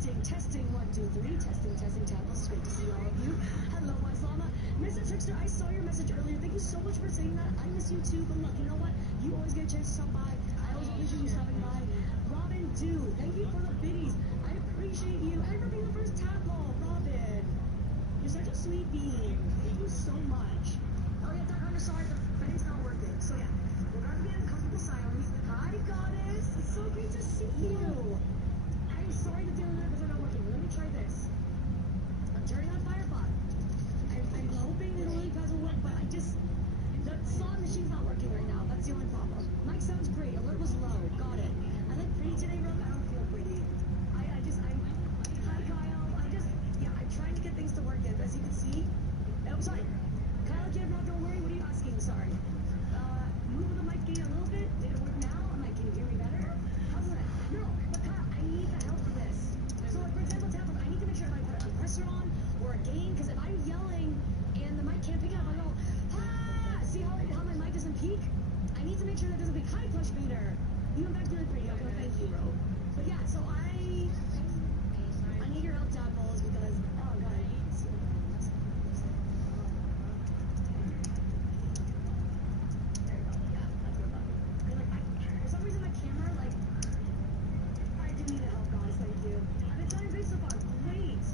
Testing, 1, 2, 3. Testing, Tapples. It's great to see all of you. Hello, Islama. Mr. Trickster, I saw your message earlier. Thank you so much for saying that. I miss you too, but look, you know what? You always get a chance to stop by. I always appreciate you stopping by. Robin Dew, thank you for the biddies. I appreciate you. And for being the first tadpole, Robin. You're such a sweet being. Thank you so much. Oh yeah, Dark Hunter, sorry, the Freddy's not working. So yeah, we're going to be in comfortable silence. Hi, Goddess. It's so great to see you. I'm sorry to deal with it, but they're not working. Let me try this. I'm turning on Firebot. I'm hoping the lily pads will work, but the slot machine's not working right now. That's the only problem. Mic sounds great. Alert was low. Got it. I look pretty today, Rob. I don't feel pretty. Hi, Kyle. I'm trying to get things to work yet, as you can see. Oh, sorry. Kyle, again, Rob, don't worry. What are you asking? Sorry. Move the mic gain a little bit. Did it work now? Can you hear me better? How's that? No, but Kyle, I need the help for this. So, like, for example, Tappers, I need to make sure if I put a compressor on or a gain, because if I'm yelling and the mic can't pick it up, I go, ah! See how my mic doesn't peak? I need to make sure that doesn't peak. Hi, Plush Beater. You in fact really pretty. Okay, well, thank you, bro. But yeah, so I need your help, Tapples, because, oh, God, I need to see this. There you go. Yeah, that's what I'm for some reason, my camera, like, I do need help, guys. Thank you. And it's not great so far. Great.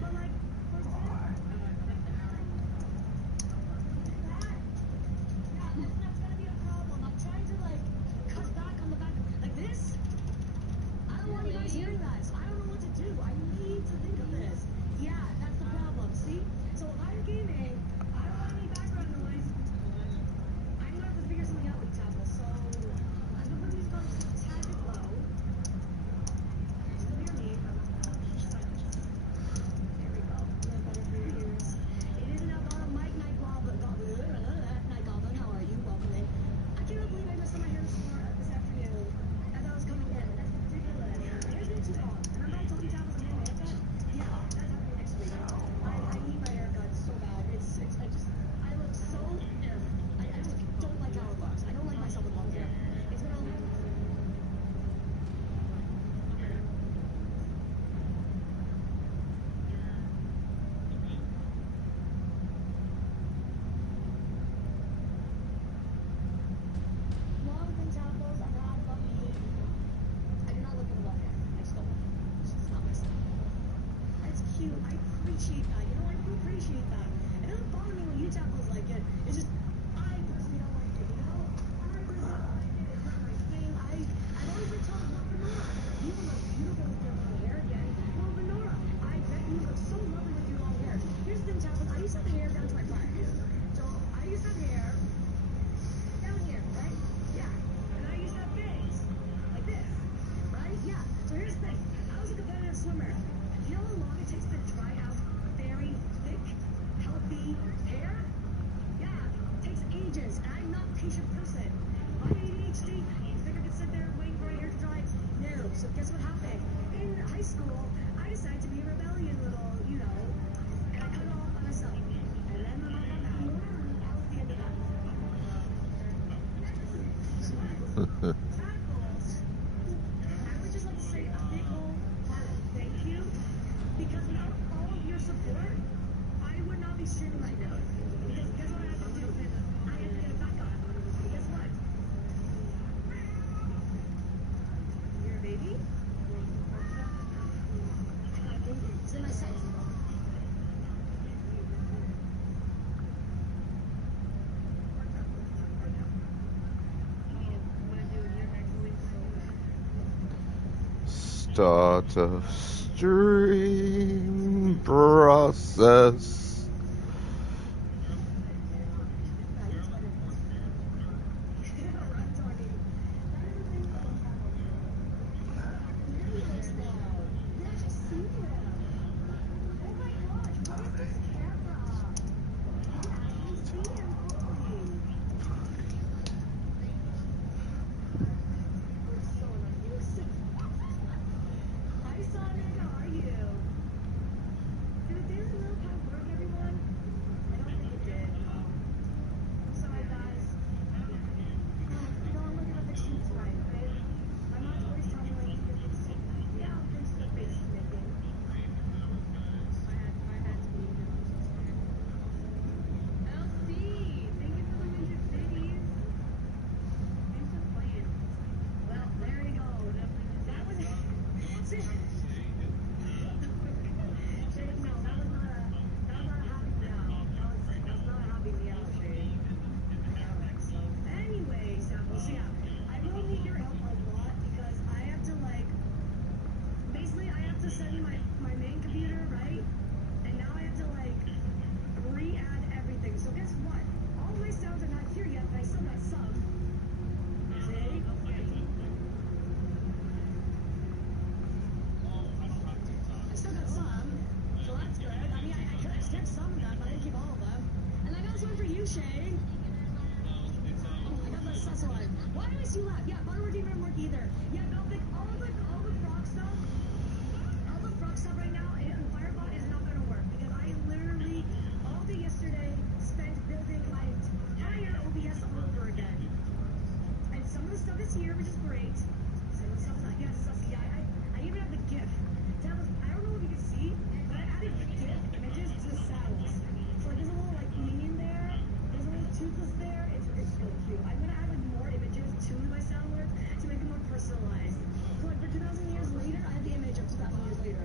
But, like, for example, that's gonna be a problem. I'm trying to, like, cut back on the back. Like this? I don't want you guys hearing that. So I don't know what to do. I need to think of this. Yeah, that's the problem. See? So if I'm gaming, I don't want any background noise. I'm gonna have to figure something out with Tapples. So I'm gonna put music on just a tad bit low. Still hear me. There we go. A little better for your ears. It is an Albano Mike Night Goblin. Night Goblin, how are you? Welcome in. I cannot believe I messed up my hair this afternoon as I was coming in. That's ridiculous. My hair's been too long. Remember I told you Tapples I'm getting a haircut? Yeah, that's happening next week. I need my haircut so bad. I look so I just don't like how it looks. I don't like myself with long hair. It's been a long thing, Tapples. I'm not lucky. I do not look good with long hair. I just don't. It's just not my style. That's cute. I appreciate that. You know, I do appreciate that. It doesn't bother me when you Tapples like it. It's just, I personally don't like it, you know? I personally don't like it. It's not my thing. I've always been told, well, Venora, you will look beautiful with your long hair again. Well, Venora, I bet you look so lovely with your long hair. Here's the thing, Tapples. I used to have hair down to my thighs. So, I used to have hair down here, right? Yeah. And I used to have bangs. Like this. Right? Yeah. So here's the thing. I was a competitive swimmer. Do you know how long it takes to dry out very thick, healthy hair? Yeah, it takes ages, and I'm not a patient person. My ADHD, you think I could sit there and wait for my hair to dry? No. So guess what happened? In high school, I decided to be a rebellion little, you know, and I cut it all by myself. And then when I got mad, that was the end of that. Tackles. I would just like to say a big old thank you, because without all of your support, I would not be streaming right now. Because guess what I have to do? I have to get it back up. Guess what? You're a baby? I got a baby. It's in my sight. Start of stream process. Hi, Sonic. How are you? Dude, there's a little kind of work Hey, Shane. Oh, I got the sus alarm. Why do I see you laugh? Yeah, Butterworth didn't work either. Yeah, no, like, all the frog stuff, right now, Firebot is not gonna work because I literally all day yesterday spent building my entire OBS all over again. And some of the stuff is here, which is great. Some of the stuff is not. Yes, yeah, I even have the GIF. I don't know if you can see, but I added GIF images to the sounds. So like, there's a little like minion there. There's a little toothless there. It's so cute. I'm gonna add like more images to my sound work to make it more personalized. So like for 2,000 years later, I have the image of 2,000 years later.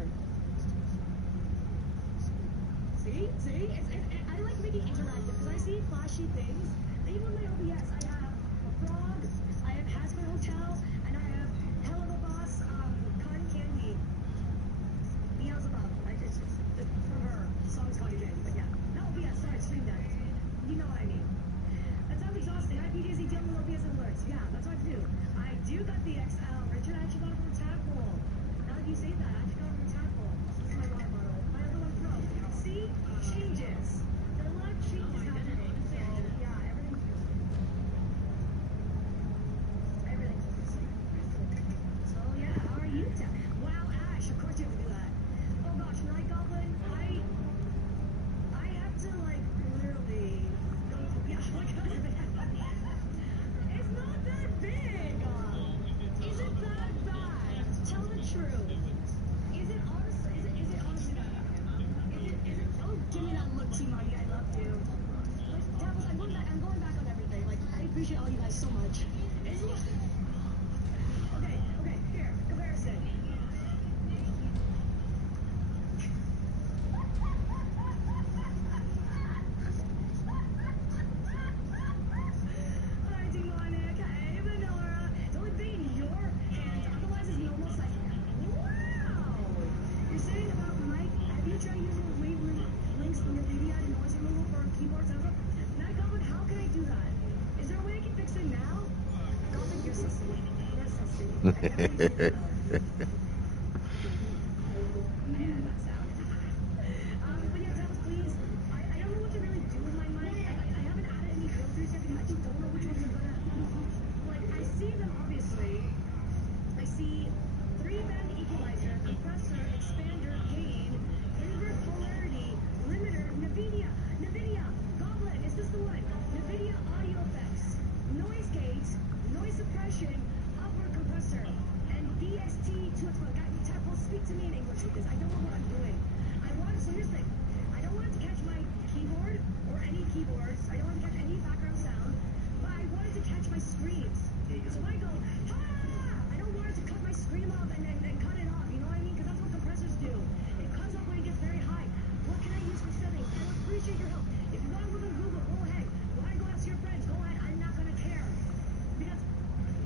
See? I like making interactive because I see flashy things. Even with my OBS, I have a frog, I have Hasbro Hotel, and I have Hello the Boss, Cotton Candy. Beelzebub. It's from her. The song's Cotton Candy, but yeah. No, OBS, sorry, Stream Deck. You know what I mean. That sounds exhausting. I PTSD dealing with OBS alerts. Yeah, that's what I do. I do got the XL. Richard actually got it from the tadpole. Now that you say that, I actually got it from the tadpole. This is my water bottle. My other one broke. See? Changes. There are a lot of changes happening. Yeah, everything's so yeah, how are you? Wow, Ash, of course you have to do that. Oh gosh, Night Goblin, I have to like literally go to, yeah, look at it. It's not that big. Is it that bad? Tell the truth. Is it honestly bad? Is it, oh, give me that look, T-Money, I love you. Like, Devils, I'm going back on everything. Like, I appreciate all you guys so much. Okay, here, comparison. Hi, Demonic. Hey, Vanilla. It's only big in your hands. Otherwise, it's normal size. Wow! You're saying about Mike, have you tried using wave links in your video and noise removal for keyboards? Night Goblin, how can I do that? Is there a way I can fix it now? Goblin, you're so sweet. You're so sweet. I never used it though. Yeah, that sound. But yeah, Devils, please. I don't know what to really do with my mic. I haven't added any filters yet because I just don't know which ones are gonna. Like, I see them obviously. I see 3-band equalizer, compressor, expander, gain, invert polarity, limiter, NVIDIA, Goblin, is this the one? NVIDIA audio effects, noise gate, noise suppression, upward compressor, and VST to its tadpole, speak to me in English with this. I don't know what I'm doing. So here's the thing. I don't want it to catch my keyboard or any keyboards. I don't want it to catch any background sound, but I want it to catch my screams. So when I go, I don't want it to cut my scream off and cut it off, you know what I mean? Because that's what compressors do. It cuts off when it gets very high. What can I use for settings? I would appreciate your help. If you want to look on Google, go ahead. Want to go ask your friends, go ahead. I'm not going to care. Because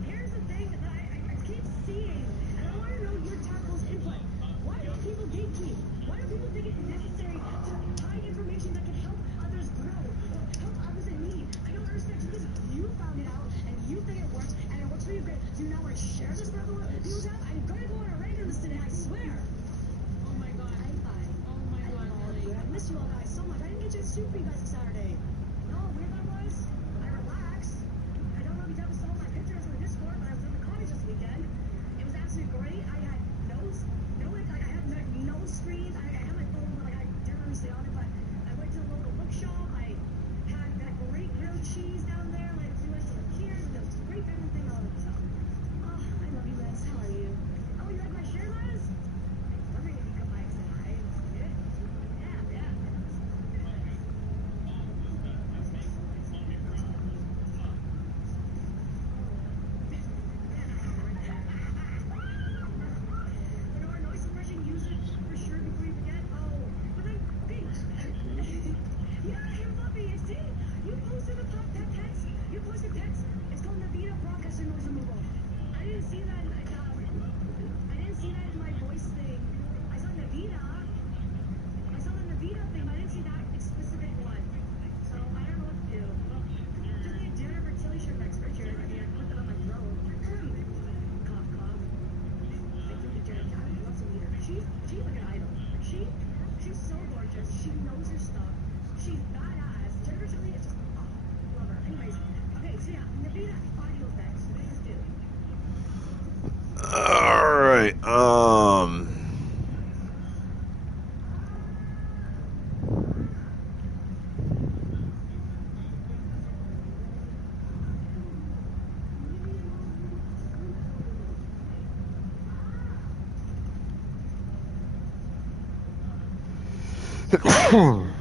here's the thing that I keep seeing, and I want to know your tadpole's input. Why do people gatekeep? Why do people think it's necessary to hide information that can help others grow or help others in need? I don't understand. Because you found it out and you think it works and it works for you great. Do you now want to share this with everyone? I'm going to go on a rant on this today, I swear. Oh my god. I'm fine. Oh my god, Molly. I miss you all guys so much. I didn't get to shoot for you guys on Saturday. No, weird that was. I relaxed. I don't know if you ever saw my pictures on the Discord, but I was at the cottage this weekend. It was absolutely great. I had no screens. I had my phone, but I didn't really stay on it. But I went to the local bookshop. I had that great grilled cheese down there. Like, we went to the Cheers. It was a great family thing. All of it. So, oh, I love you guys. How are you? Oh, you like my shirt, Liz? I'm wondering if you come by and say hi. Yeah. Noise suppression, use it for sure before you forget. Oh, but then, hey, yeah, hey, Fluffy, see? You posted that text. You posted text. It's called Navita Broadcaster Noise Removal. I didn't see that. I didn't see that in my voice thing. I saw Navita. I saw the Navita thing, but I didn't see that specific one. So I don't know what to do. Just need Jennifer Tilly shirt next, Richard. I mean, I put that on my throat. Cough, cough. I think the Jennifer, I would love to meet her. She's like an idol. She's so gorgeous. She knows her stuff. She's badass. Jennifer Tilly is just Ugh.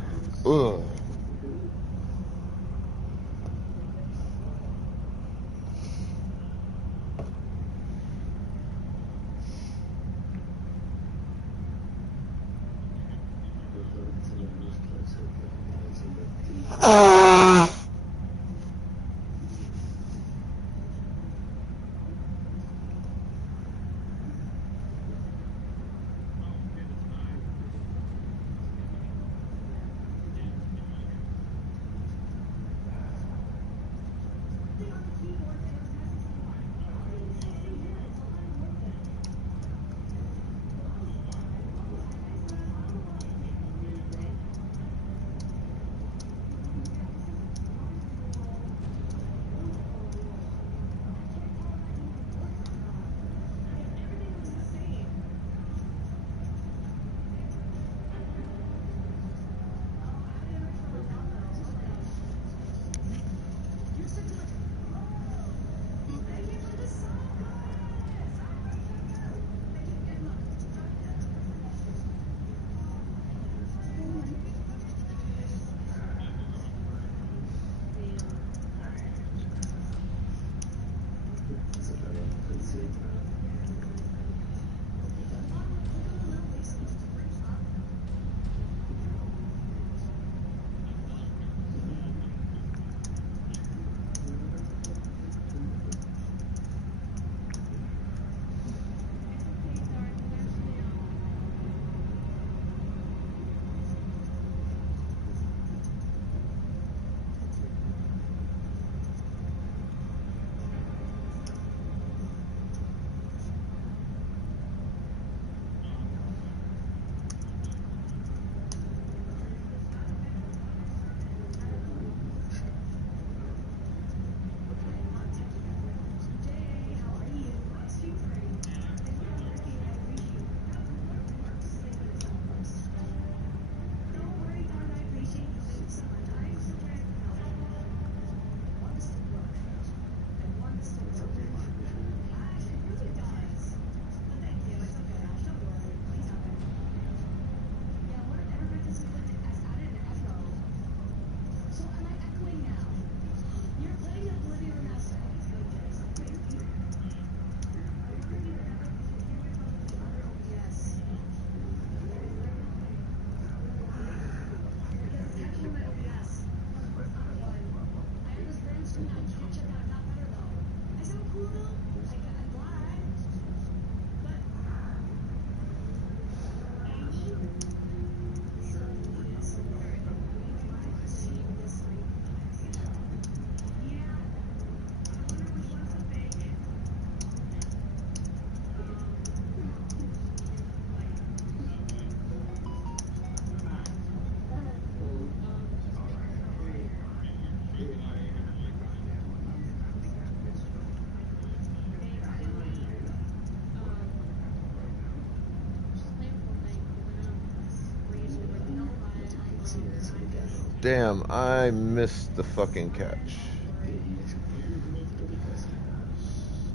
Damn, I missed the fucking catch.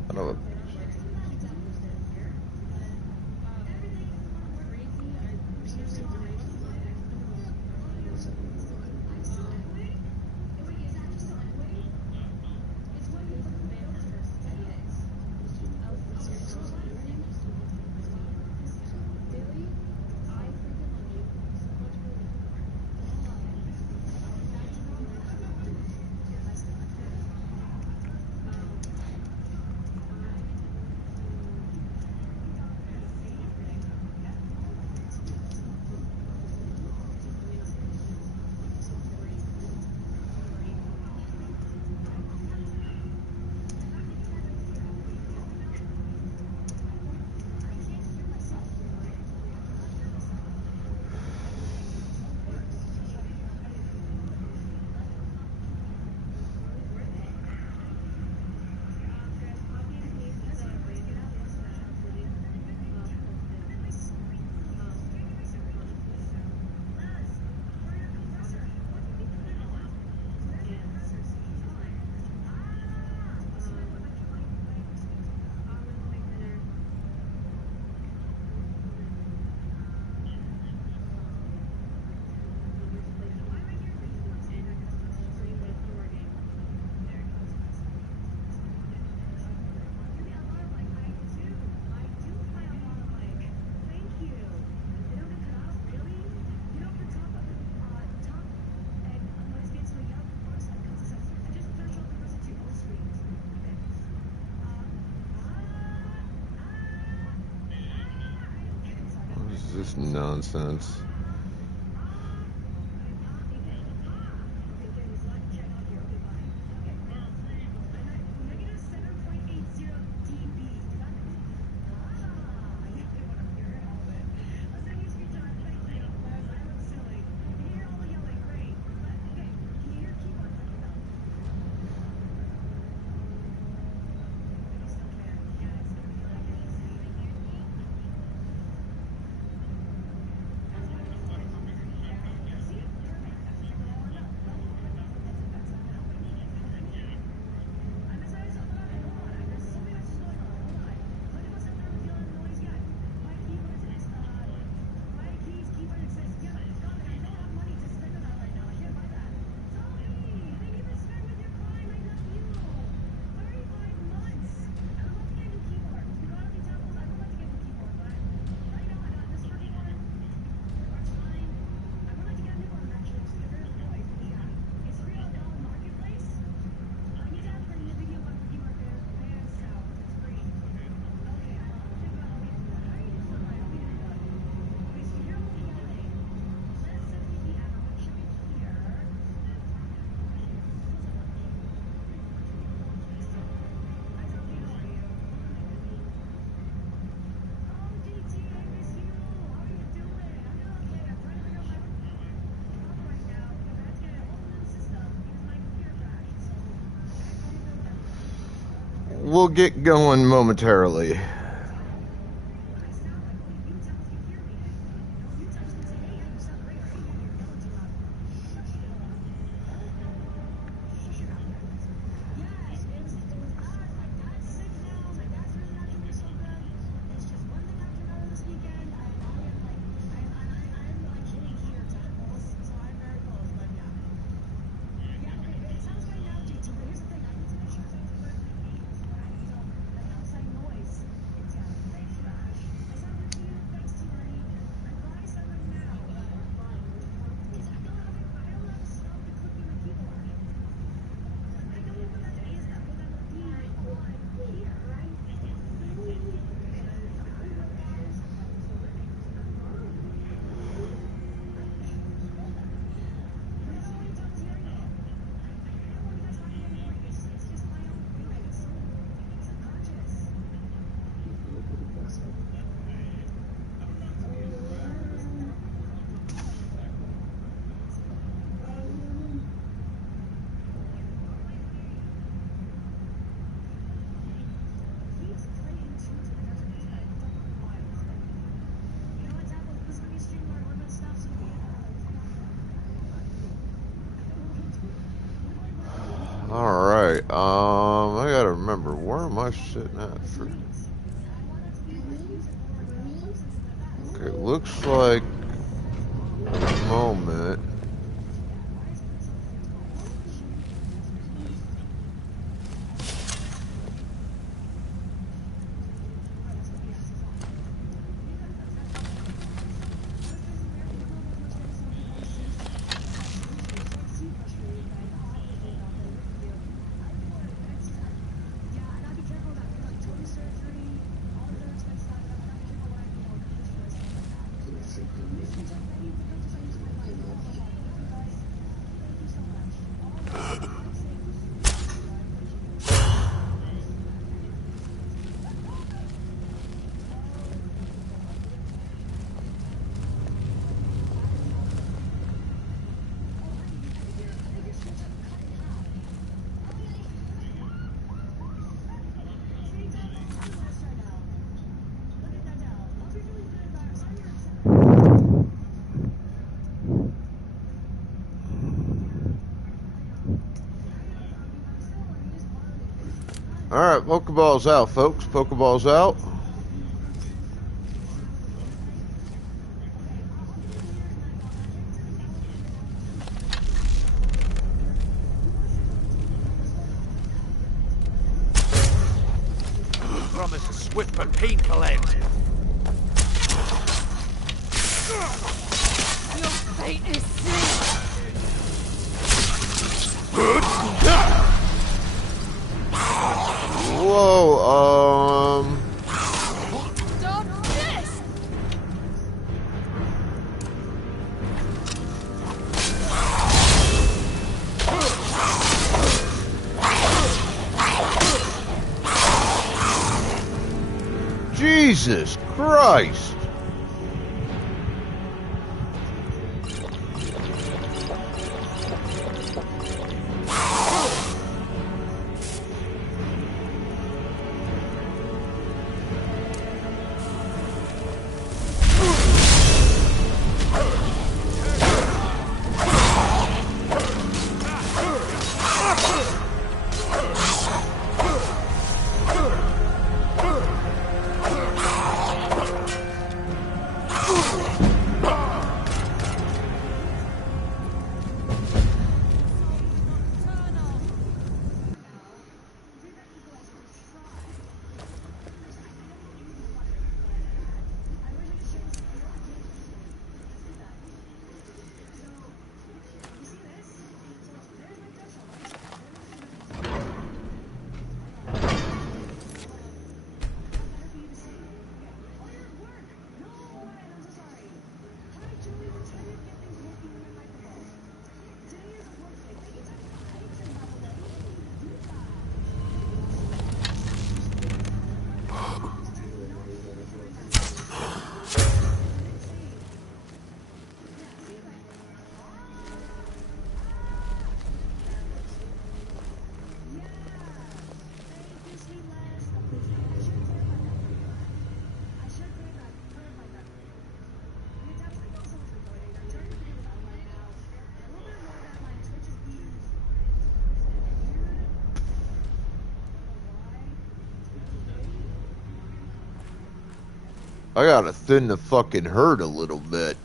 I know. this nonsense? We'll get going momentarily. Alright, I gotta remember, where am I sitting at for... Okay, looks like at the moment Alright, Pokeballs out, folks. Pokeballs out. Promise a swift but painful end. Your fate is sealed. Whoa, Stop this! Jesus Christ! I gotta thin the fucking herd a little bit.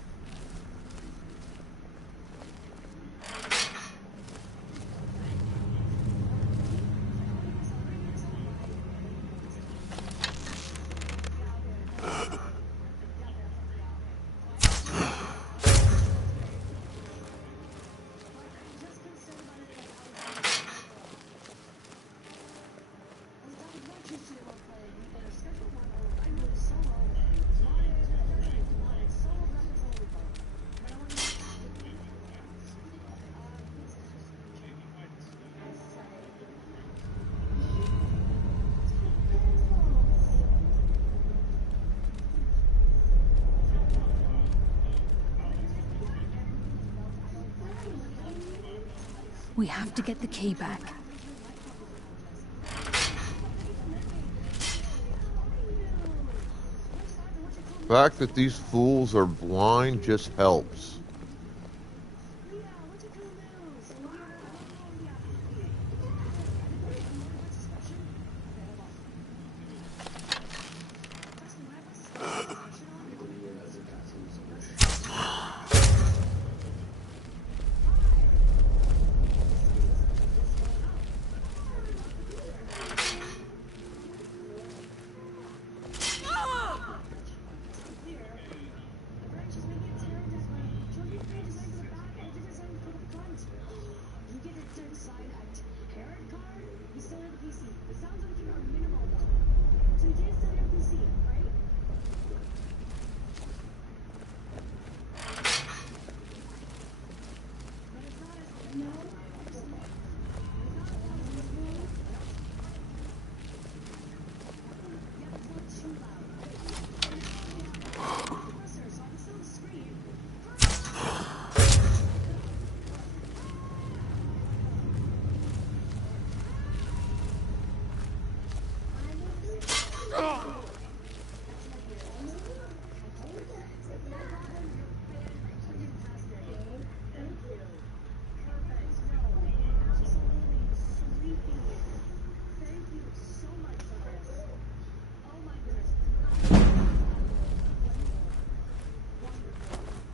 We have to get the key back. The fact that these fools are blind just helps.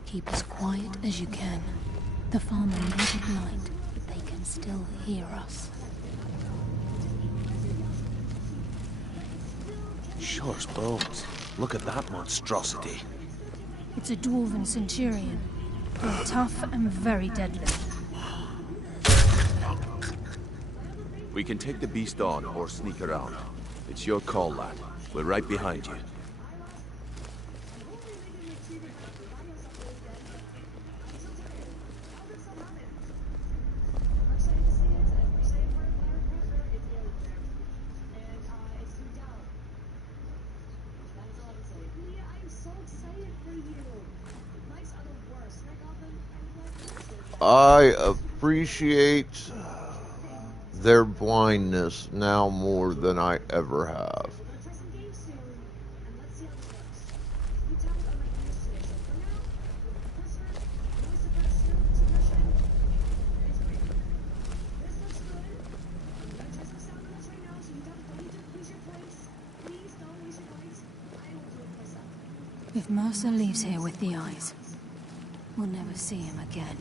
Keep as quiet as you can. The farmer may be blind, but they can still hear us. Sure as bones. Look at that monstrosity. It's a dwarven centurion. They're tough and very deadly. We can take the beast on or sneak around. It's your call, lad. We're right behind you. I appreciate their blindness now more than I ever have. If Mercer leaves here with the eyes, we'll never see him again.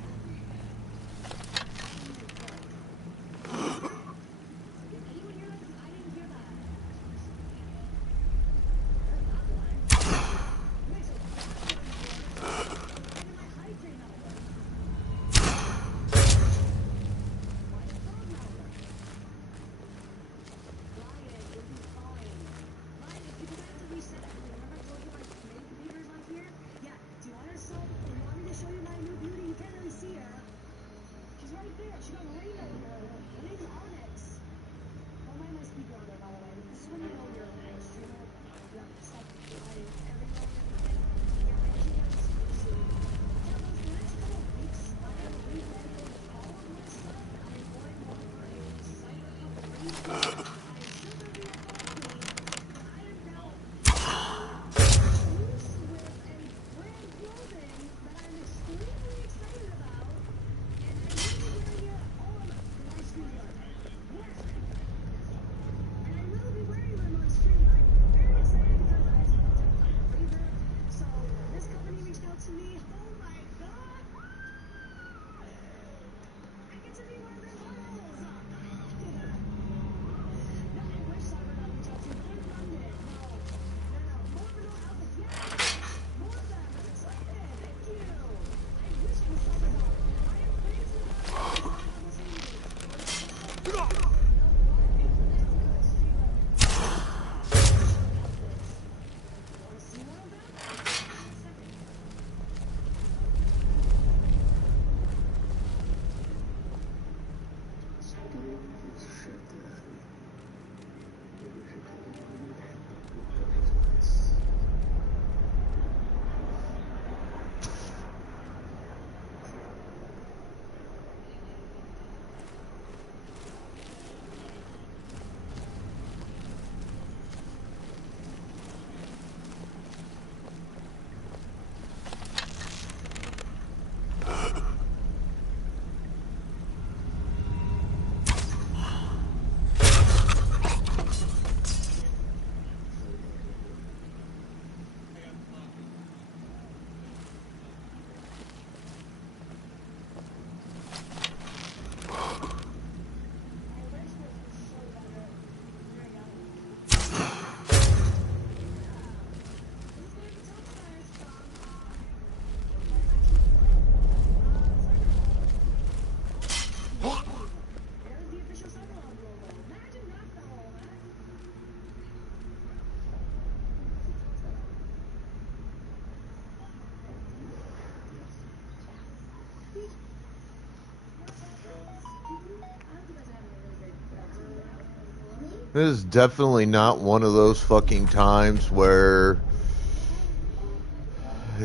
This is definitely not one of those fucking times where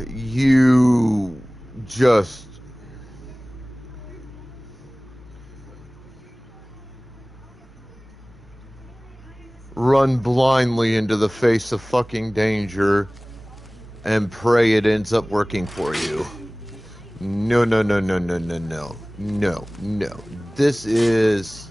you just run blindly into the face of fucking danger and pray it ends up working for you. No, no, no, no, no, no, no. No, no. This is...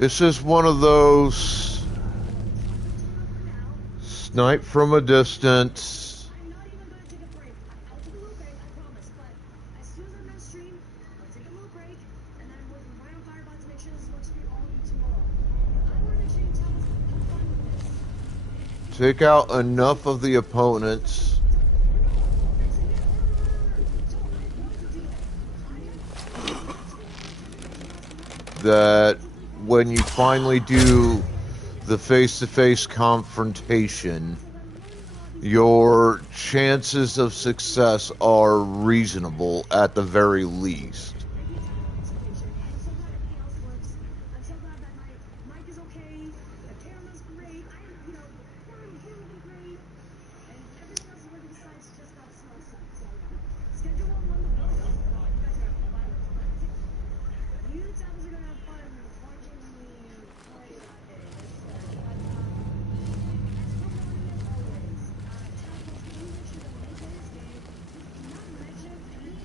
It's just one of those snipe from a distance. I'm not even gonna take a break. I'll take a little break, I promise. But as soon as I'm done stream, I'll take a little break, and then I'm working right on Firebot to make sure this works for all of you tomorrow. I want to make sure you tell us have fun with this. Take out enough of the opponents. that when you finally do the face-to-face confrontation, your chances of success are reasonable at the very least. I'm so glad that my mic is okay, the camera's great, we're great, and everything else is working besides just that small stuff. So, schedule on one. You guys are gonna have fun. You devils are gonna have fun watching me play that game. As for Bonnie, as always, Tadpoles, can you make sure that when they play this game, do not mention any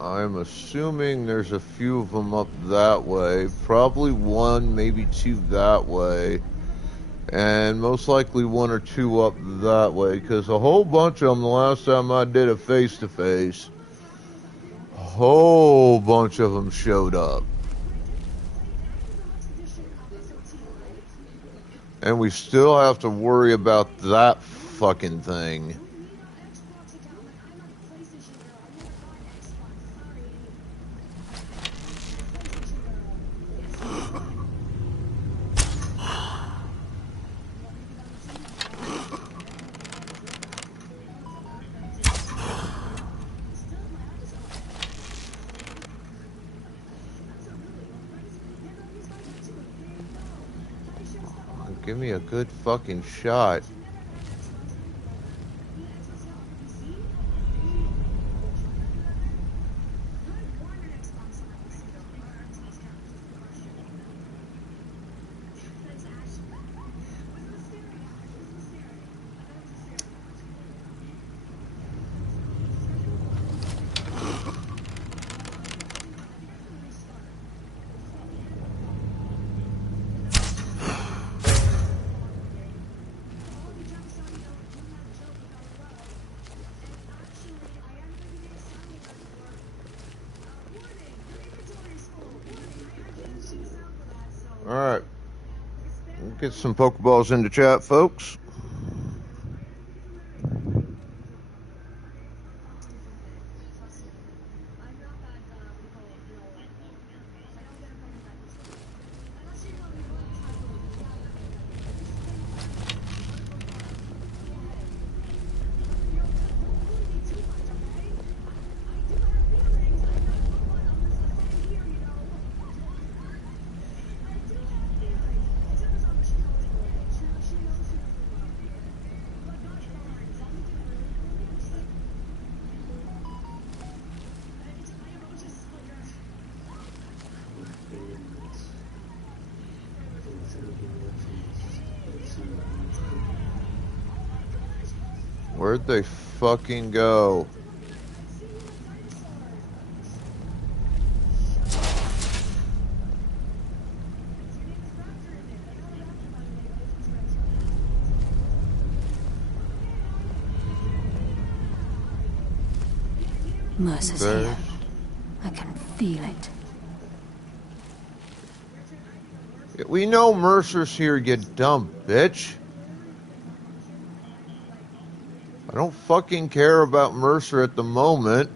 I'm assuming there's a few of them up that way. Probably one, maybe two that way. And most likely one or two up that way. Because a whole bunch of them, the last time I did a face-to-face, a whole bunch of them showed up. And we still have to worry about that fucking thing. Give me a good fucking shot. Alright. Get some Pokeballs into chat, folks. Where'd they fucking go? Mercer's There. here. I can feel it. We know Mercer's here, you dumb bitch. I don't fucking care about Mercer at the moment.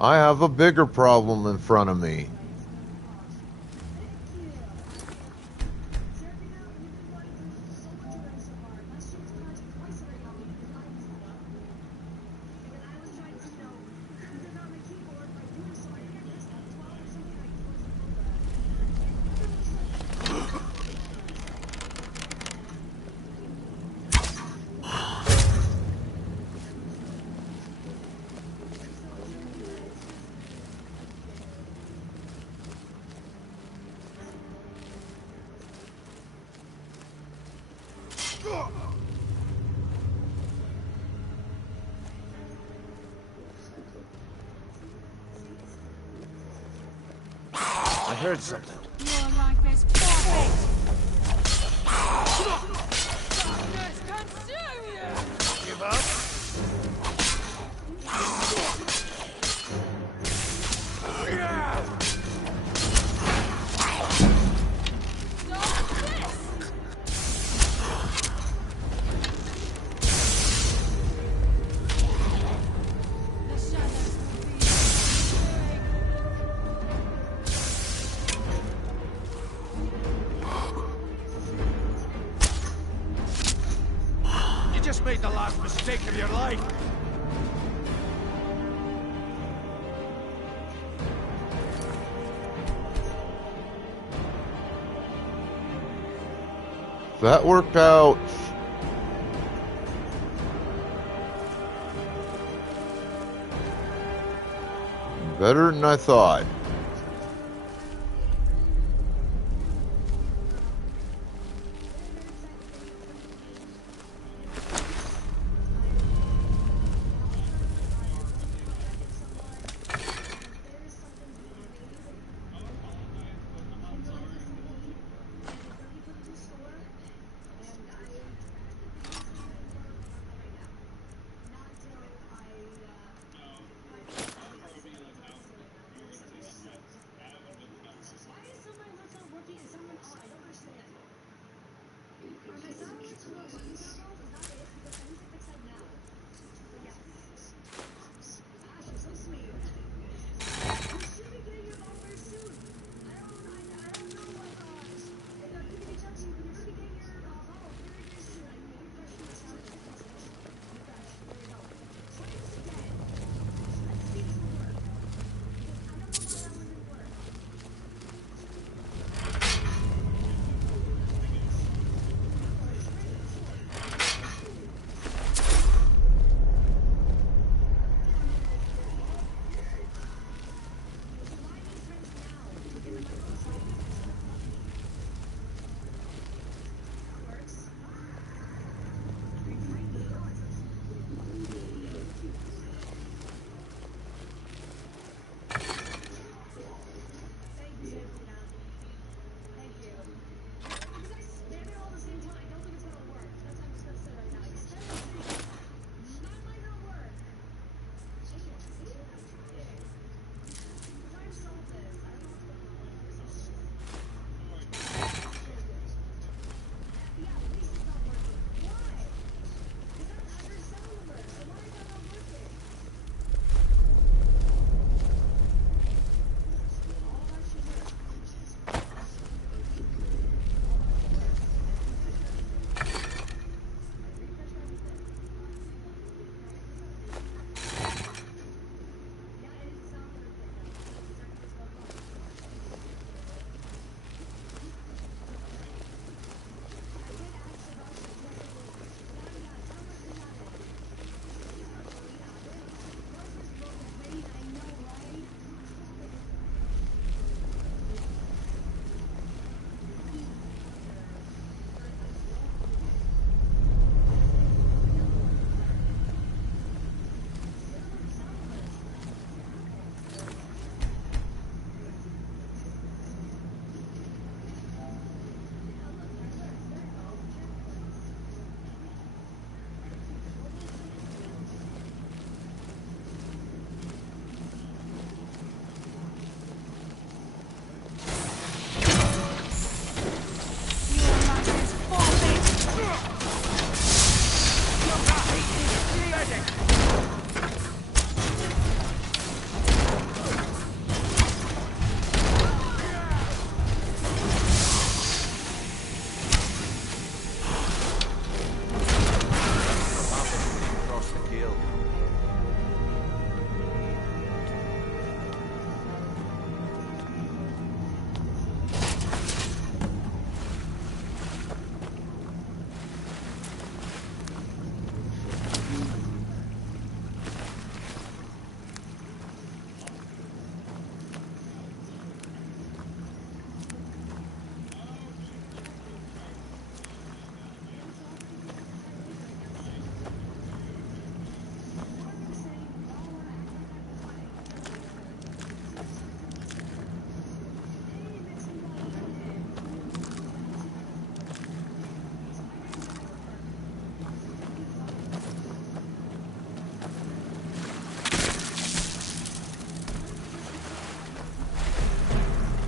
I have a bigger problem in front of me. I heard something. Your life is perfect. Darkness consume you. Give up? Stop this. The shadows will be You just made the last mistake of your life. That worked out. Better than I thought.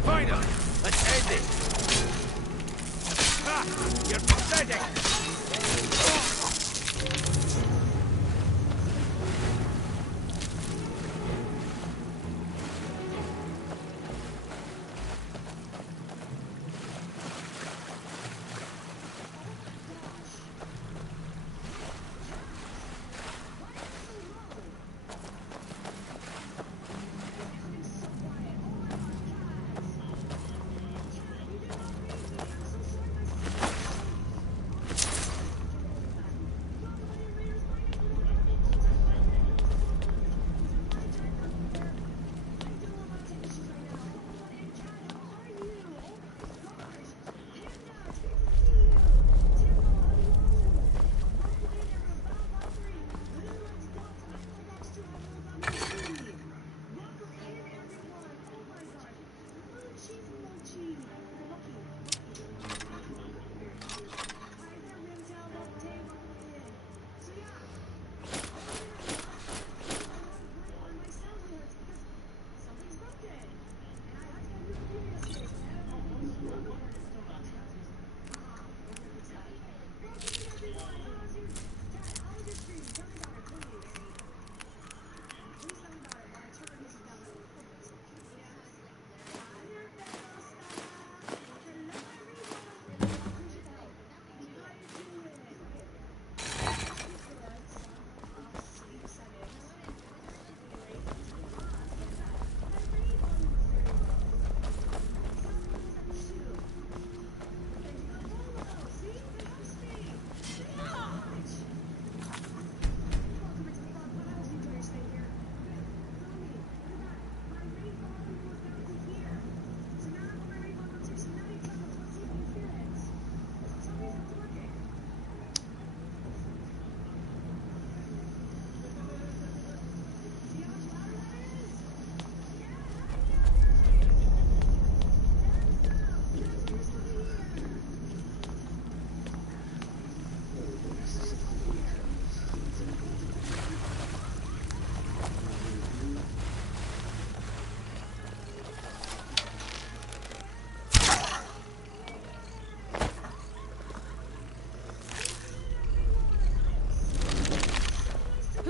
Find him! Let's end this! Ha! You're pathetic!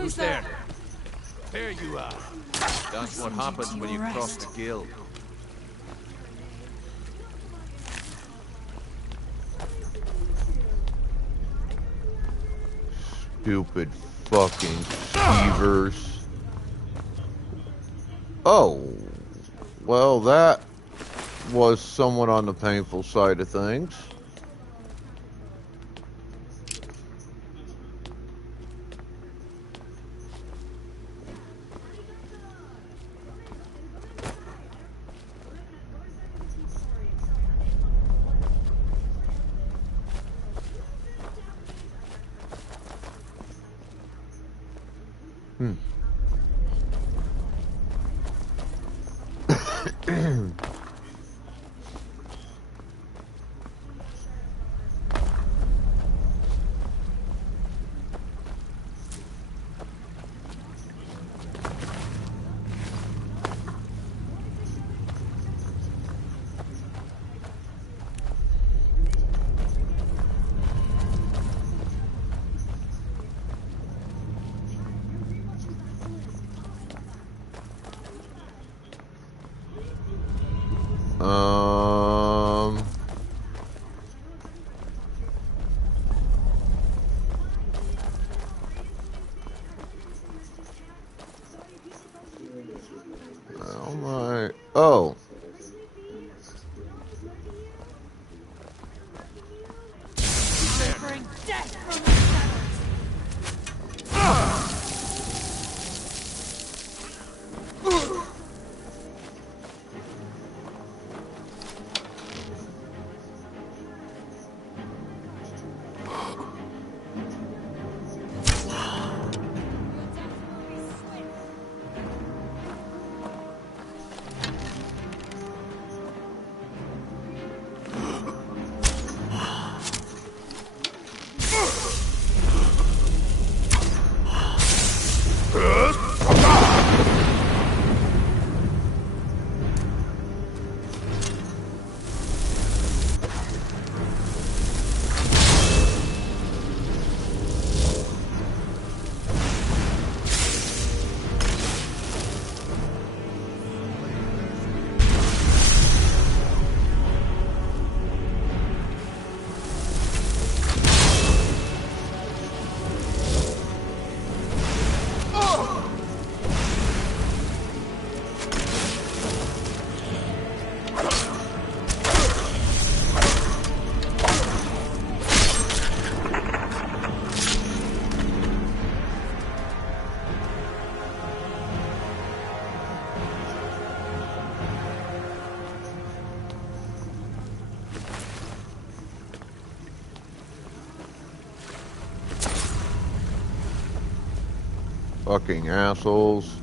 Who's there? There you are. That's what happens when you cross the guild. Stupid fucking skeevers. Oh. Well, that was somewhat on the painful side of things. Oh my. Oh. bring death from the shadows? Fucking assholes.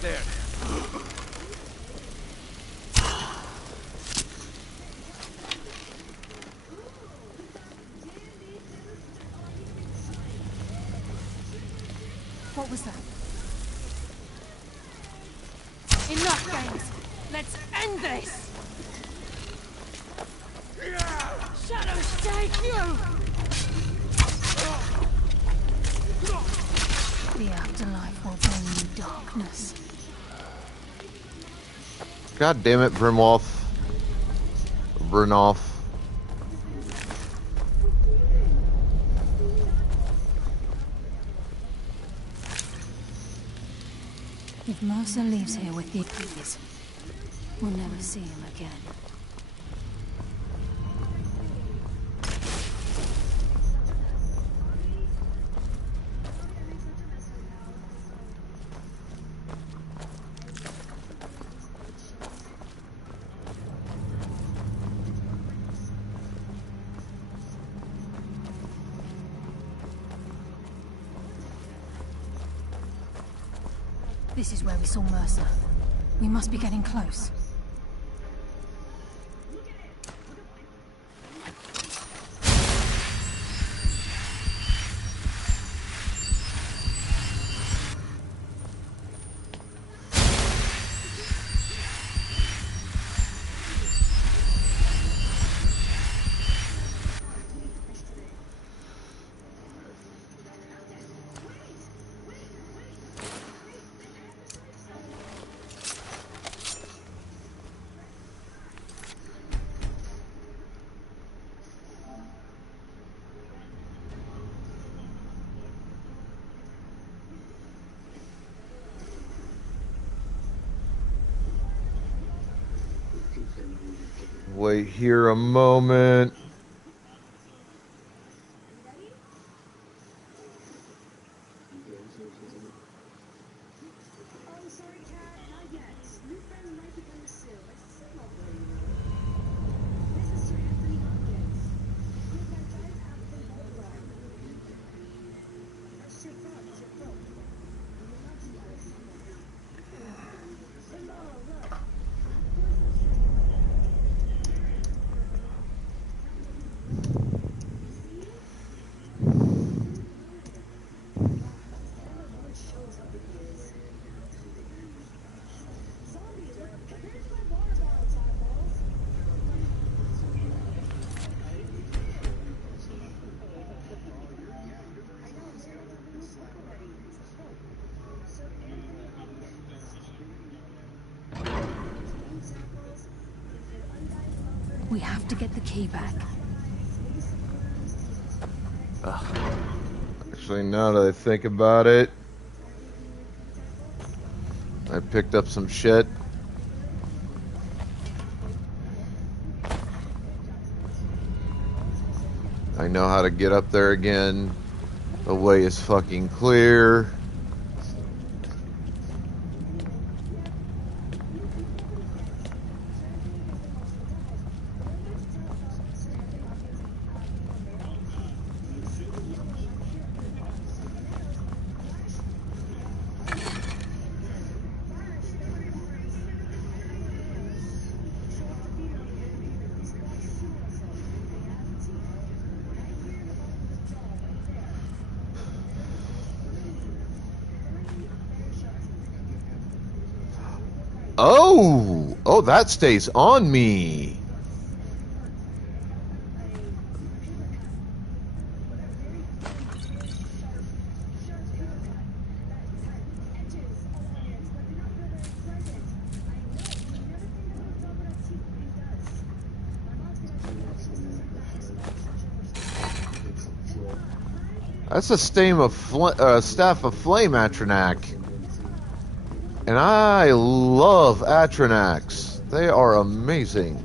There. What was that? Enough games! Let's end this! Shadows take you! The afterlife will bring you darkness. God damn it, Brimwolf. Vernoff. If Mercer leaves here with the keys, we'll never see him again. This is where we saw Mercer. We must be getting close. wait here a moment. Oh, sorry, Cat. Not yet. New friend might be coming soon. It's so lovely. This is Sir Anthony Hopkins. He's that giant African bulldog. That's your frog. It's your throat. You're not too close. Hello, look. Shows how big he is. Zombie, look, here's my water bottle, tadpoles. I know, I'm saying I'm gonna sleep already. It's the hope. So Anthony Hopkins. Tadpoles, if you're undying love for We have to get the key back. Actually, now that I think about it, I picked up some shit. I know how to get up there again. The way is fucking clear. Oh, that stays on me. That's a staff of flame Atronac. And I love Atronacs. They are amazing.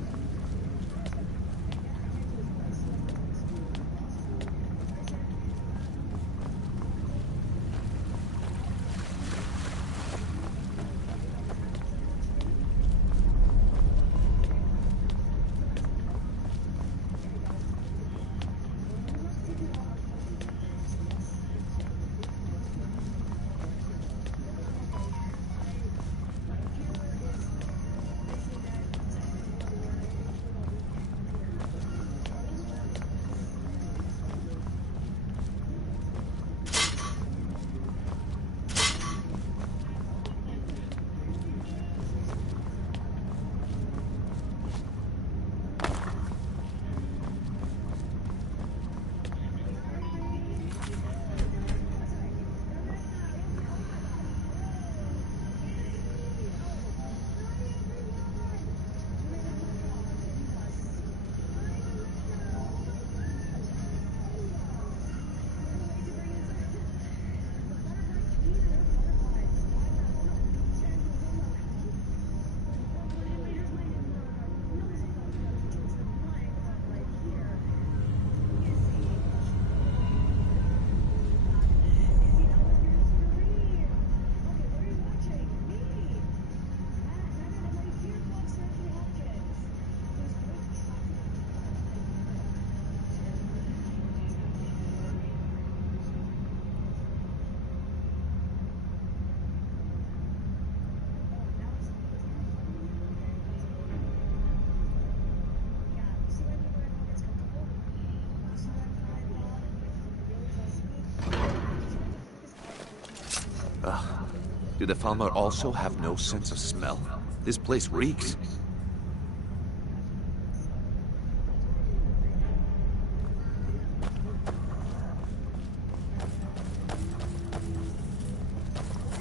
Do the Falmer also have no sense of smell? This place reeks.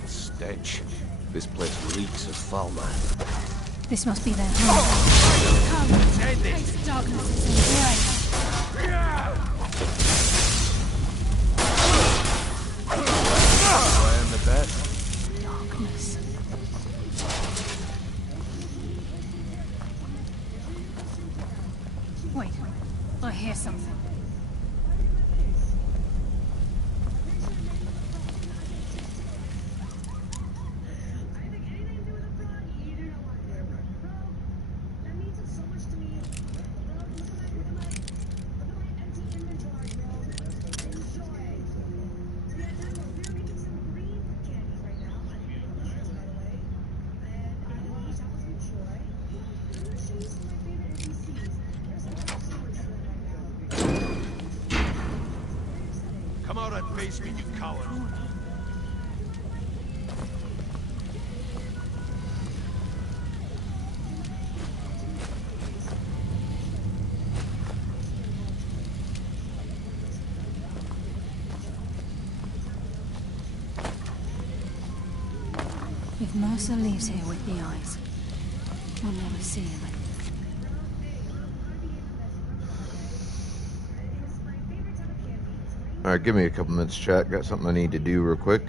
Stench. This place reeks of Falmer. This must be their home. Come, taste darkness is embrace. I am the best. Darkness. Come out and face me, you coward. If Mercer leaves here with the eyes, we'll never see him again. Alright, give me a couple minutes, chat. Got something I need to do real quick.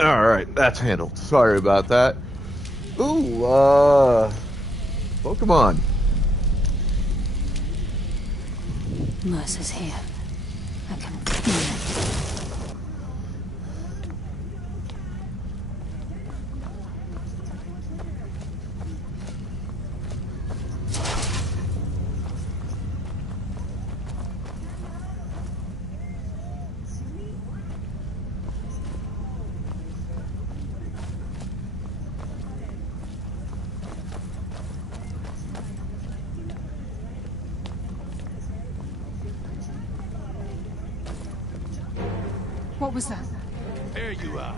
Alright, that's handled. Sorry about that. Ooh, Pokemon. Mercer's here. I can feel it. What was that? There you are.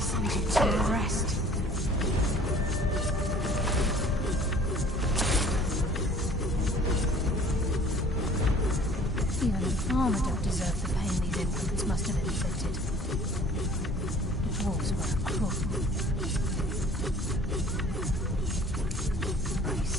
Send you to rest. Even the farmer don't deserve the pain these infants must have inflicted. The dwarves were cruel. Race.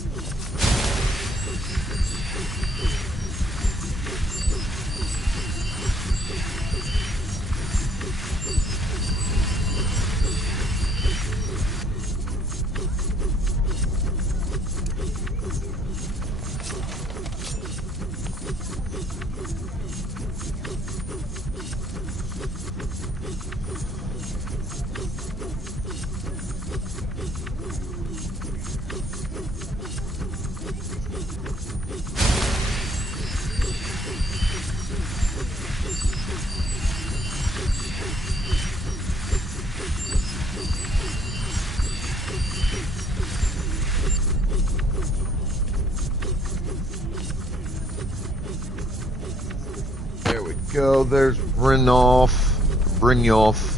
There we go. There's Brynolf. Brynjolf.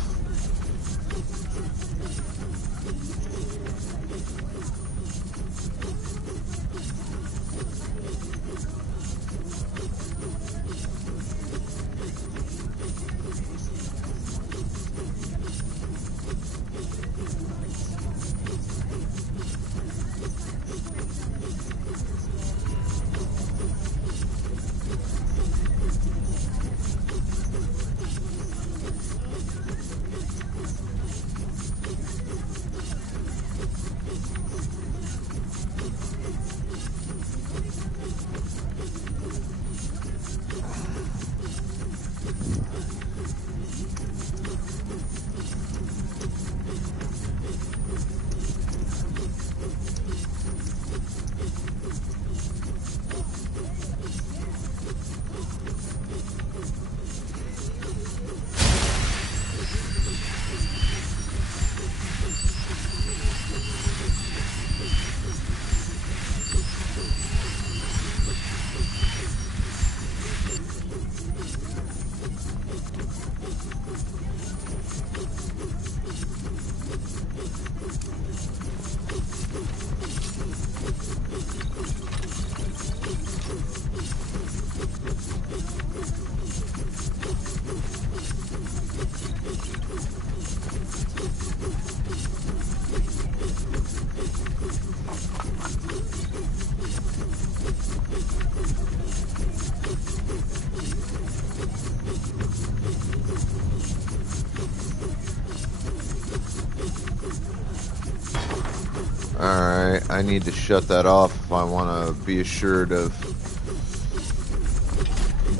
Alright, I need to shut that off if I want to be assured of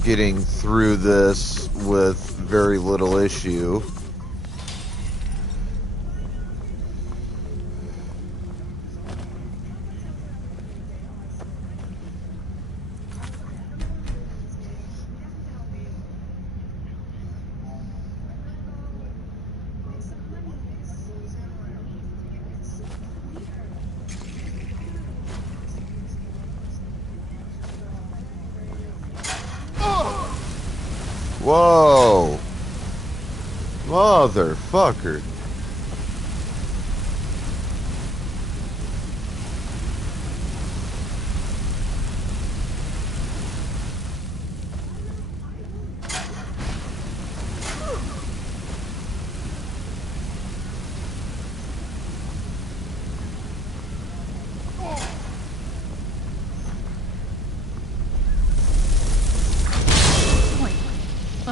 getting through this with very little issue. Whoa! Motherfucker.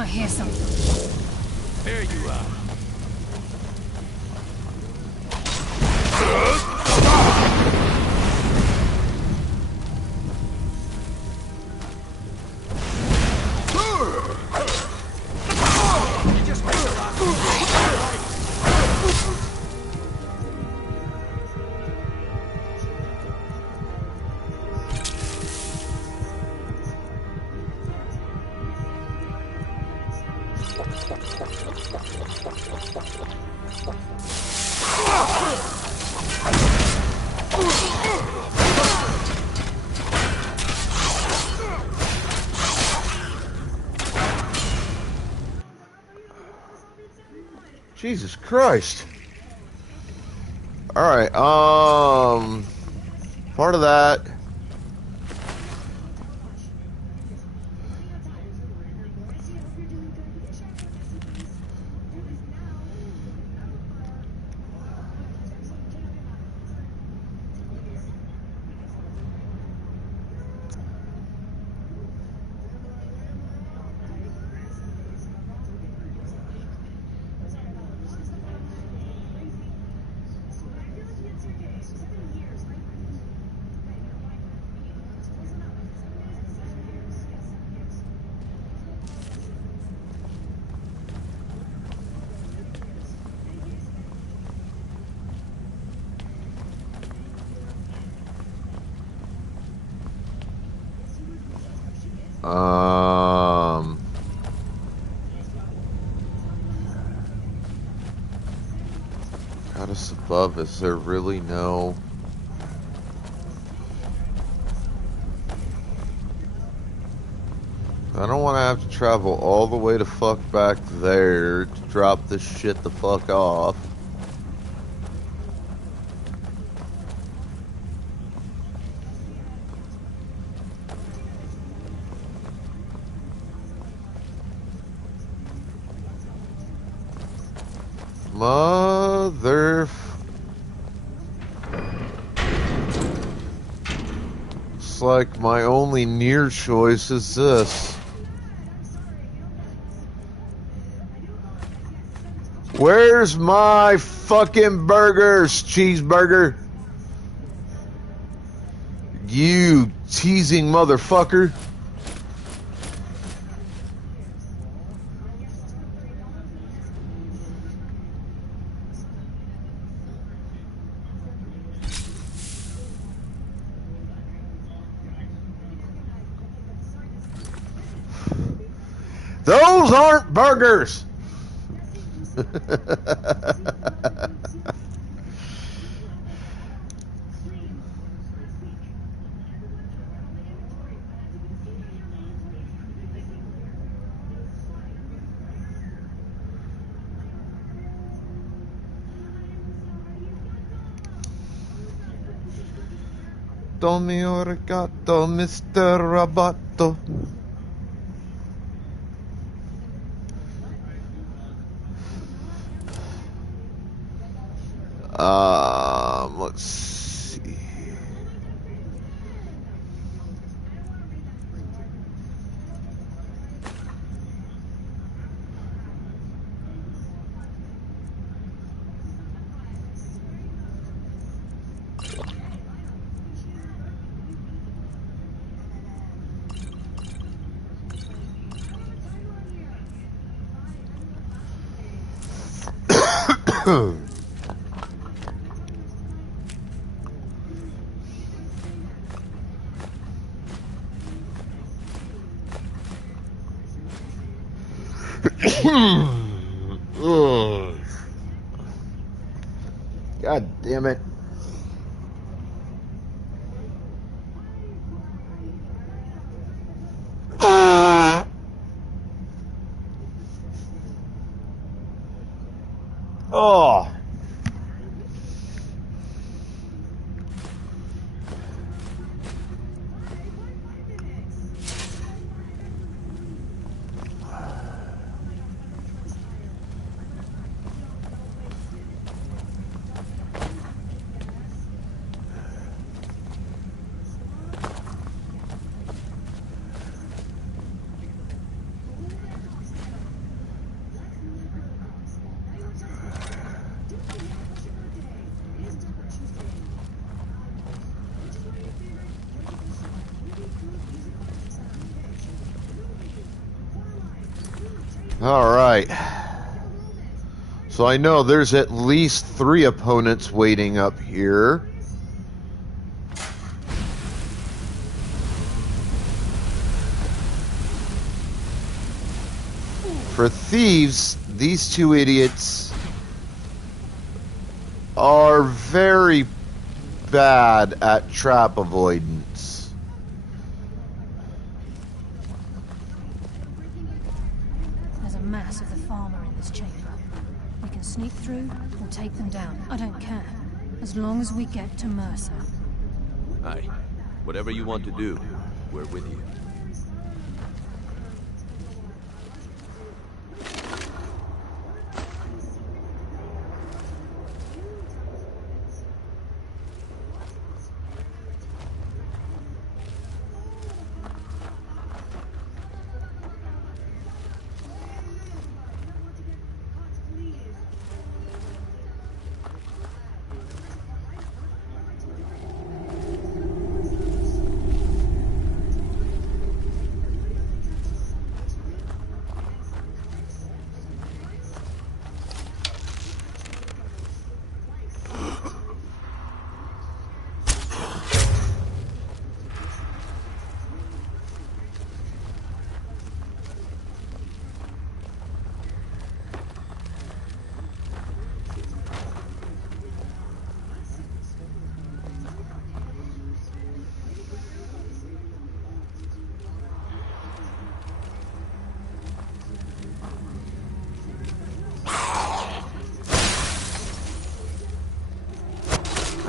hear something. There you are. Jesus Christ. Alright, part of that. Goddess above, is there really no... I don't want to have to travel all the way to fuck back there to drop this shit the fuck off. Mother... It's like my only near choice is this. Where's my fucking burgers, cheeseburger? You teasing motherfucker. Those aren't burgers. Tommy Origato, Mr. Roboto. Let's see. Ugh. God damn it. Oh. Alright. So I know there's at least 3 opponents waiting up here. For thieves, these 2 idiots are very bad at trap avoidance. There's a mass of the farmer in this chamber. We can sneak through or take them down. I don't care. As long as we get to Mercer. Aye. Whatever you want to do, we're with you.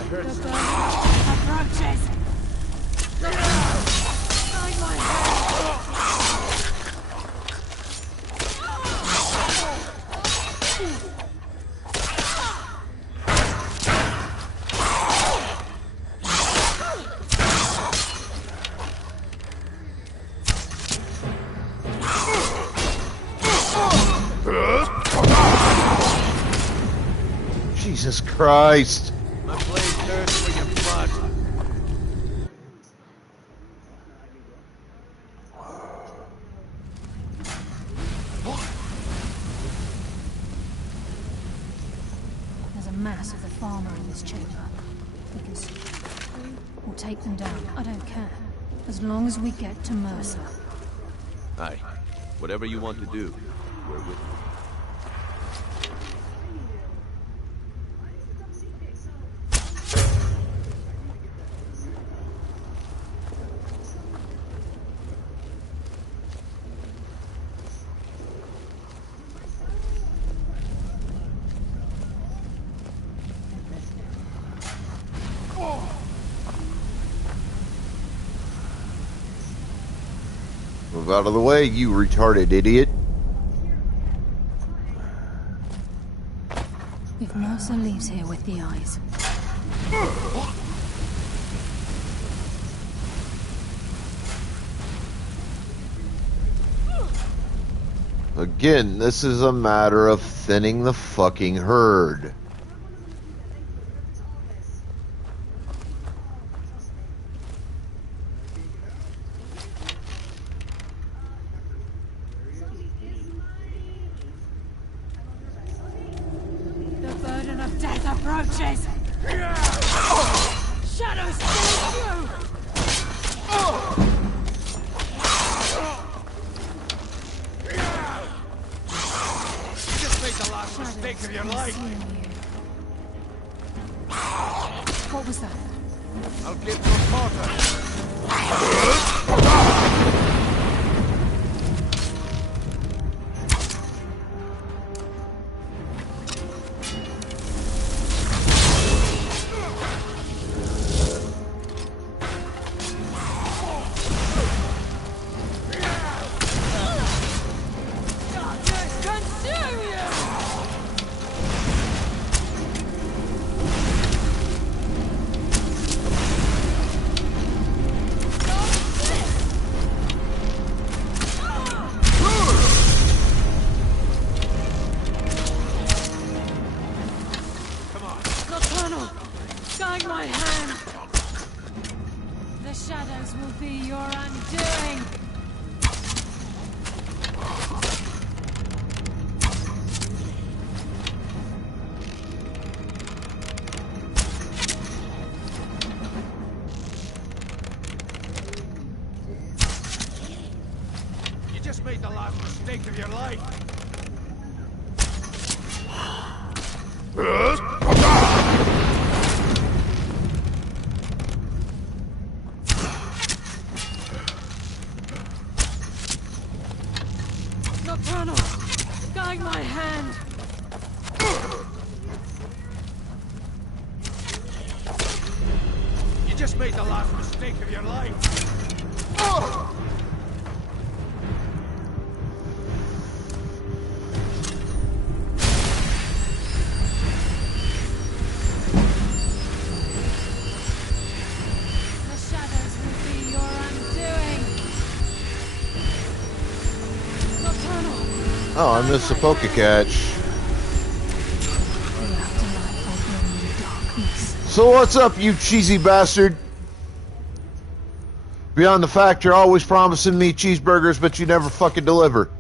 Approaches! Find my hand! Jesus Christ. My blade thirsts for your blood. There's a mass of the farmer in this chamber. We can sneak through or take them down. I don't care. As long as we get to Mercer. Aye. Whatever you want to do, we're with you. Move out of the way, you retarded idiot. If Mercer leaves here with the eyes. Again, this is a matter of thinning the fucking herd. The burden of death approaches! Shadows chase you! Just made the last mistake of your life. What was that? I'll get to Porter. Darkness consume you! Nocturnal! Guide my hand! The shadows will be your undoing! mistake of your life. Nocturnal! Guide my hand! You just made the last mistake of your life. The shadows will be your undoing! Nocturnal! Oh, I missed the Poke-Catch. The afterlife will bring you darkness. So what's up, you cheesy bastard? Beyond the fact you're always promising me cheeseburgers, but you never fucking deliver.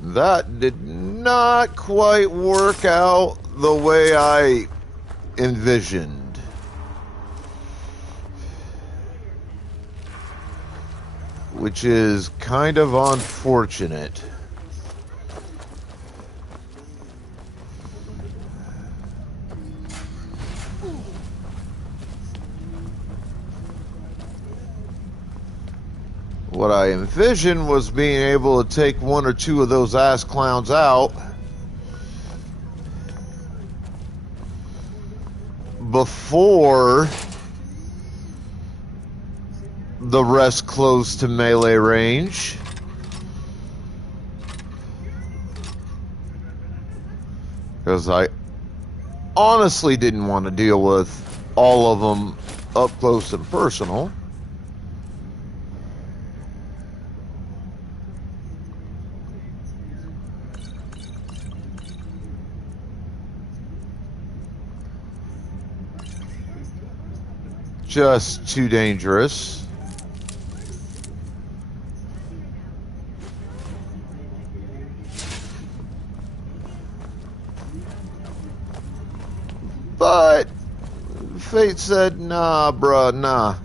That did not quite work out the way I envisioned. Which is kind of unfortunate. What I envisioned was being able to take one or two of those ass clowns out before the rest closed to melee range. Because I honestly didn't want to deal with all of them up close and personal. Just too dangerous. But fate said, nah, bruh, nah.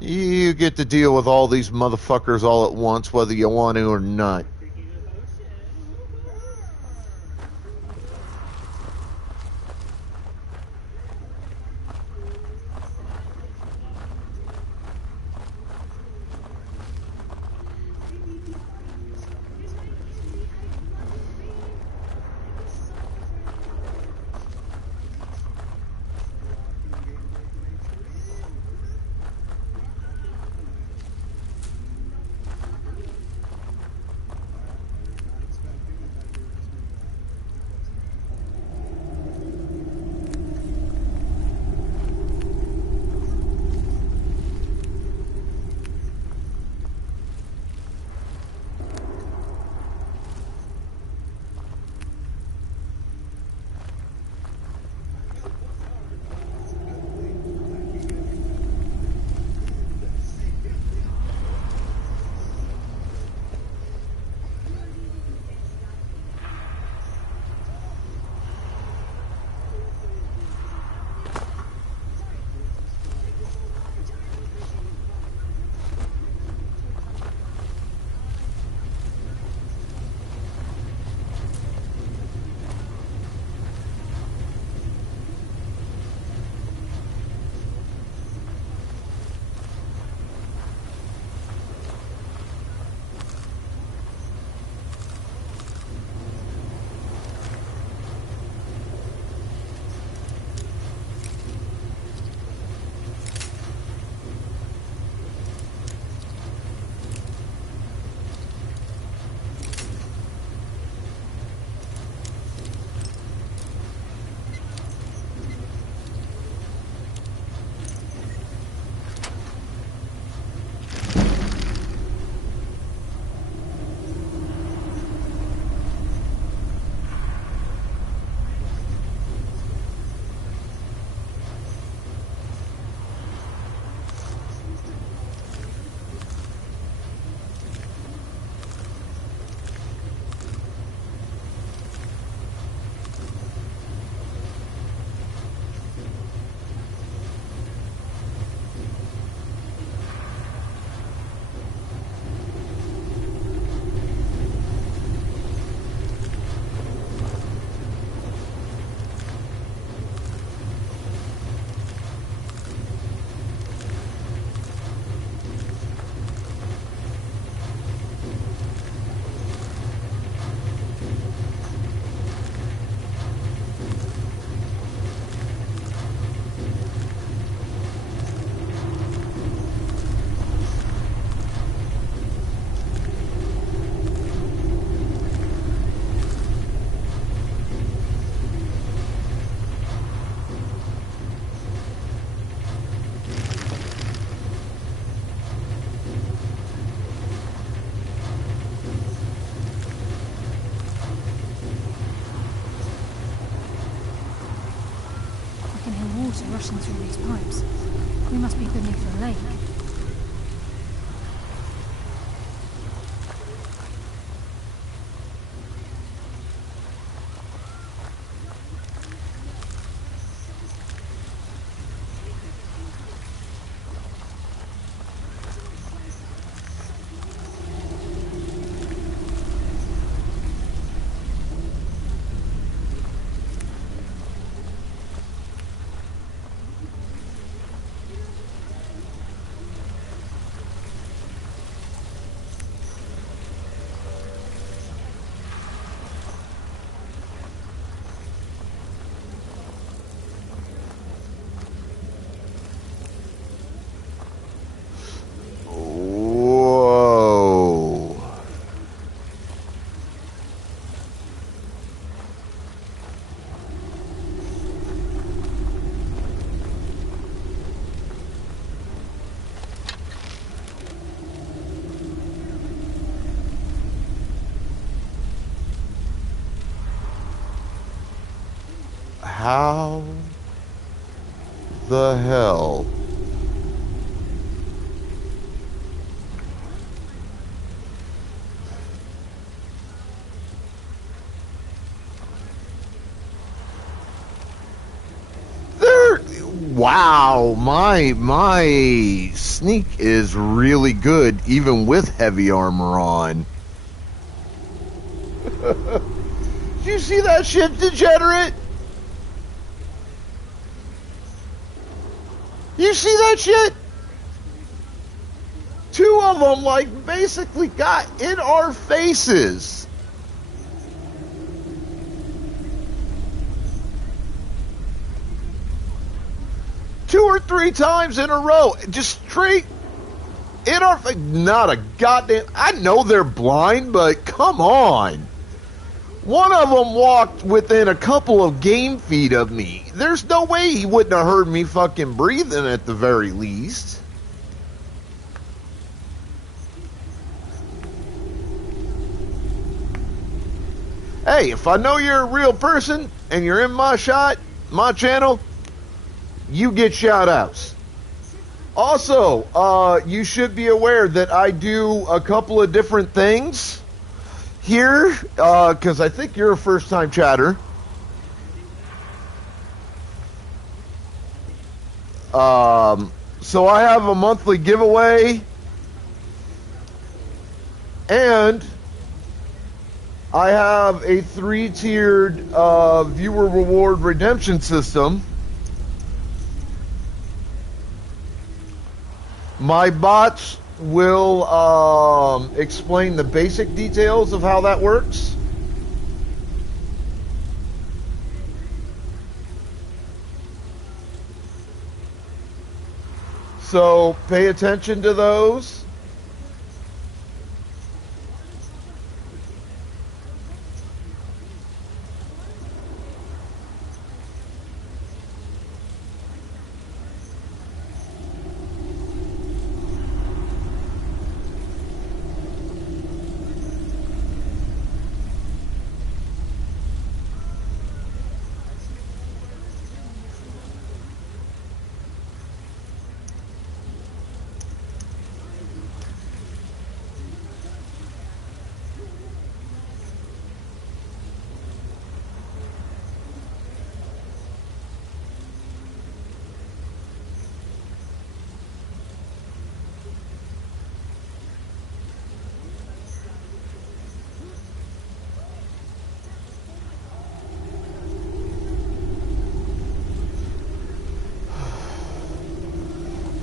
You get to deal with all these motherfuckers all at once, whether you want to or not. passing through these pipes. We must be beneath the lake. Whoa. How the hell? Wow, my sneak is really good even with heavy armor on. Did you see that shit, degenerate? You see that shit? Two of them like basically got in our faces. Two or three times in a row, just straight in our face. Not a goddamn. I know they're blind, but come on. One of them walked within a couple of game feet of me. There's no way he wouldn't have heard me fucking breathing at the very least. Hey, if I know you're a real person and you're in my shot, my channel, you get shout outs. Also, you should be aware that I do a couple of different things here, because I think you're a first-time chatter. So I have a monthly giveaway, and I have a 3-tiered viewer reward redemption system. My bots will explain the basic details of how that works. So pay attention to those.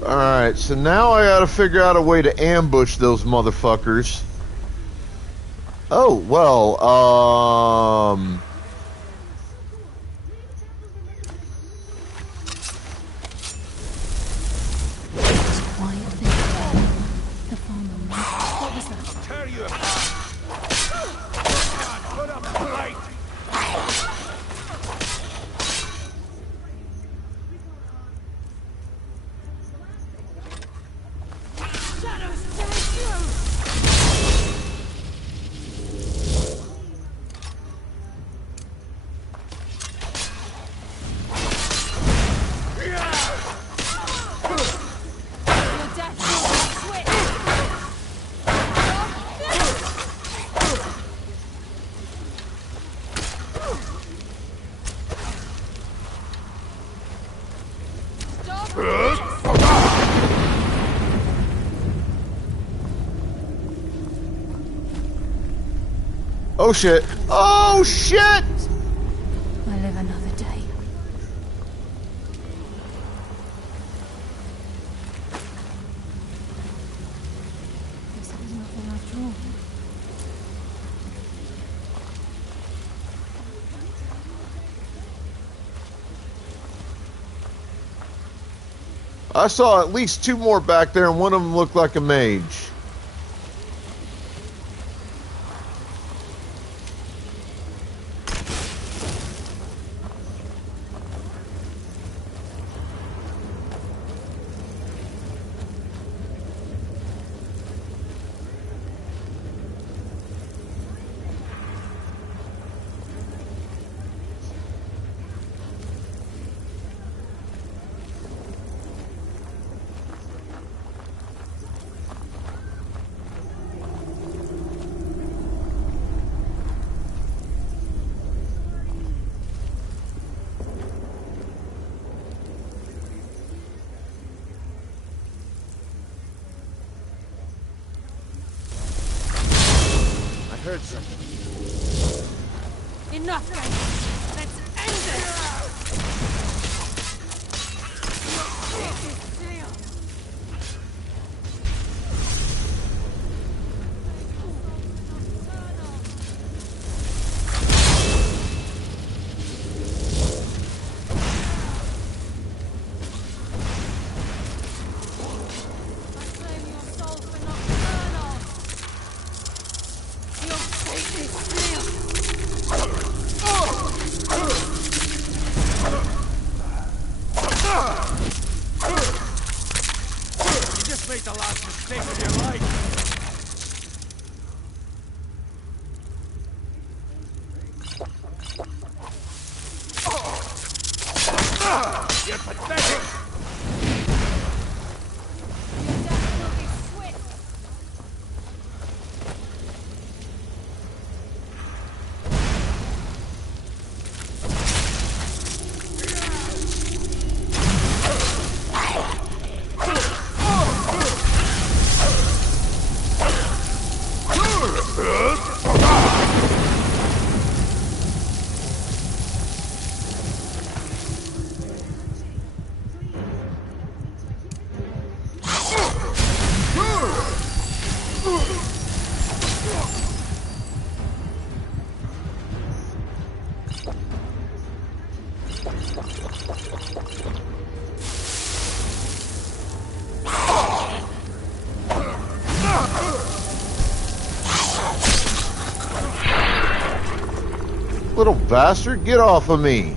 Alright, so now I gotta figure out a way to ambush those motherfuckers. Oh, well, Quiet thing. The farmer. What was that? Tear you apart. Put up a fight. Yeah! Oh shit! Oh shit! I live another day. Guess it was nothing after all. I saw at least 2 more back there, and one of them looked like a mage. Heard something. Enough, guys. Let's end this. This is sealed. I claim your soul for nocturnal. Your fate is sealed. You just made the last mistake of your life. You're pathetic. Your death will be swift. Little bastard, get off of me!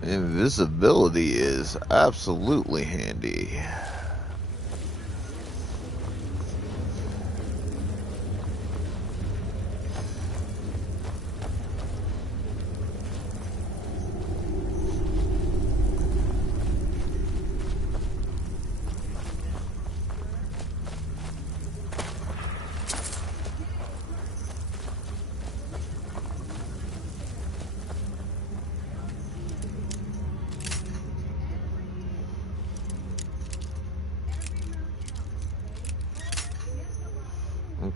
Invisibility is absolutely handy.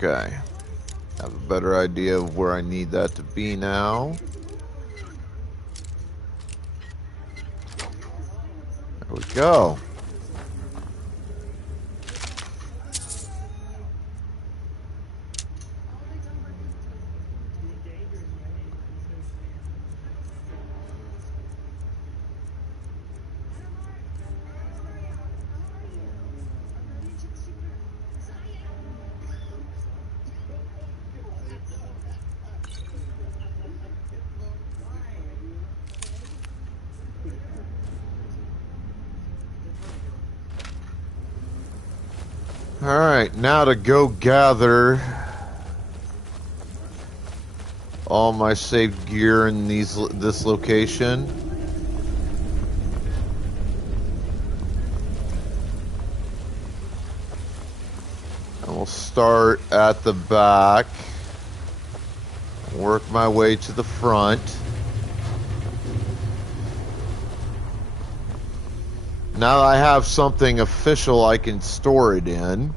Okay. Have a better idea of where I need that to be now. There we go. Alright, now to go gather all my saved gear in this location. And we'll start at the back, work my way to the front. Now that I have something official I can store it in.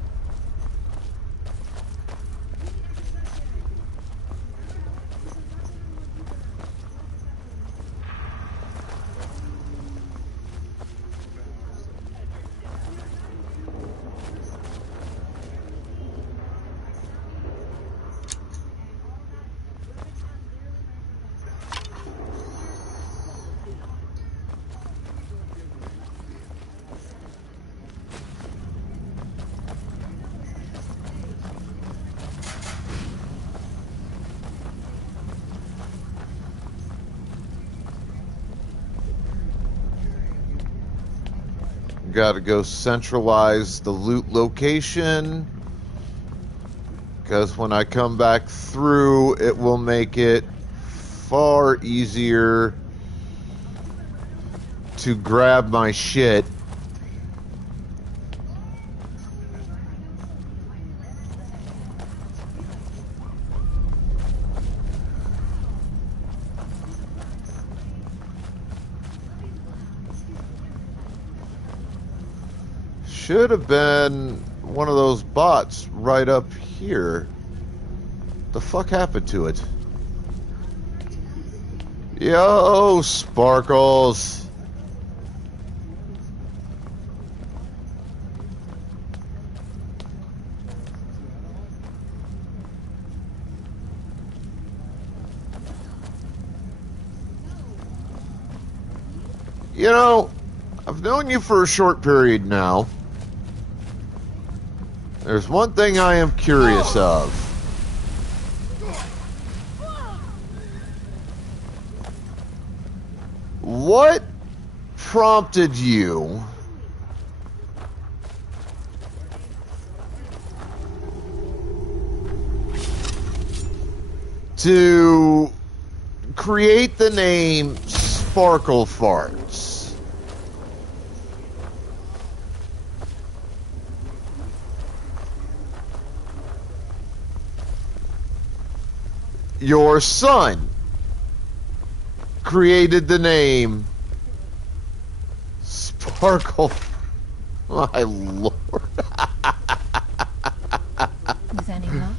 Got to go centralize the loot location, because when I come back through, it will make it far easier to grab my shit. Should have been one of those bots right up here. The fuck happened to it? Yo, Sparkles. You know, I've known you for a short period now. There's one thing I am curious of. What prompted you to create the name Sparkle Farts? Your son created the name Sparkle. My lord. With any luck,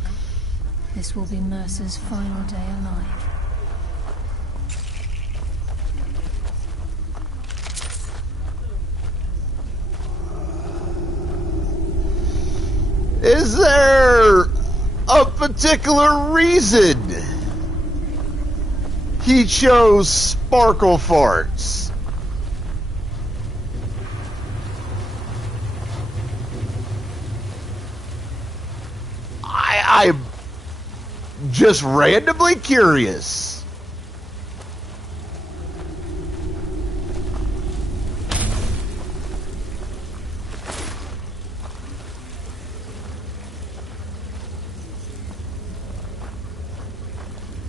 this will be Mercer's final day alive. Is there a particular reason he chose Sparkle Farts? I'm just randomly curious.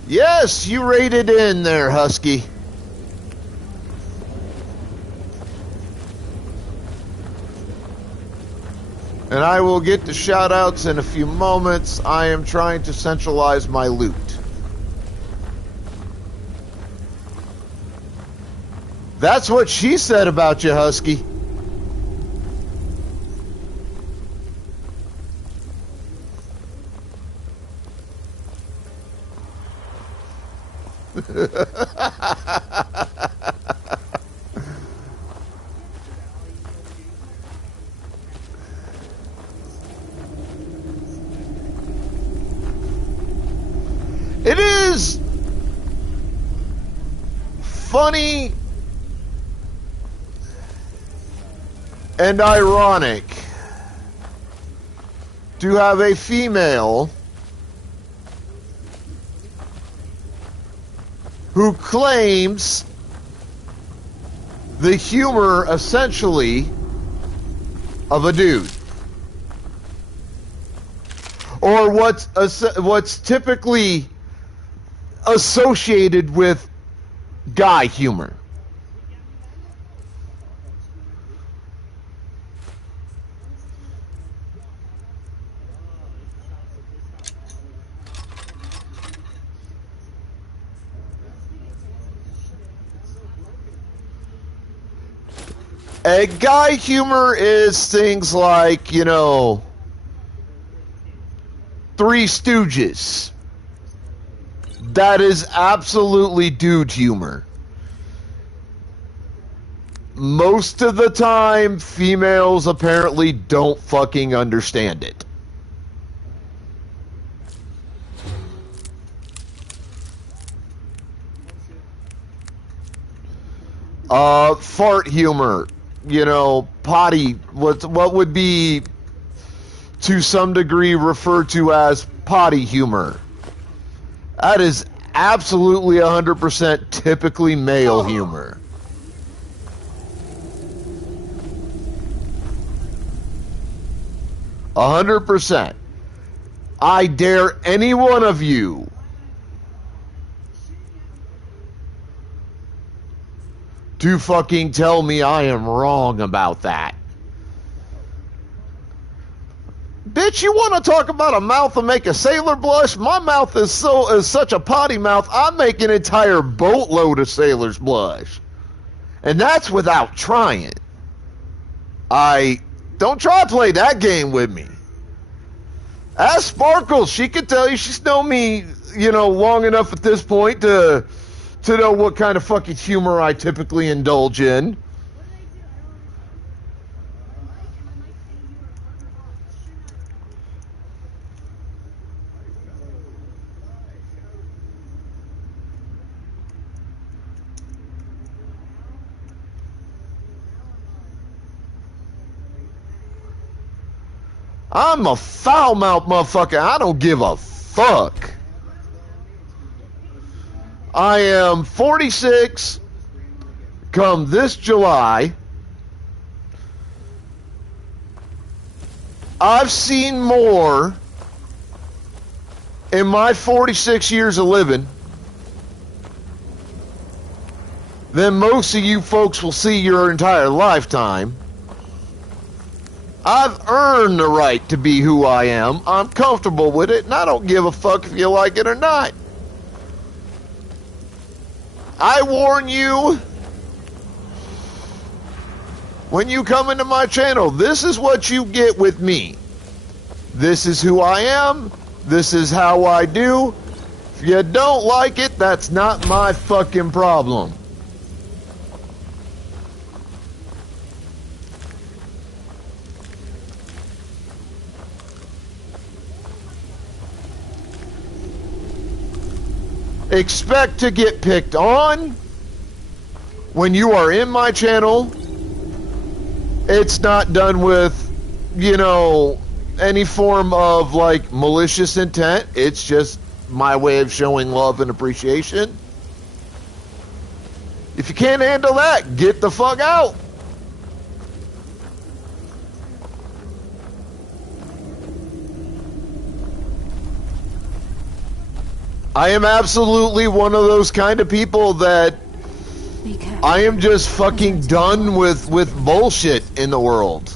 Yes, you rated in there, Husky. And I will get to shout-outs in a few moments. I am trying to centralize my loot. That's what she said about you, Husky. funny and ironic to have a female who claims the humor, essentially, of a dude. Or what's typically associated with guy humor. A guy humor is things like, you know, Three Stooges. That is absolutely dude humor. Most of the time, females apparently don't fucking understand it. Fart humor. You know, potty, what would be to some degree referred to as potty humor. That is absolutely 100% typically male humor. A 100%. I dare any one of you to fucking tell me I am wrong about that. Bitch, you want to talk about a mouth to make a sailor blush? My mouth is such a potty mouth, I make an entire boatload of sailors blush. And that's without trying. Don't try to play that game with me. Ask Sparkles. She could tell you. She's known me, you know, long enough at this point to know what kind of fucking humor I typically indulge in. I'm a foul-mouthed motherfucker. I don't give a fuck. I am 46 come this July. I've seen more in my 46 years of living than most of you folks will see your entire lifetime. I've earned the right to be who I am. I'm comfortable with it, and I don't give a fuck if you like it or not. I warn you, when you come into my channel, this is what you get with me. This is who I am. This is how I do. If you don't like it, that's not my fucking problem. Expect to get picked on when you are in my channel. It's not done with, you know, any form of like malicious intent. It's just my way of showing love and appreciation. If you can't handle that, get the fuck out. I am absolutely one of those kind of people that I am just fucking done with bullshit in the world.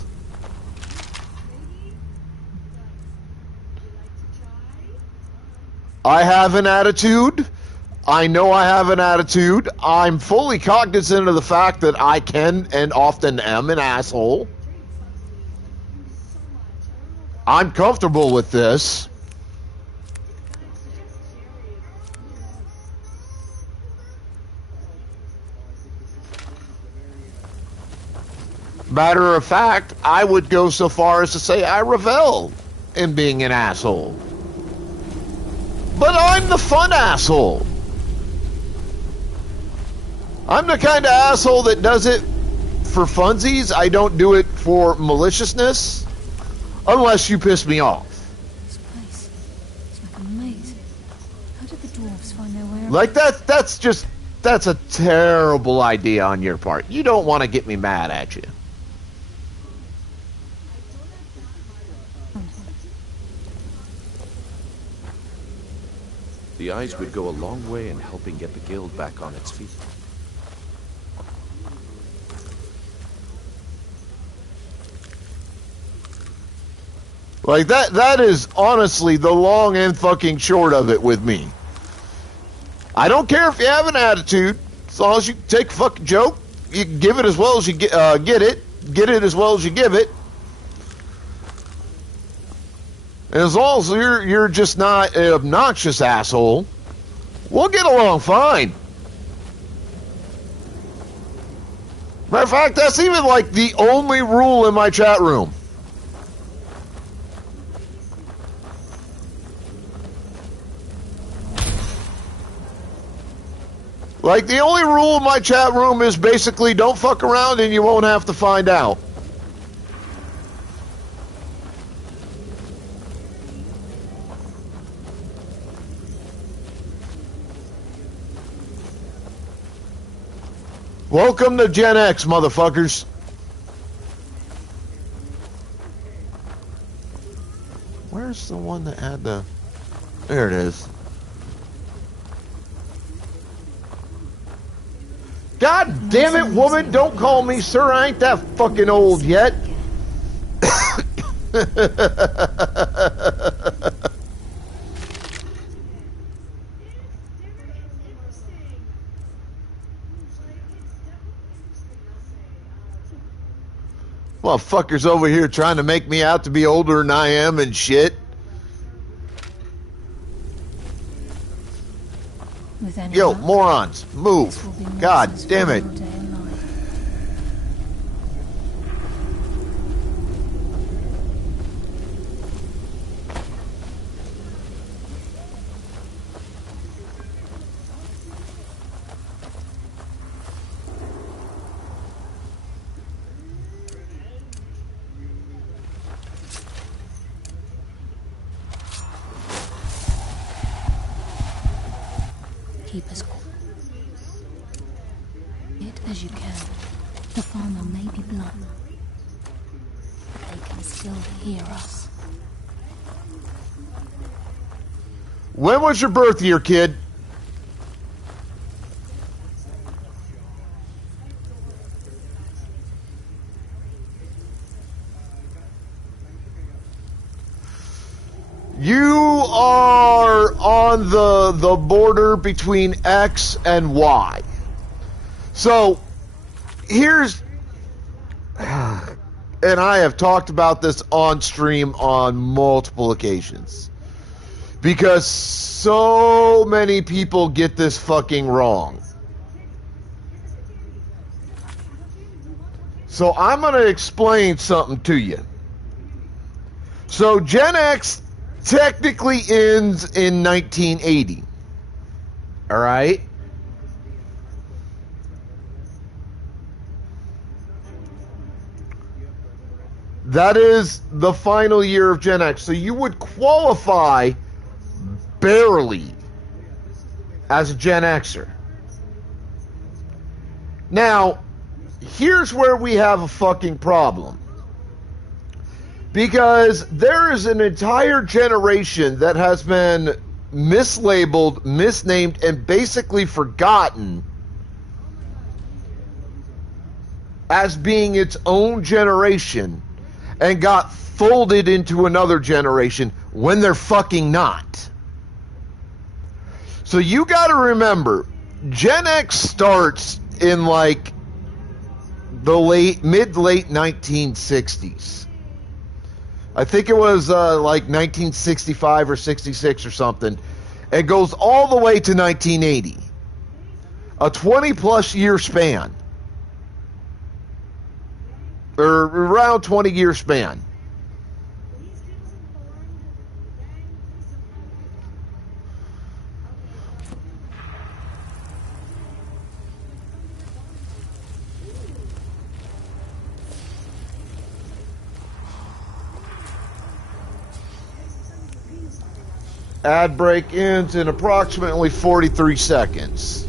I have an attitude. I know I have an attitude. I'm fully cognizant of the fact that I can and often am an asshole. I'm comfortable with this. Matter of fact, I would go so far as to say I revel in being an asshole. But I'm the fun asshole. I'm the kind of asshole that does it for funsies. I don't do it for maliciousness. Unless you piss me off. This place. It's like a maze. How did the dwarves find their way around? Like that's a terrible idea on your part. You don't want to get me mad at you. The eyes would go a long way in helping get the guild back on its feet. Like that is honestly the long and fucking short of it with me. I don't care if you have an attitude, as long as you take a fucking joke, you can give it as well as you get it as well as you give it. And as long as you're just not an obnoxious asshole, we'll get along fine. Matter of fact, that's even like the only rule in my chat room. Like, the only rule in my chat room is basically don't fuck around and you won't have to find out. Welcome to Gen X, motherfuckers. Where's the one that had the... There it is. God damn it, woman, don't call me sir. I ain't that fucking old yet. Motherfuckers over here trying to make me out to be older than I am and shit. Yo, luck, morons, move. God damn it. Keep us cool. It as you can. The farmer may be blunt, but they can still hear us. When was your birth year, kid? You are on the border between X and Y. So, here's... And I have talked about this on stream on multiple occasions. Because so many people get this fucking wrong. So, I'm going to explain something to you. So, Gen X technically ends in 1980. All right? That is the final year of Gen X. So you would qualify barely as a Gen Xer. Now, here's where we have a fucking problem. Because there is an entire generation that has been mislabeled, misnamed, and basically forgotten as being its own generation and got folded into another generation when they're fucking not. So you gotta remember, Gen X starts in like the mid-late 1960s. I think it was like 1965 or 66 or something. It goes all the way to 1980. A 20-plus year span. Or around 20-year span. Ad break ends in approximately 43 seconds.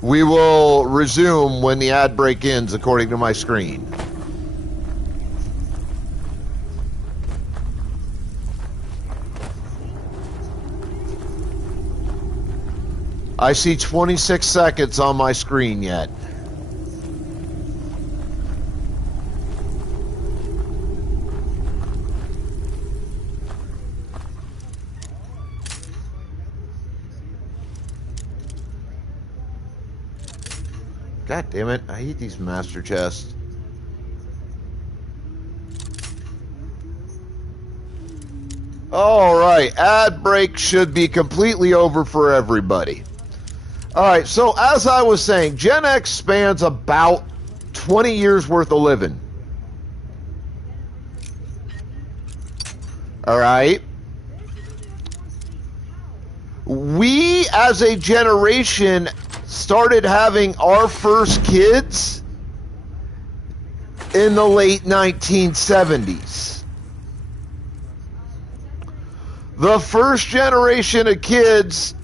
We will resume when the ad break ends, according to my screen. I see 26 seconds on my screen yet. God damn it, I hate these master chests. Alright, ad break should be completely over for everybody. Alright, so as I was saying, Gen X spans about 20 years worth of living. Alright? We, as a generation, started having our first kids in the late 1970s. The first generation of kids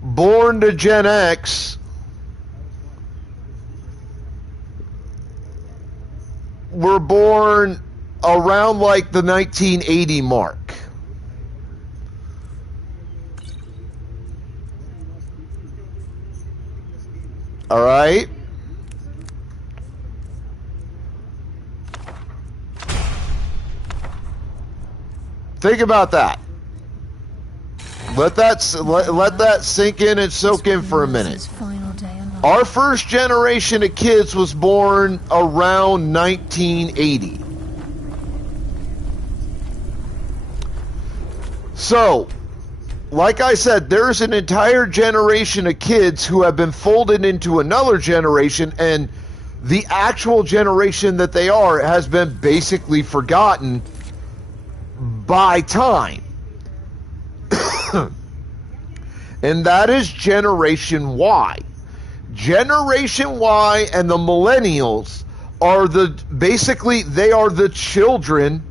born to Gen X were born around like the 1980 mark. All right. Think about that. Let that sink in and soak in for a minute. Our first generation of kids was born around 1980. So, like I said, there's an entire generation of kids who have been folded into another generation, and the actual generation that they are has been basically forgotten by time. And that is Generation Y. Generation Y and the millennials are basically they are the children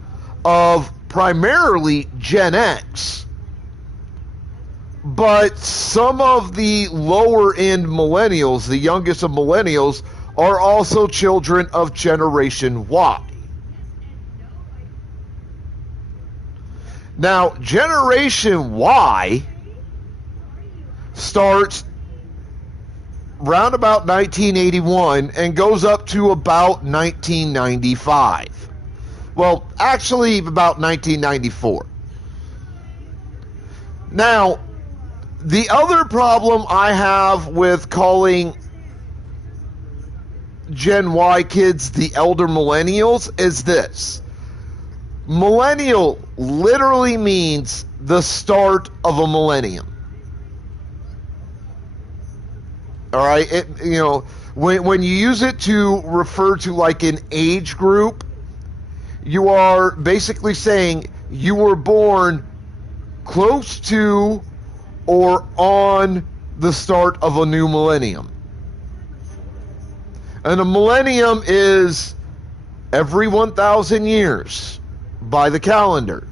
of primarily Gen X. But some of the lower end millennials, the youngest of millennials, are also children of Generation Y. Now, Generation Y starts round about 1981 and goes up to about 1995. Well, actually about 1994. Now, the other problem I have with calling Gen Y kids the elder millennials is this. Millennial literally means the start of a millennium. All right, when you use it to refer to like an age group, you are basically saying you were born close to or on the start of a new millennium. And a millennium is every 1,000 years by the calendar.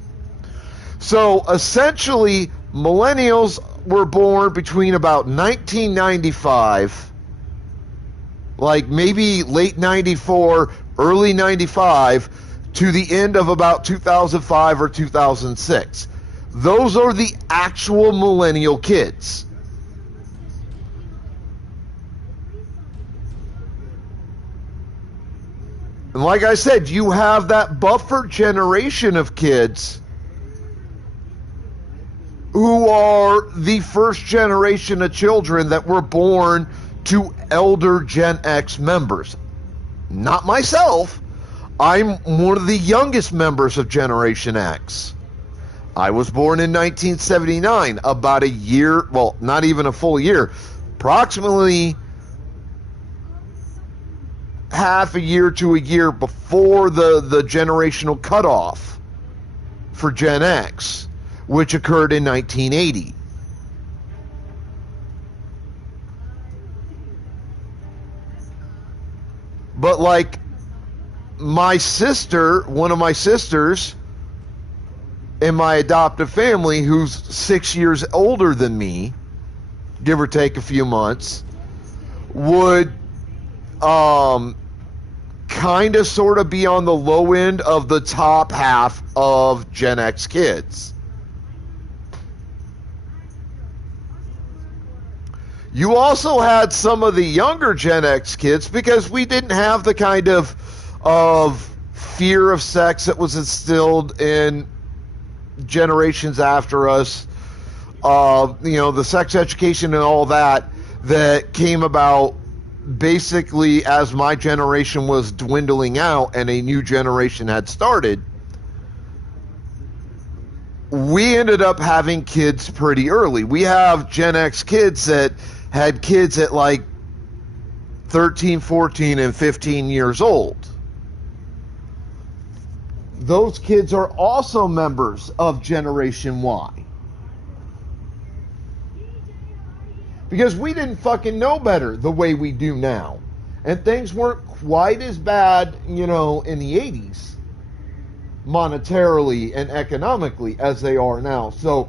So essentially, millennials were born between about 1995, like maybe late 94, early 95, to the end of about 2005 or 2006. Those are the actual millennial kids. And like I said, you have that buffer generation of kids who are the first generation of children that were born to elder Gen X members. Not myself. I'm one of the youngest members of Generation X. I was born in 1979, about a year, well, not even a full year, approximately half a year to a year before the generational cutoff for Gen X, which occurred in 1980. But like my sister, one of my sisters, in my adoptive family who's 6 years older than me, give or take a few months, would kind of sort of be on the low end of the top half of Gen X kids. You also had some of the younger Gen X kids, because we didn't have the kind of fear of sex that was instilled in generations after us. The sex education and all that came about basically as my generation was dwindling out and a new generation had started. We ended up having kids pretty early. We have Gen X kids that had kids at like 13, 14, and 15 years old. Those kids are also members of Generation Y. Because we didn't fucking know better the way we do now. And things weren't quite as bad, in the 80s, monetarily and economically, as they are now. So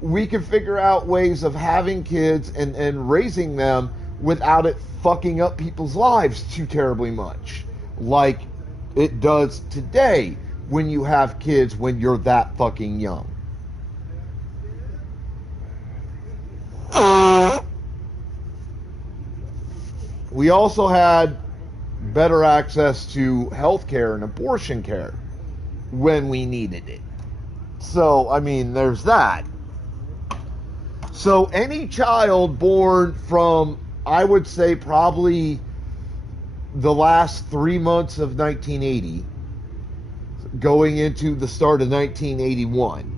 we can figure out ways of having kids and raising them without it fucking up people's lives too terribly much, like it does today when you have kids when you're that fucking young. We also had better access to health care and abortion care when we needed it. So, there's that. So any child born from, I would say, probably the last 3 months of 1980, going into the start of 1981,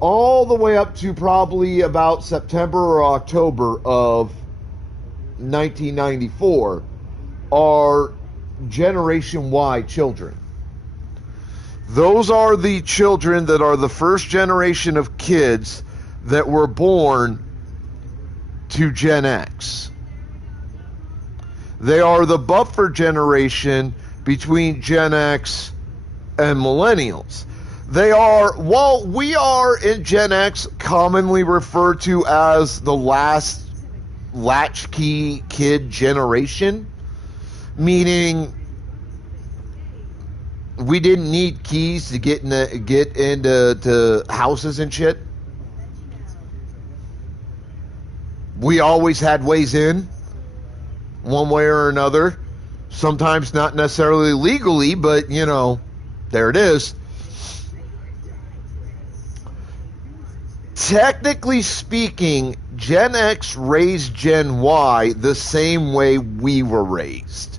all the way up to probably about September or October of 1994, are Generation Y children. Those are the children that are the first generation of kids that were born to Gen X. They are the buffer generation between Gen X and millennials. They are, while we are in Gen X commonly referred to as the last latchkey kid generation, meaning we didn't need keys to get into houses and shit. We always had ways in, one way or another. Sometimes not necessarily legally, but, there it is. Technically speaking, Gen X raised Gen Y the same way we were raised.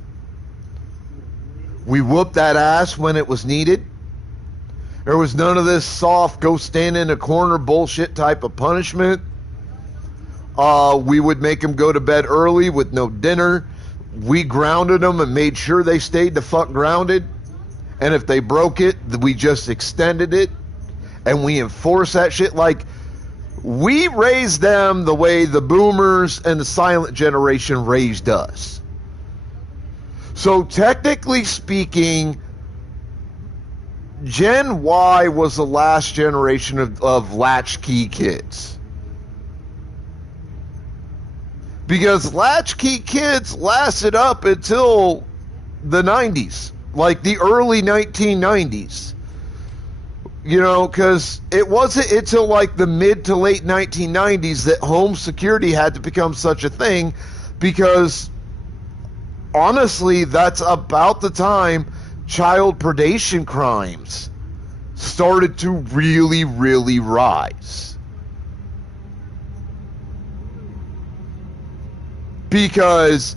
We whooped that ass when it was needed. There was none of this soft, go stand in a corner bullshit type of punishment. We would make them go to bed early with no dinner. We grounded them and made sure they stayed the fuck grounded. And if they broke it, we just extended it. And we enforced that shit. Like, we raised them the way the boomers and the silent generation raised us. So technically speaking, Gen Y was the last generation of latchkey kids. Because latchkey kids lasted up until the 90s, like the early 1990s. Because it wasn't until like the mid to late 1990s that home security had to become such a thing, because honestly, that's about the time child predation crimes started to really, really rise. Because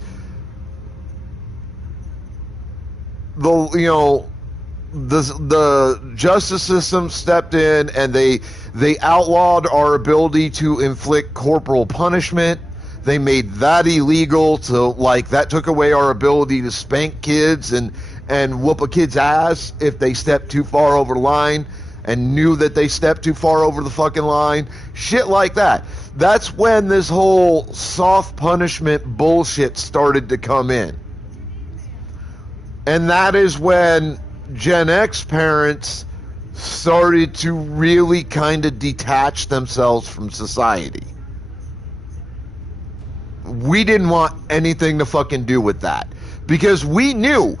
the justice system stepped in and they outlawed our ability to inflict corporal punishment. They made that illegal, so that took away our ability to spank kids and whoop a kid's ass if they stepped too far over the line and knew that they stepped too far over the fucking line. Shit like that. That's when this whole soft punishment bullshit started to come in. And that is when Gen X parents started to really kind of detach themselves from society. We didn't want anything to fucking do with that. Because we knew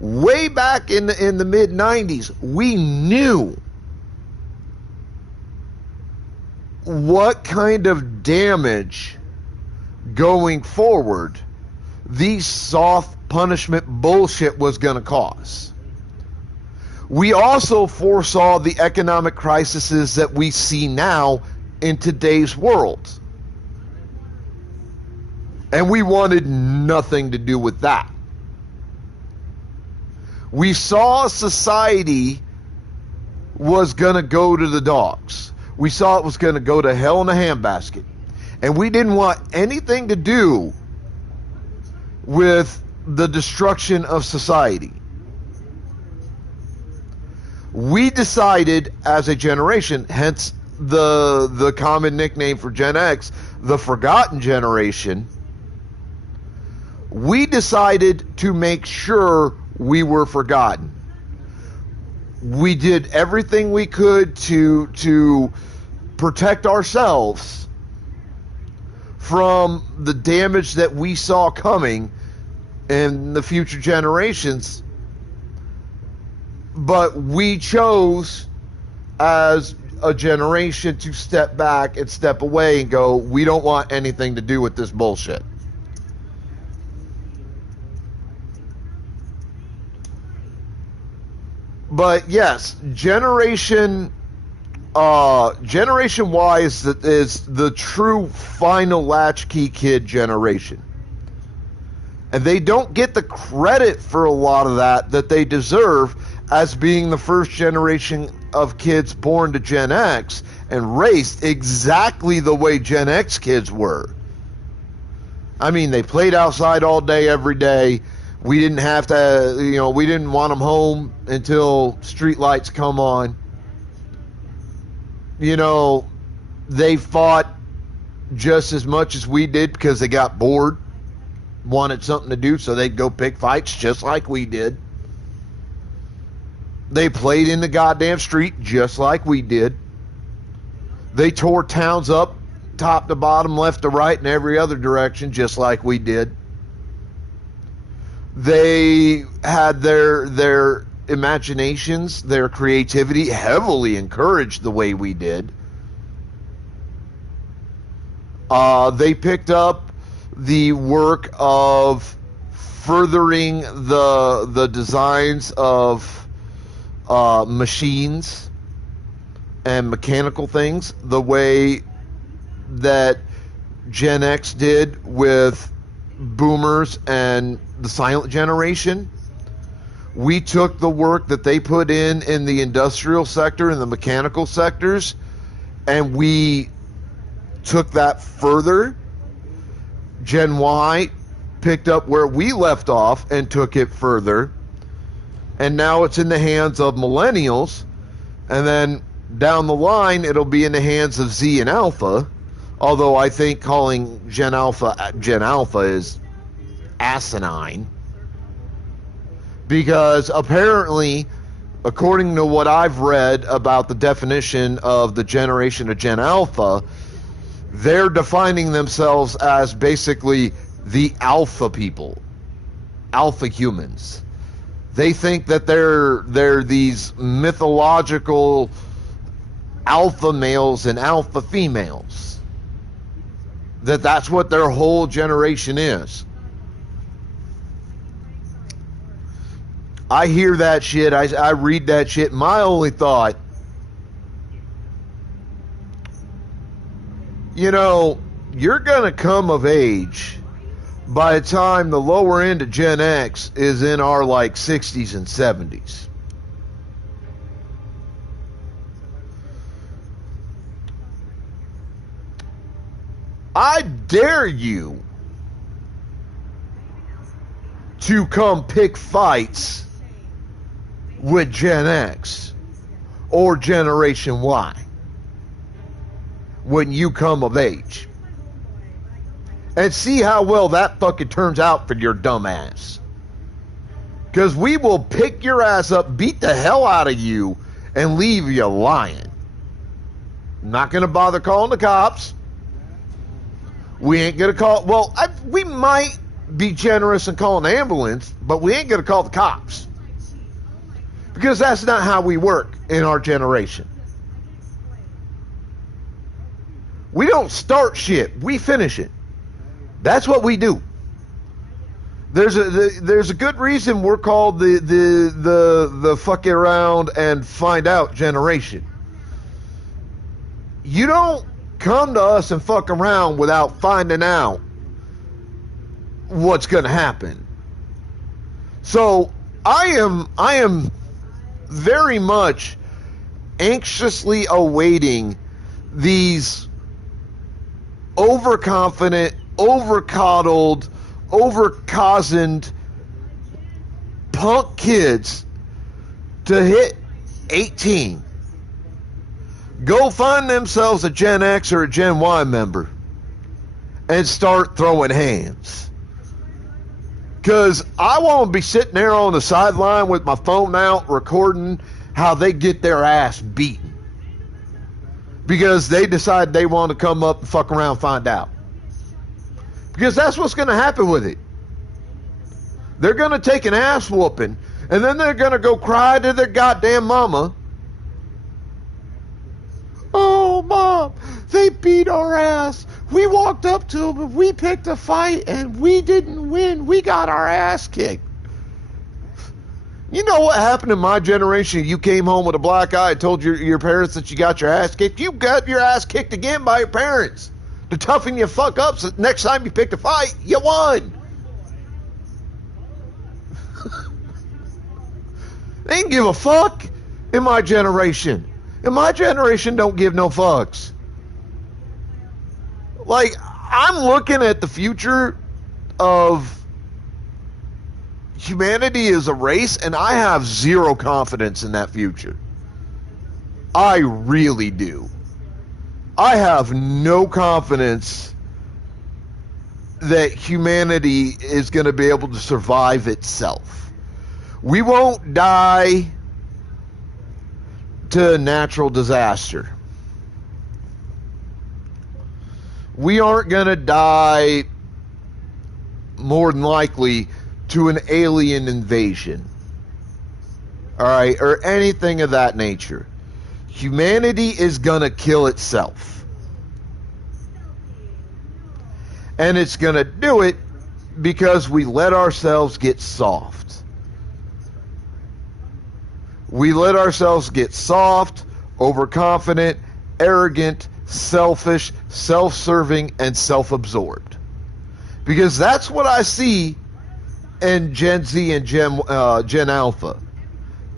way back in the mid-90s, we knew what kind of damage going forward these soft punishment bullshit was going to cause. We also foresaw the economic crises that we see now in today's world. And we wanted nothing to do with that. We saw society was going to go to the dogs. We saw it was going to go to hell in a handbasket. And we didn't want anything to do with the destruction of society. We decided as a generation, hence the common nickname for Gen X, the forgotten generation, we decided to make sure we were forgotten. We did everything we could to protect ourselves from the damage that we saw coming in the future generations. But we chose as a generation to step back and step away and go, we don't want anything to do with this bullshit. But yes, Generation Y is the true final latchkey kid generation. And they don't get the credit for a lot of that they deserve as being the first generation of kids born to Gen X and raised exactly the way Gen X kids were. I mean, they played outside all day, every day. We didn't have to, we didn't want them home until street lights come on. They fought just as much as we did because they got bored, wanted something to do, so they'd go pick fights just like we did. They played in the goddamn street just like we did. They tore towns up, top to bottom, left to right, and every other direction just like we did. They had their imaginations, their creativity heavily encouraged the way we did. They picked up the work of furthering the designs of machines and mechanical things the way that Gen X did with boomers and the silent generation. We took the work that they put in the industrial sector and the mechanical sectors, and we took that further. Gen Y picked up where we left off and took it further, and now it's in the hands of millennials, and then down the line it'll be in the hands of Z and Alpha, although I think calling Gen Alpha is asinine, because apparently, according to what I've read about the definition of the generation of Gen Alpha, they're defining themselves as basically the alpha people, alpha humans. They think that they're these mythological alpha males and alpha females. That's what their whole generation is. I hear that shit, I read that shit. My only thought, you're going to come of age by the time the lower end of Gen X is in our 60s and 70s. I dare you to come pick fights with Gen X or Generation Y when you come of age, and see how well that fucking turns out for your dumb ass. Because we will pick your ass up, beat the hell out of you, and leave you lying. Not going to bother calling the cops. We ain't going to call... Well, we might be generous and call an ambulance, but we ain't going to call the cops. Because that's not how we work in our generation. We don't start shit. We finish it. That's what we do. There's a good reason we're called the fuck around and find out generation. You don't come to us and fuck around without finding out what's going to happen. So I am very much anxiously awaiting these overconfident, overcoddled, over-cozened punk kids to hit 18. Go find themselves a Gen X or a Gen Y member and start throwing hands. Because I won't be sitting there on the sideline with my phone out recording how they get their ass beaten. Because they decide they want to come up and fuck around and find out. Because that's what's going to happen with it. They're going to take an ass whooping, and then they're going to go cry to their goddamn mama. Oh, Mom, they beat our ass. We walked up to them, and we picked a fight, and we didn't win. We got our ass kicked. You know what happened in my generation? You came home with a black eye and told your parents that you got your ass kicked. You got your ass kicked again by your parents. To toughen you fuck up so next time you picked a fight, you won. They didn't give a fuck in my generation. In my generation, don't give no fucks. Like, I'm looking at the future of humanity as a race, and I have zero confidence in that future. I really do. I have no confidence that humanity is going to be able to survive itself. We won't die to a natural disaster. We aren't going to die, more than likely, to an alien invasion. All right, or anything of that nature. Humanity is going to kill itself. And it's going to do it because we let ourselves get soft. We let ourselves get soft, overconfident, arrogant, selfish, self-serving, and self-absorbed. Because that's what I see in Gen Z and Gen Alpha.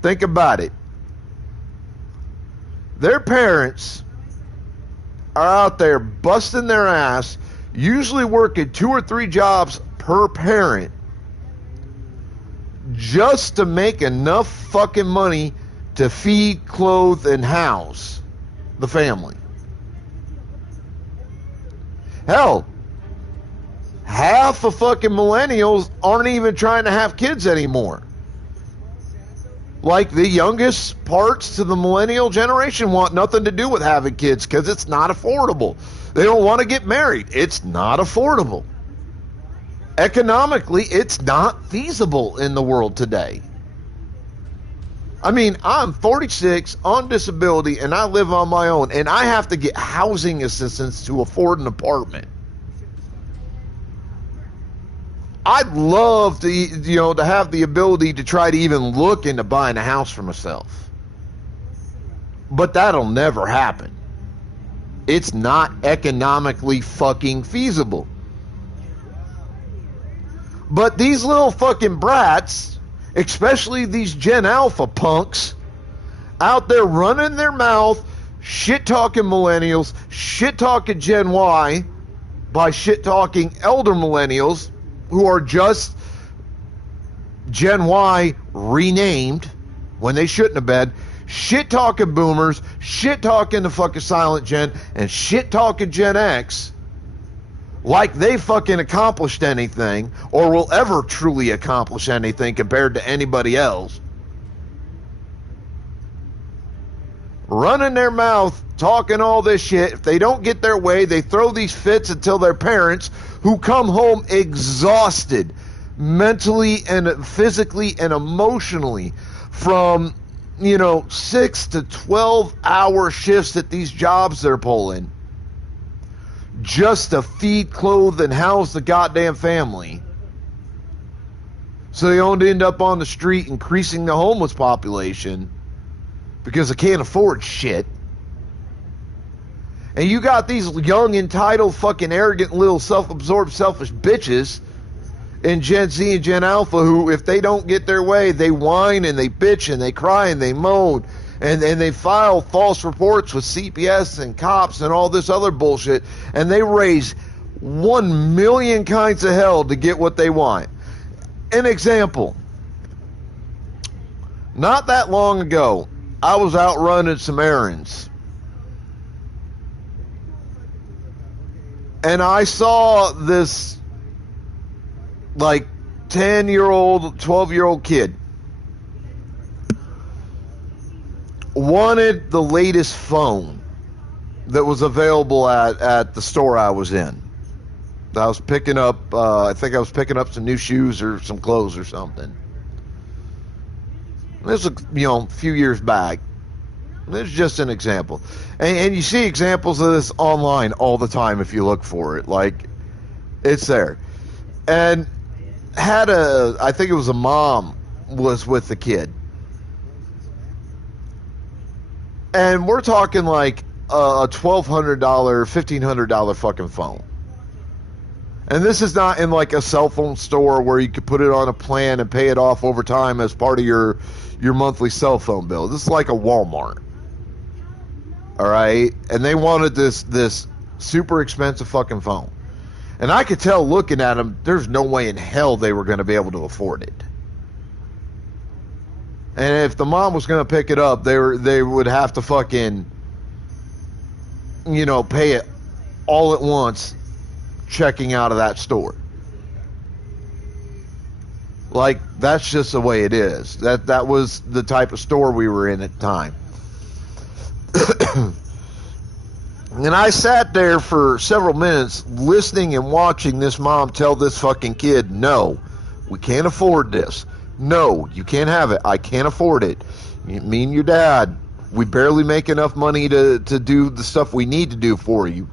Think about it. Their parents are out there busting their ass, usually working 2 or 3 jobs per parent, just to make enough fucking money to feed, clothe, and house the family. Hell, half of fucking millennials aren't even trying to have kids anymore. Like, the youngest parts to the millennial generation want nothing to do with having kids because it's not affordable. They don't want to get married. It's not affordable. Economically, it's not feasible in the world today. I mean, I'm 46, on disability, and I live on my own, and I have to get housing assistance to afford an apartment. I'd love to, to have the ability to try to even look into buying a house for myself. But that'll never happen. It's not economically fucking feasible. But these little fucking brats, especially these Gen Alpha punks, out there running their mouth, shit-talking millennials, shit-talking Gen Y, by shit-talking elder millennials, who are just Gen Y renamed when they shouldn't have been, shit-talking boomers, shit-talking the fucking silent gen, and shit-talking Gen X, like they fucking accomplished anything or will ever truly accomplish anything compared to anybody else. Running their mouth, talking all this shit. If they don't get their way, they throw these fits until their parents, who come home exhausted mentally and physically and emotionally from, 6 to 12 hour shifts at these jobs they're pulling, just to feed, clothe, and house the goddamn family. So they don't end up on the street increasing the homeless population because they can't afford shit. And you got these young, entitled, fucking arrogant little self-absorbed, selfish bitches in Gen Z and Gen Alpha who, if they don't get their way, they whine and they bitch and they cry and they moan. And they file false reports with CPS and cops and all this other bullshit. And they raise 1 million kinds of hell to get what they want. An example. Not that long ago, I was out running some errands. And I saw this, 10-year-old, 12-year-old kid. Wanted the latest phone that was available at the store I was in. I was picking up, I think I was picking up some new shoes or some clothes or something. This was, a few years back. This is just an example. And you see examples of this online all the time if you look for it. It's there. And I think it was a mom was with the kid. And we're talking a $1,200, $1,500 fucking phone. And this is not in a cell phone store where you could put it on a plan and pay it off over time as part of your monthly cell phone bill. This is like a Walmart. All right? And they wanted this super expensive fucking phone. And I could tell looking at them, there's no way in hell they were going to be able to afford it. And if the mom was going to pick it up, they would have to fucking, pay it all at once checking out of that store. That's just the way it is. That was the type of store we were in at the time. And I sat there for several minutes listening and watching this mom tell this fucking kid, no, we can't afford this. No, you can't have it. I can't afford it. Me and your dad, we barely make enough money to do the stuff we need to do for you.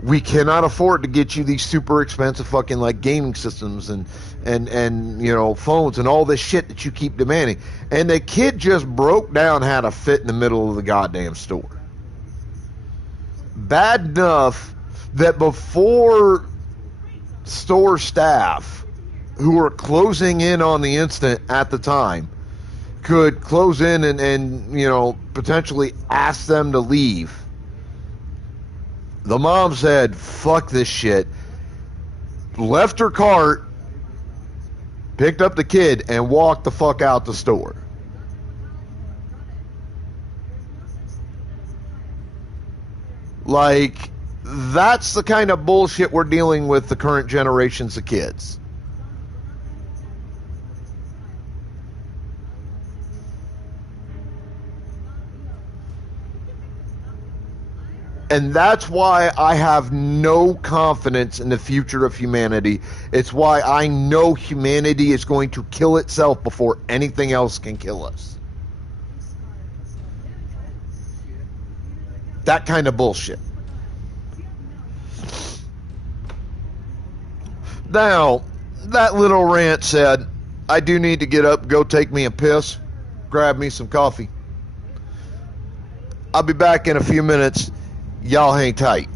We cannot afford to get you these super expensive fucking gaming systems and phones and all this shit that you keep demanding. And the kid just broke down how to fit in the middle of the goddamn store. Bad enough that before store staff, who were closing in on the instant at the time, could close in and potentially ask them to leave, the mom said, fuck this shit, left her cart, picked up the kid, and walked the fuck out the store. That's the kind of bullshit we're dealing with the current generations of kids. And that's why I have no confidence in the future of humanity. It's why I know humanity is going to kill itself before anything else can kill us. That kind of bullshit. Now, that little rant said, I do need to get up, go take me a piss, grab me some coffee. I'll be back in a few minutes. Y'all hang tight.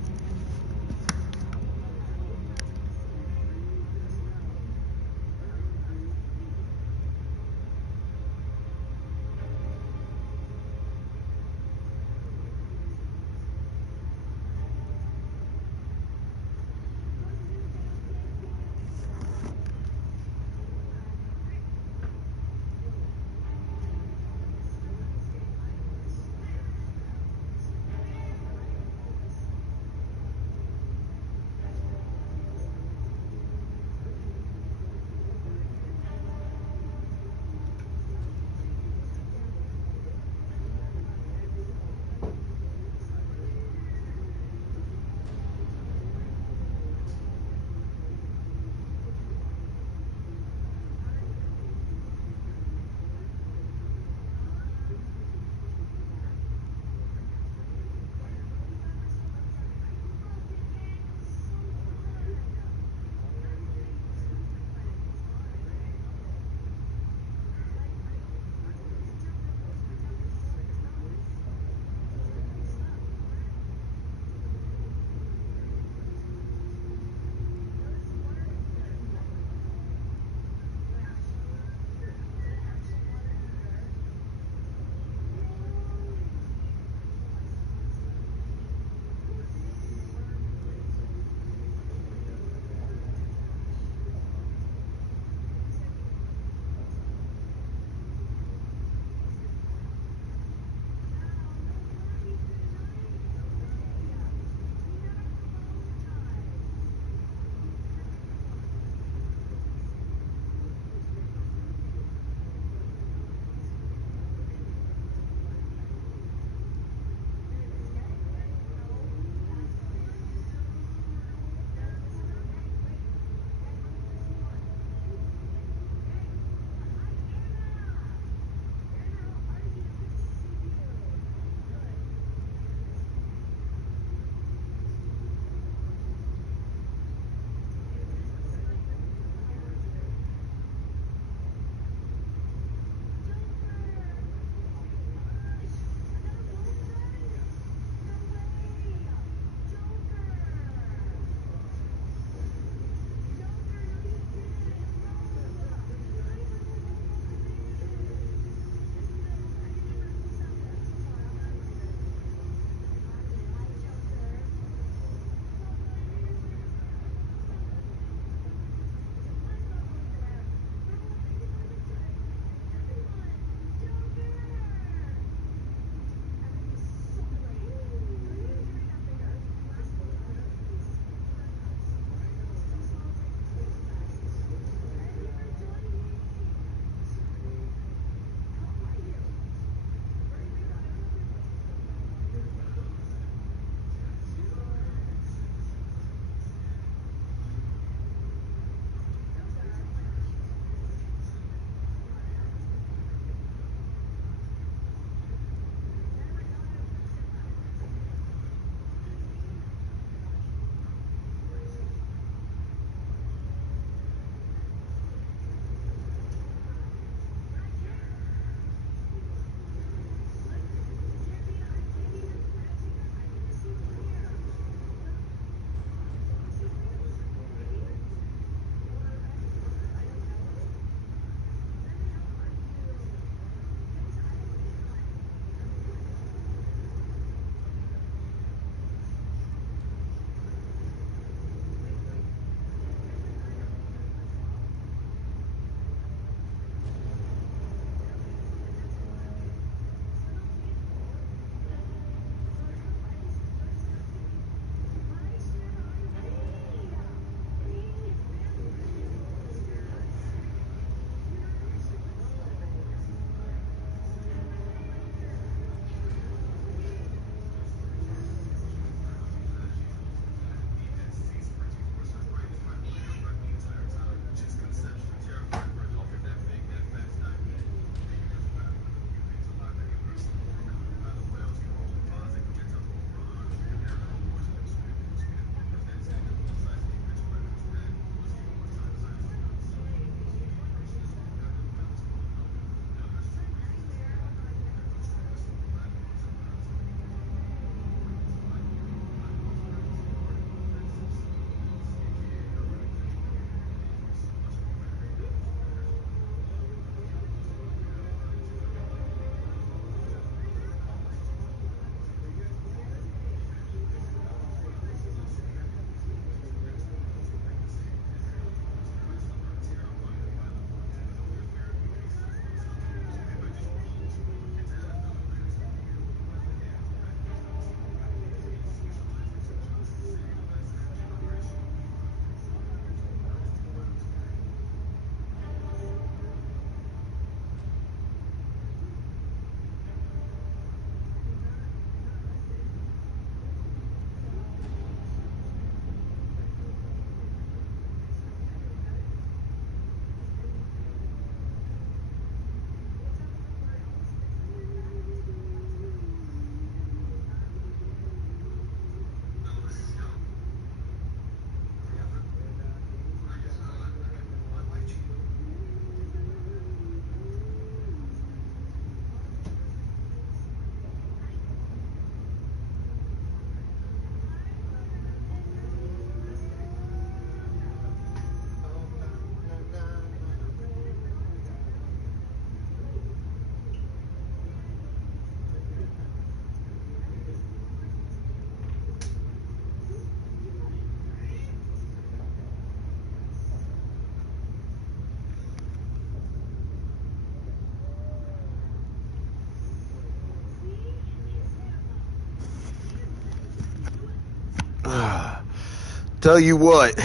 Tell you what,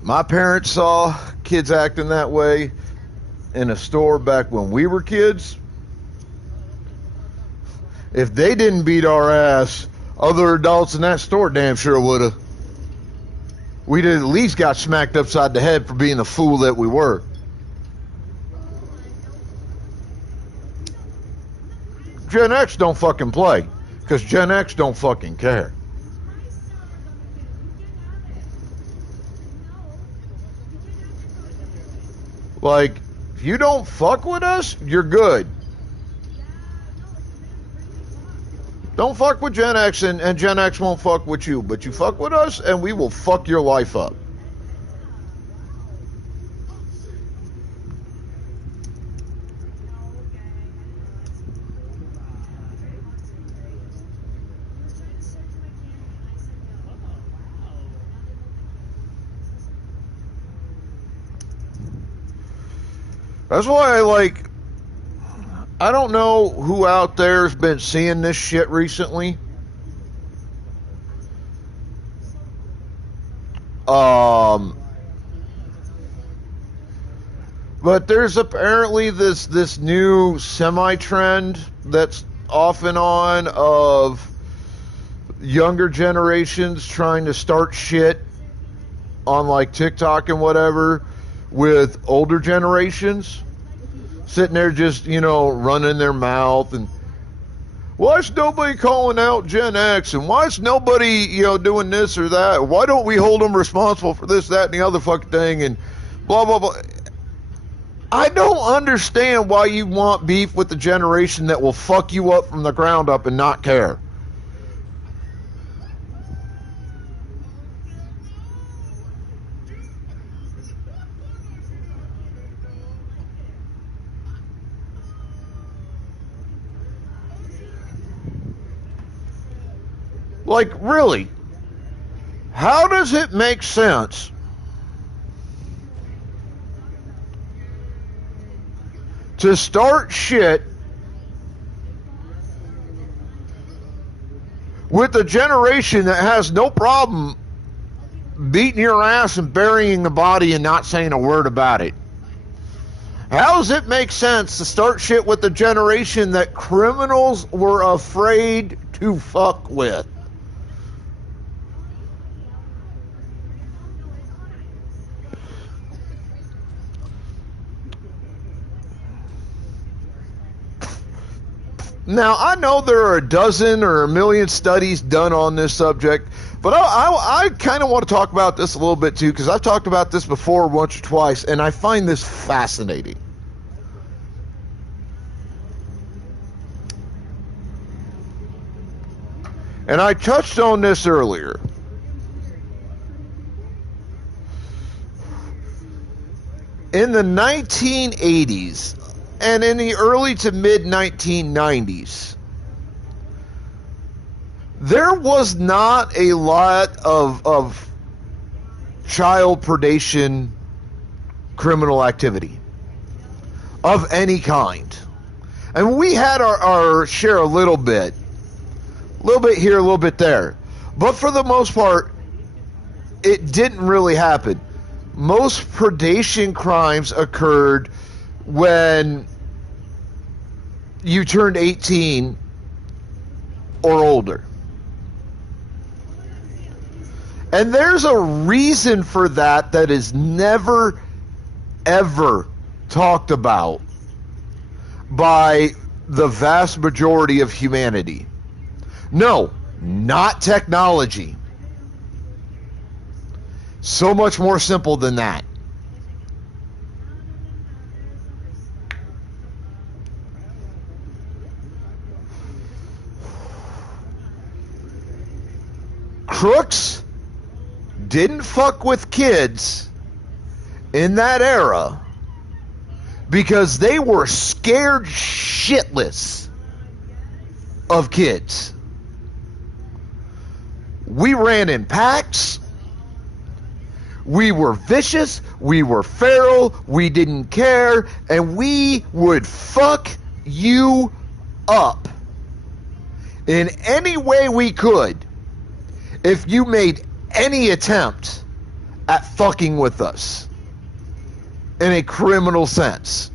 my parents saw kids acting that way in a store back when we were kids. If they didn't beat our ass, other adults in that store damn sure would have. We'd at least got smacked upside the head for being the fool that we were. Gen X don't fucking play, because Gen X don't fucking care. Like, if you don't fuck with us, you're good. Don't fuck with Gen X, and Gen X won't fuck with you. But you fuck with us, and we will fuck your life up. That's why I don't know who out there's been seeing this shit recently. But there's apparently this new semi-trend that's off and on of younger generations trying to start shit on like TikTok and whatever with older generations sitting there just, running their mouth and why is nobody calling out Gen X and why is nobody, doing this or that? Why don't we hold them responsible for this, that, and the other fucking thing and blah, blah, blah. I don't understand why you want beef with the generation that will fuck you up from the ground up and not care. Like, really? How does it make sense to start shit with a generation that has no problem beating your ass and burying the body and not saying a word about it? How does it make sense to start shit with a generation that criminals were afraid to fuck with? Now, I know there are a dozen or a million studies done on this subject, but I kind of want to talk about this a little bit too, because I've talked about this before once or twice, and I find this fascinating. And I touched on this earlier. In the 1980s, and in the early to mid 1990s, there was not a lot of child predation criminal activity of any kind. And we had our share a little bit here, a little bit there. But for the most part, it didn't really happen. Most predation crimes occurred when you turned 18 or older. And there's a reason for that is never, ever talked about by the vast majority of humanity. No, not technology. So much more simple than that. Crooks didn't fuck with kids in that era because they were scared shitless of kids. We ran in packs. We were vicious. We were feral. We didn't care. And we would fuck you up in any way we could if you made any attempt at fucking with us in a criminal sense.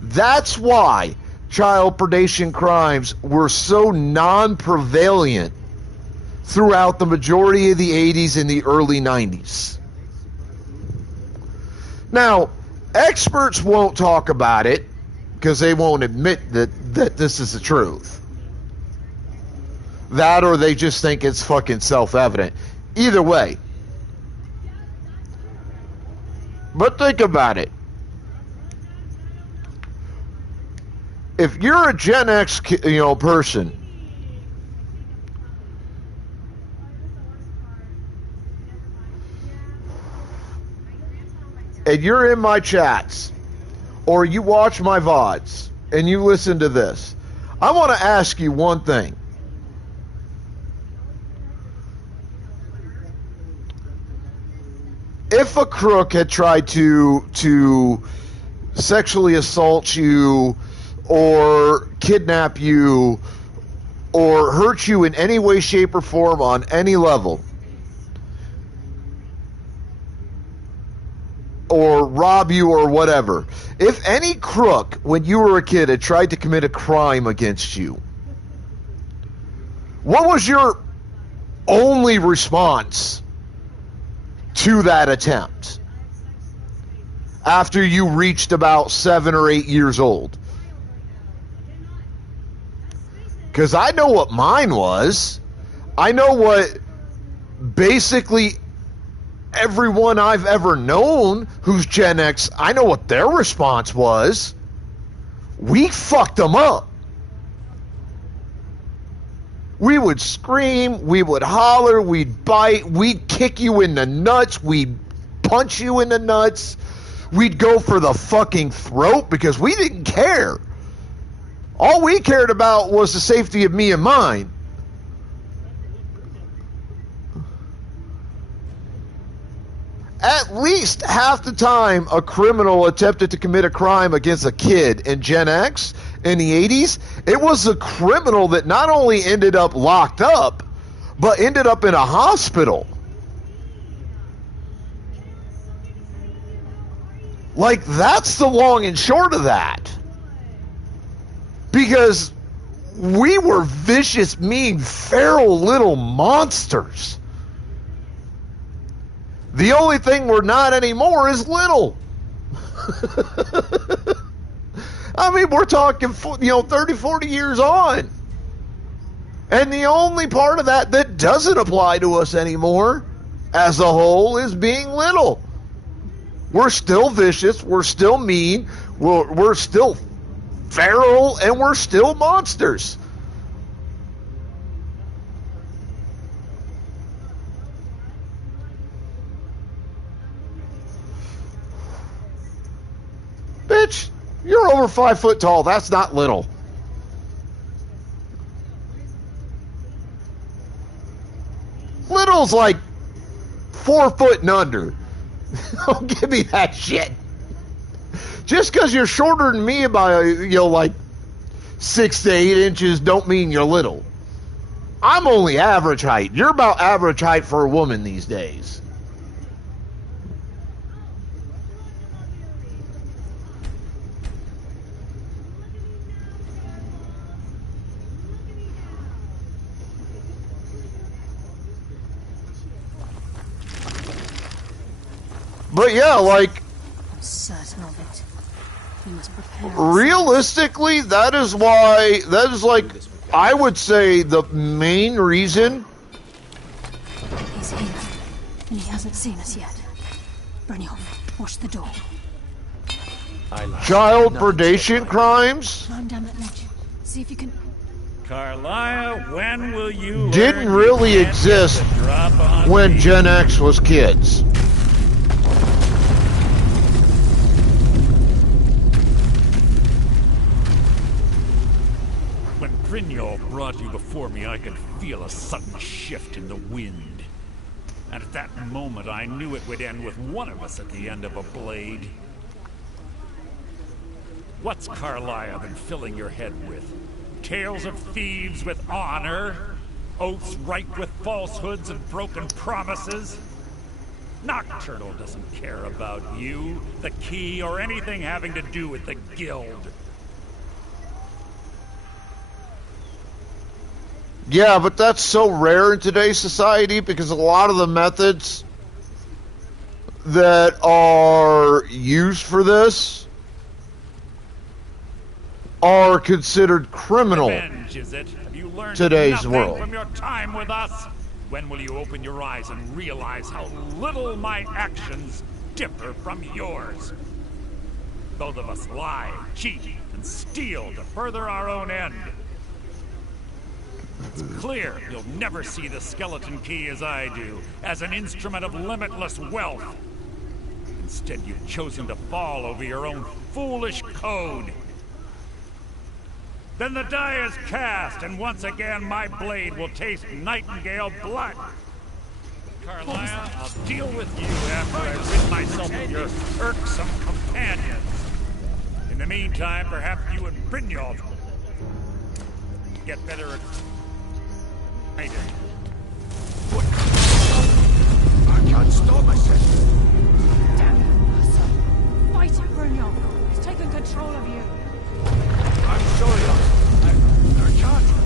That's why child predation crimes were so non-prevalent throughout the majority of the 80s and the early 90s. Now, experts won't talk about it because they won't admit that this is the truth. That or they just think it's fucking self-evident. Either way. But think about it. If you're a Gen X, person, and you're in my chats, or you watch my VODs, and you listen to this, I want to ask you one thing. If a crook had tried to sexually assault you, or kidnap you, or hurt you in any way, shape, or form on any level, or rob you or whatever, if any crook when you were a kid had tried to commit a crime against you, what was your only response to that attempt after you reached about 7 or 8 years old? Because I know what mine was. I know what basically everyone I've ever known who's Gen X, I know what their response was. We fucked them up. We would scream, we would holler, we'd bite, we'd kick you in the nuts, we'd punch you in the nuts, we'd go for the fucking throat because we didn't care. All we cared about was the safety of me and mine. At least half the time a criminal attempted to commit a crime against a kid in Gen X in the 80s, it was a criminal that not only ended up locked up, but ended up in a hospital. Like, that's the long and short of that. Because we were vicious, mean, feral little monsters. The only thing we're not anymore is little. I mean, we're talking, 30, 40 years on. And the only part of that doesn't apply to us anymore as a whole is being little. We're still vicious. We're still mean. We're still feral. And we're still monsters. Bitch, you're over 5 foot tall. That's not little. Little's like 4 foot and under. Don't give me that shit. Just because you're shorter than me by, like 6 to 8 inches don't mean you're little. I'm only average height. You're about average height for a woman these days. But yeah, like, I'm certain of it. We must prepare realistically, that is like, I would say the main reason. He's here, and he hasn't seen us yet. Brynjolf, watch the door. Child predation crimes Climb down that ledge. See if you can. Carlia, when will you didn't learn really you can't exist just drop on when me? Gen X was kids. When Brynjolf brought you before me, I could feel a sudden shift in the wind. And at that moment, I knew it would end with one of us at the end of a blade. What's Carlia been filling your head with? Tales of thieves with honor, oaths ripe with falsehoods and broken promises. Nocturnal doesn't care about you, the key, or anything having to do with the guild. Yeah, but that's so rare in today's society because a lot of the methods that are used for this are considered criminal. Revenge, is it? Have you learned Today's nothing world. from your time with us? When will you open your eyes and realize how little my actions differ from yours? Both of us lie, cheat, and steal to further our own end. It's clear you'll never see the skeleton key as I do, as an instrument of limitless wealth. Instead, you've chosen to fall over your own foolish code. Then the die is cast, and once again my blade will taste Nightingale blood. Carlisle, I'll deal with you after I've rid myself of your irksome companions. In the meantime, perhaps you and Brynjolf get better acquainted. I can't stop myself. Damn it, Asa. Fight it, Brynjolf. He's taken control of you. I'm sorry, I can't.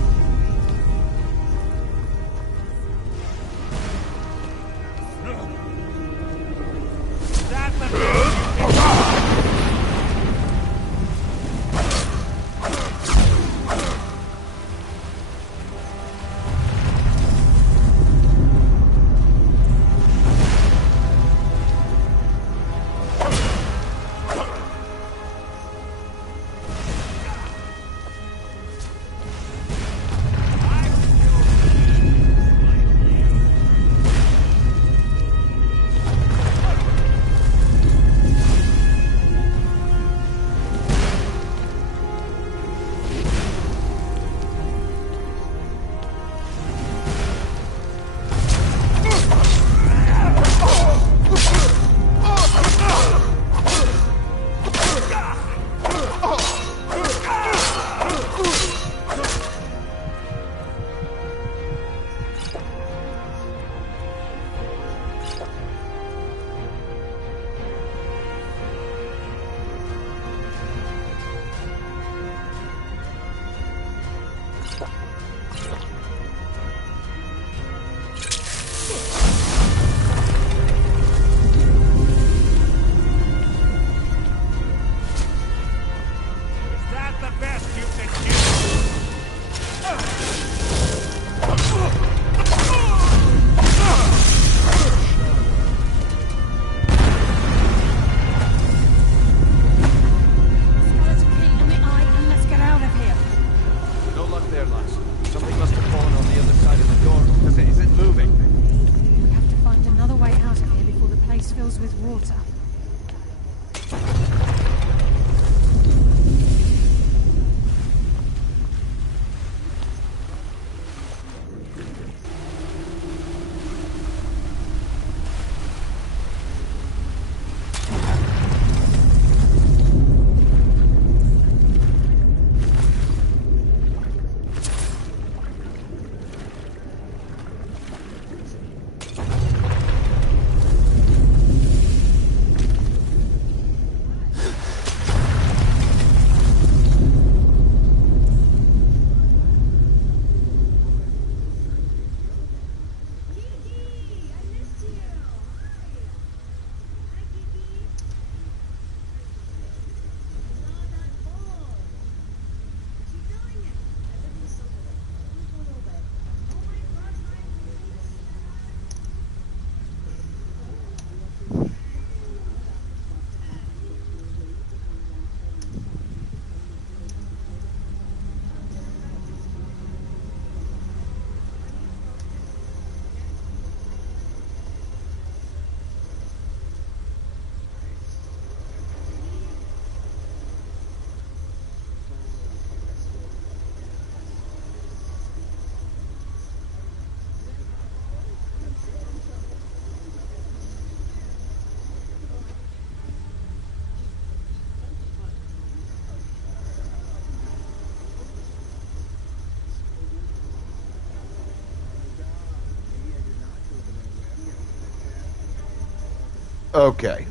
Okay.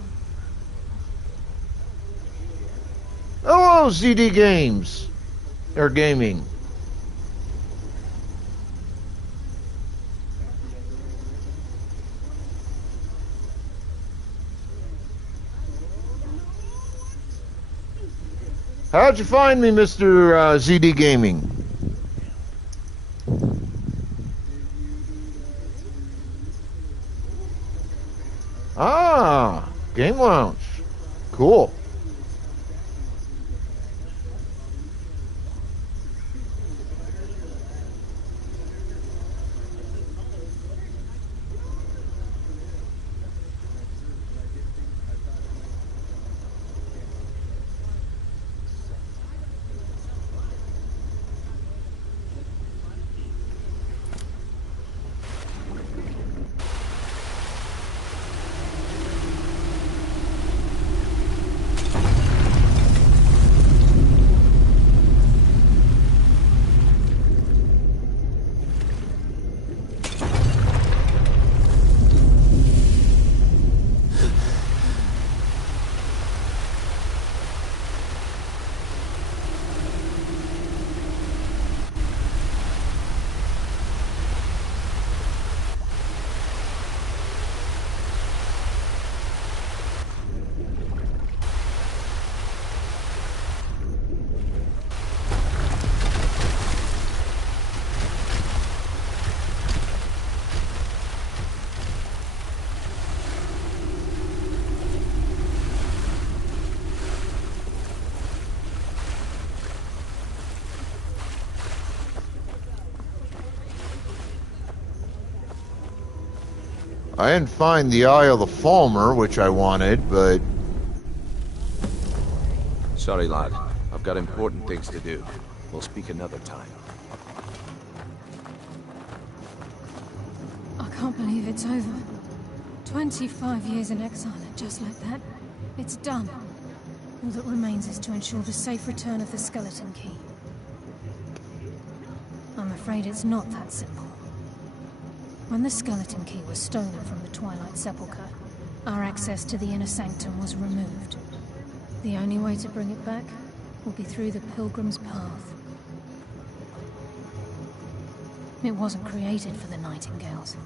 Oh, ZD Games. Or Gaming. How'd you find me, Mr. ZD Gaming? Ah, Game Lounge. Cool. I didn't find the Eye of the Falmer, which I wanted, but... Sorry, lad. I've got important things to do. We'll speak another time. I can't believe it's over. 25 years in exile, and just like that, it's done. All that remains is to ensure the safe return of the skeleton key. I'm afraid it's not that simple. When the skeleton key was stolen from the Twilight Sepulchre, our access to the inner sanctum was removed. The only way to bring it back will be through the Pilgrim's Path. It wasn't created for the Nightingales.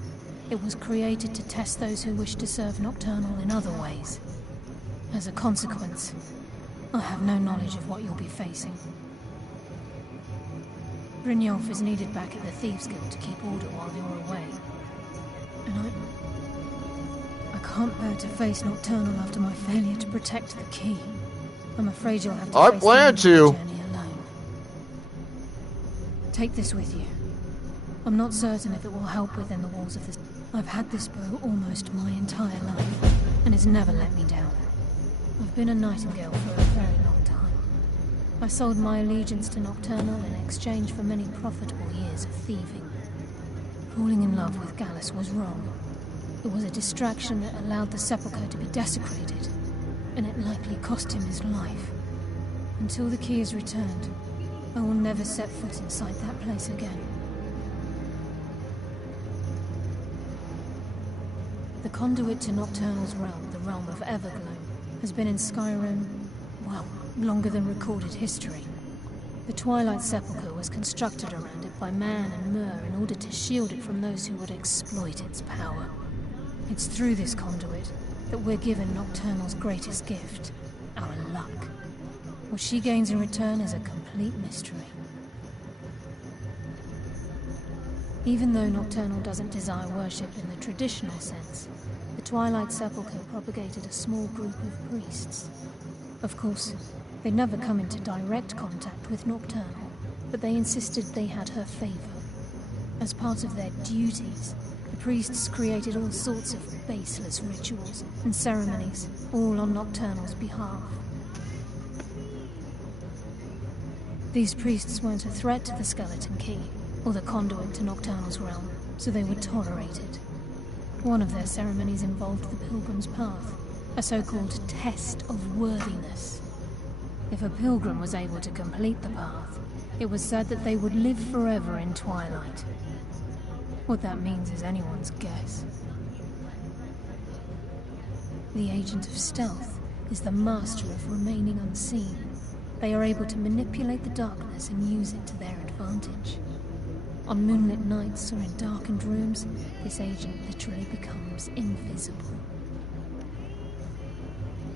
It was created to test those who wish to serve Nocturnal in other ways. As a consequence, I have no knowledge of what you'll be facing. Brynjolf is needed back at the Thieves' Guild to keep order while you're away. And I can't bear to face Nocturnal after my failure to protect the key. I'm afraid you'll have to face the journey alone. Take this with you. I'm not certain if it will help within the walls of this. I've had this bow almost my entire life, and it's never let me down. I've been a Nightingale for a very long time. I sold my allegiance to Nocturnal in exchange for many profitable years of thieving. Falling in love with Gallus was wrong. It was a distraction that allowed the Sepulchre to be desecrated, and it likely cost him his life. Until the key is returned, I will never set foot inside that place again. The conduit to Nocturnal's realm, the realm of Everglow, has been in Skyrim, well, longer than recorded history. The Twilight Sepulchre was constructed around it by Man and Myr in order to shield it from those who would exploit its power. It's through this conduit that we're given Nocturnal's greatest gift, our luck. What she gains in return is a complete mystery. Even though Nocturnal doesn't desire worship in the traditional sense, the Twilight Sepulchre propagated a small group of priests. Of course, they'd never come into direct contact with Nocturnal, but they insisted they had her favor. As part of their duties, the priests created all sorts of baseless rituals and ceremonies, all on Nocturnal's behalf. These priests weren't a threat to the Skeleton Key, or the conduit to Nocturnal's realm, so they were tolerated. One of their ceremonies involved the Pilgrim's Path, a so-called test of worthiness. If a pilgrim was able to complete the path, it was said that they would live forever in Twilight. What that means is anyone's guess. The Agent of Stealth is the master of remaining unseen. They are able to manipulate the darkness and use it to their advantage. On moonlit nights or in darkened rooms, this agent literally becomes invisible.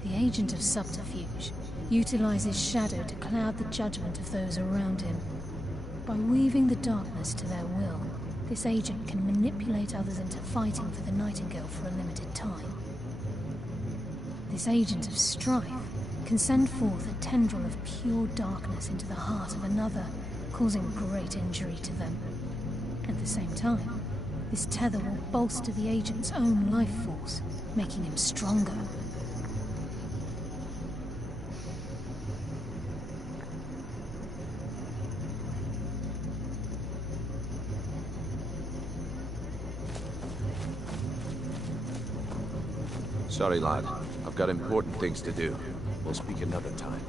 The Agent of Subterfuge utilizes shadow to cloud the judgment of those around him. By weaving the darkness to their will, this agent can manipulate others into fighting for the Nightingale for a limited time. This Agent of Strife can send forth a tendril of pure darkness into the heart of another, causing great injury to them. At the same time, this tether will bolster the agent's own life force, making him stronger. Sorry, lad. I've got important things to do. We'll speak another time.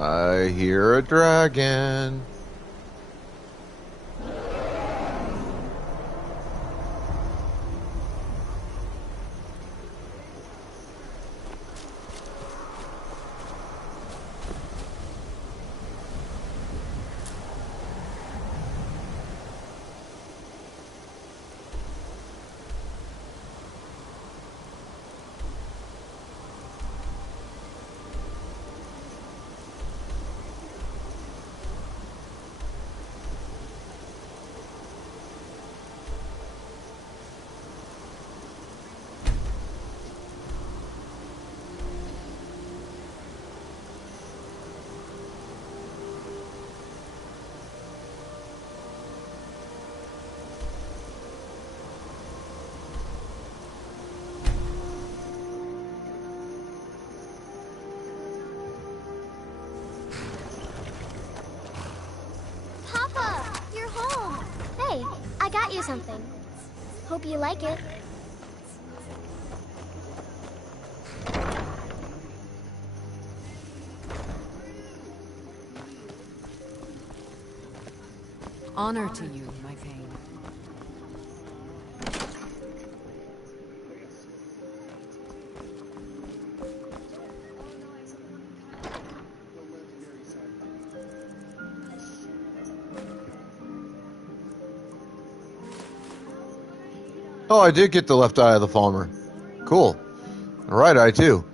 I hear a dragon. Papa, you're home. Hey, I got you something. Hope you like it. Honor to you, my pain. Oh, I did get the left eye of the Falmer. Cool. The right eye, too.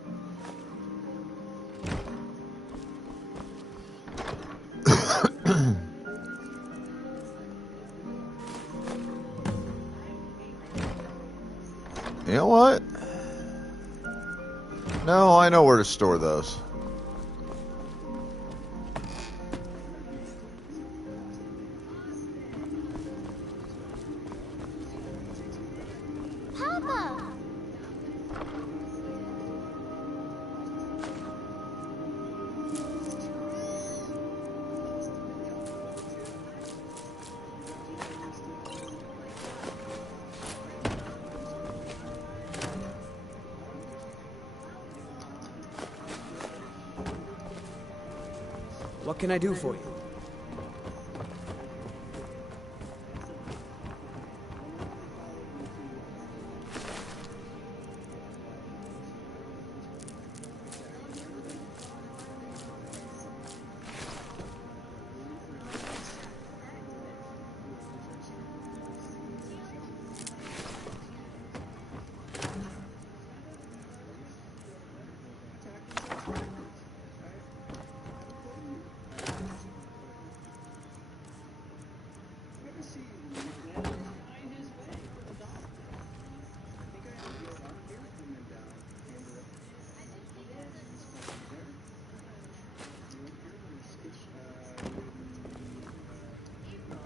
You know what? No, I know where to store those. Papa! What can I do for you?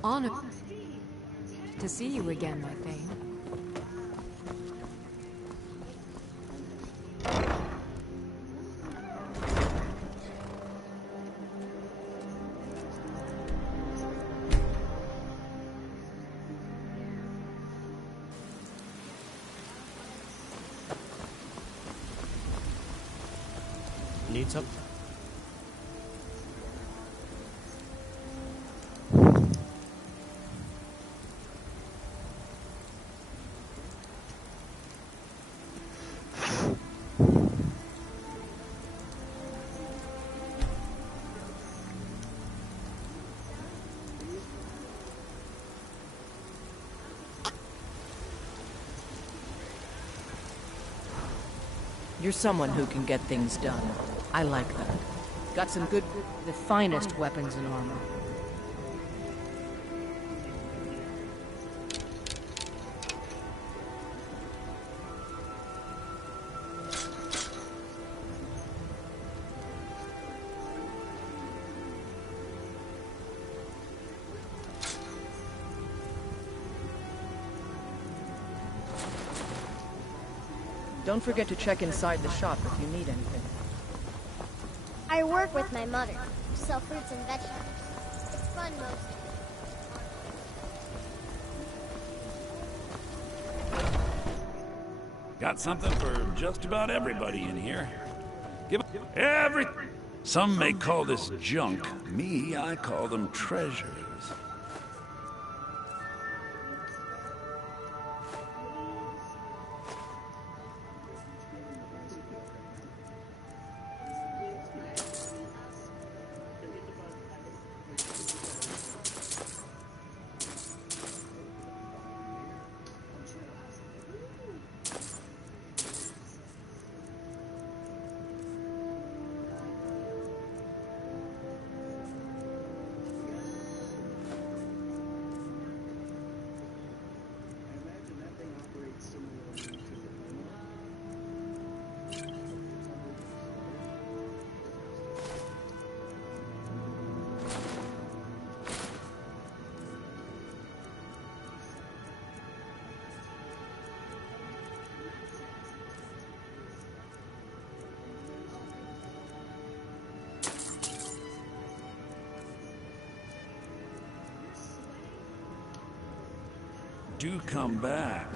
Honor. to see you again, my Thane. Need something? You're someone who can get things done. I like that. Got some good, the finest weapons and armor. Don't forget to check inside the shop if you need anything. I work with my mother. Sell fruits and vegetables. It's fun mostly. Got something for just about everybody in here. Give everything. Some may call this junk. Me, I call them treasures. Do come back.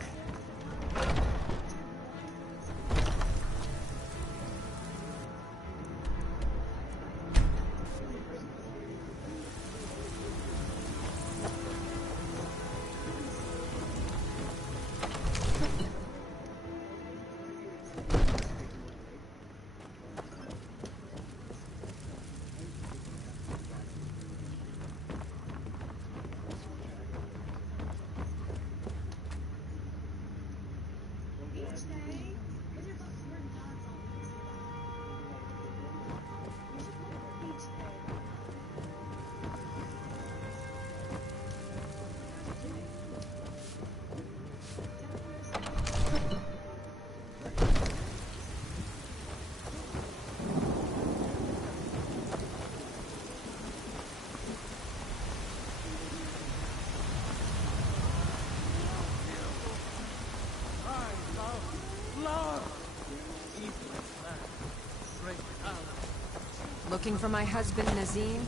Looking for my husband, Nazim?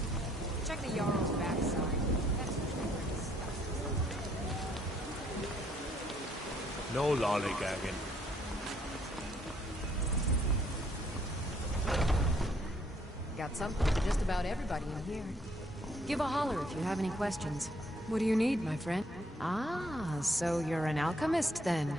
Check the Jarl's backside. That's No lollygagging. got something for just about everybody in here. Give a holler if you have any questions. What do you need, my friend? Ah, so you're an alchemist then.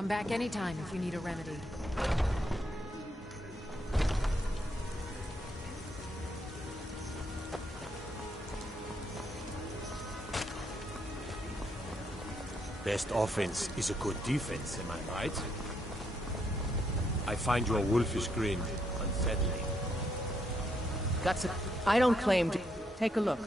Come back anytime if you need a remedy. Best offense is a good defense, am I right? I find your wolfish grin unsettling. I don't claim to... Take a look.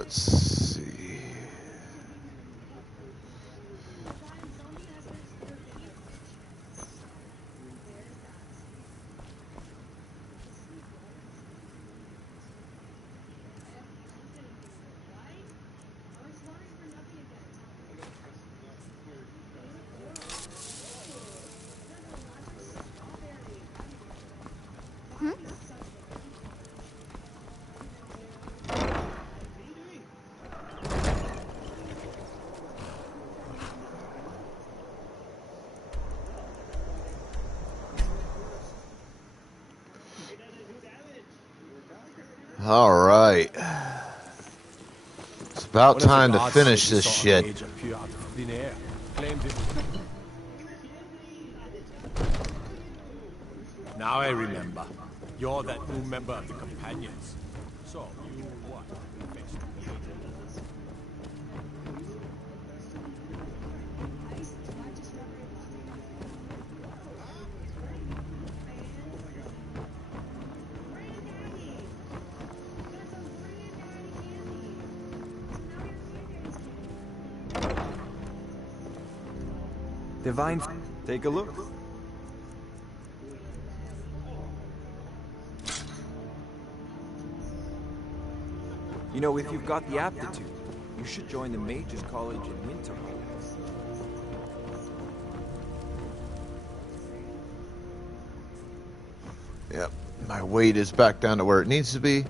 Let's see. All right. It's about time to finish this shit. Now I remember. You're that new member of the Companions. So, you what? Divine, take a look. You know, if you've got the aptitude, you should join the Mages College in Winterhold. Yep, my weight is back down to where it needs to be.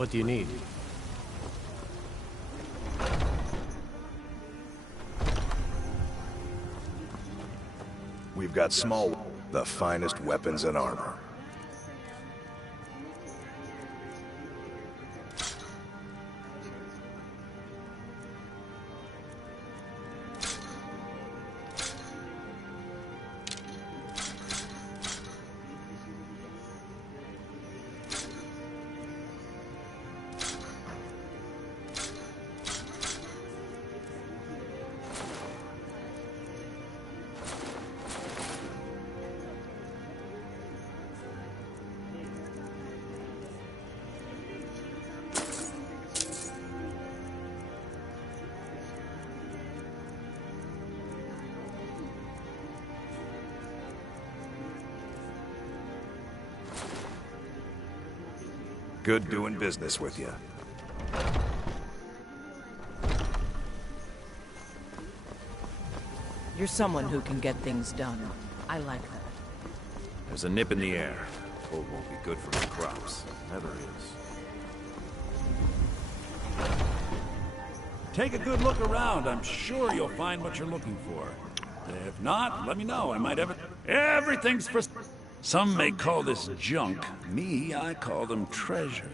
What do you need? We've got the finest weapons and armor. Good doing business with you. You're someone who can get things done. I like that. There's a nip in the air. Cold won't be good for my crops. Never is. Take a good look around. I'm sure you'll find what you're looking for. If not, let me know. I might have it. Everything's for... Some may call this junk. Me, I call them treasures.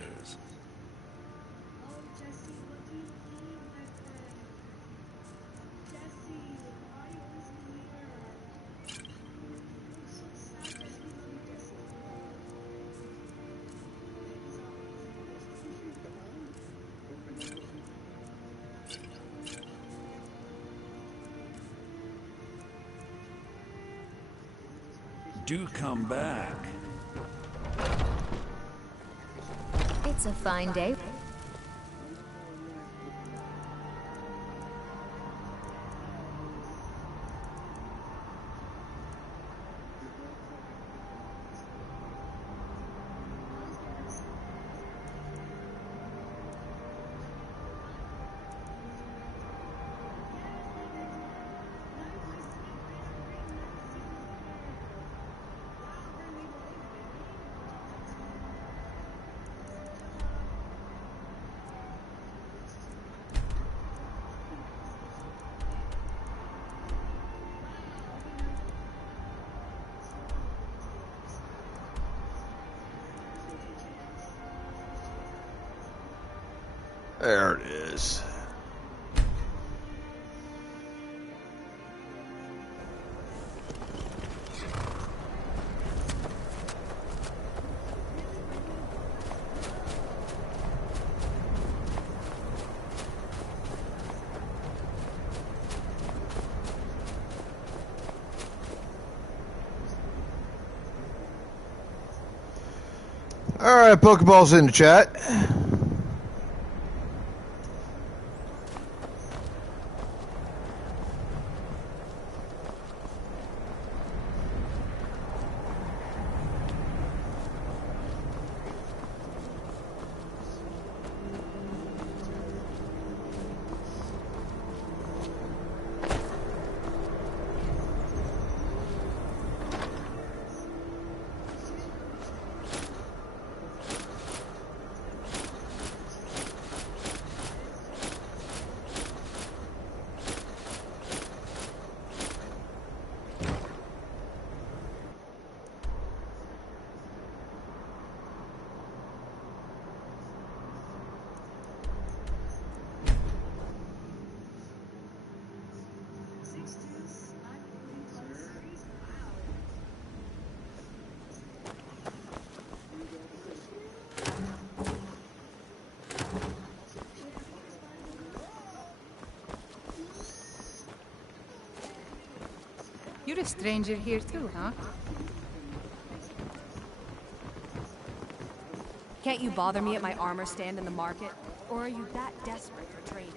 Do come back. It's a fine day. There it is. All right, Pokeballs in the chat. You're a stranger here too, huh? Can't you bother me at my armor stand in the market? Or are you that desperate for trading?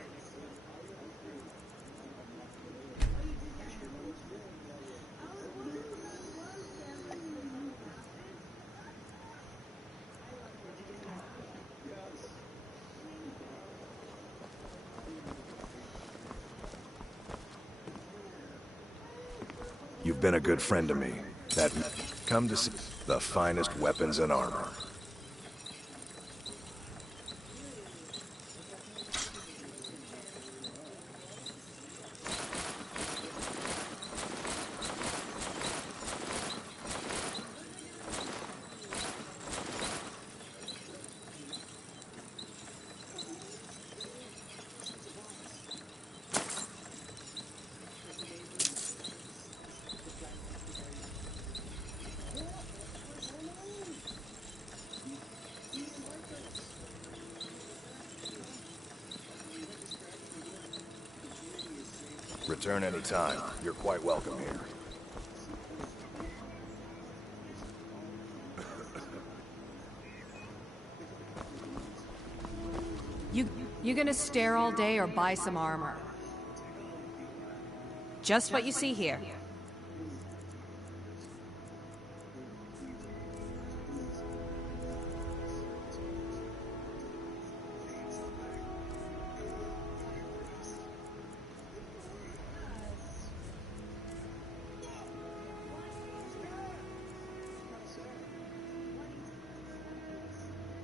You've been a good friend to me. Come to see the finest weapons and armor. Return anytime. You're quite welcome here. You gonna stare all day or buy some armor? Just what you see here.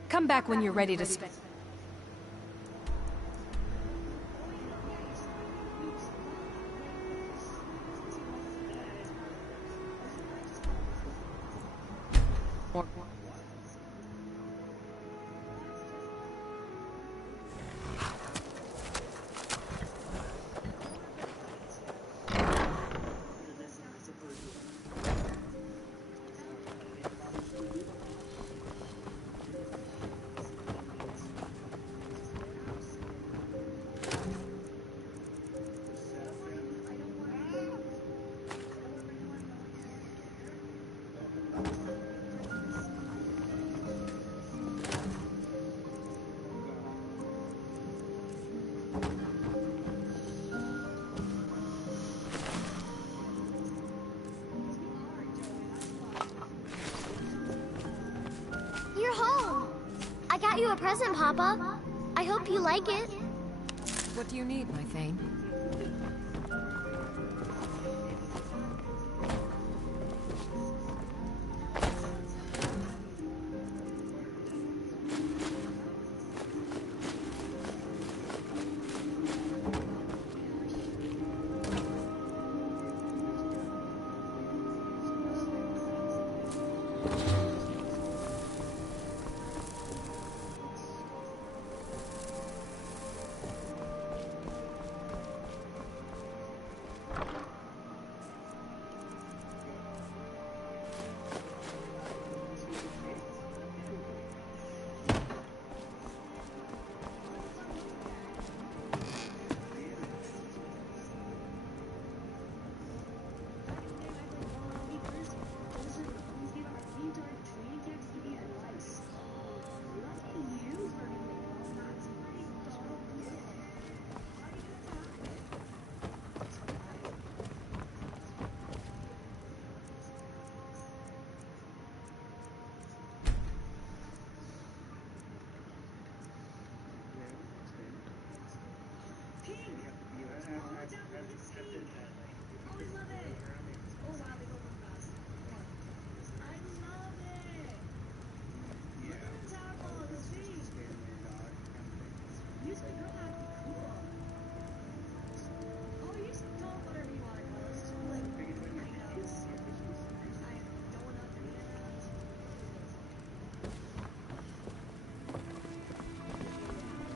Come back when you're ready to spend. You're home. I got you a present, Papa. I hope you like it. What do you need, my Thane?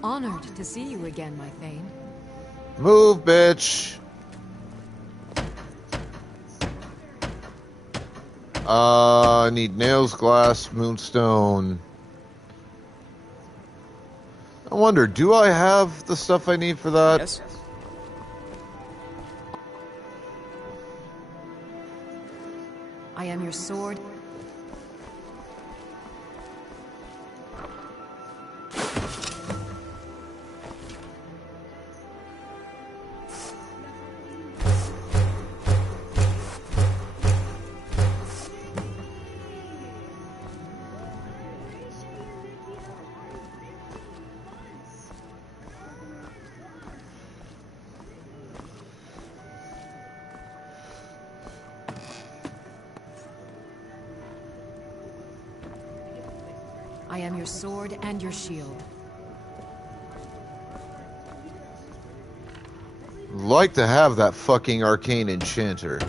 Honored to see you again, my Thane. Move, bitch. I need nails, glass, moonstone. I wonder, do I have the stuff I need for that? Yes. I am your sword. I am your sword and your shield. Like to have that fucking arcane enchanter.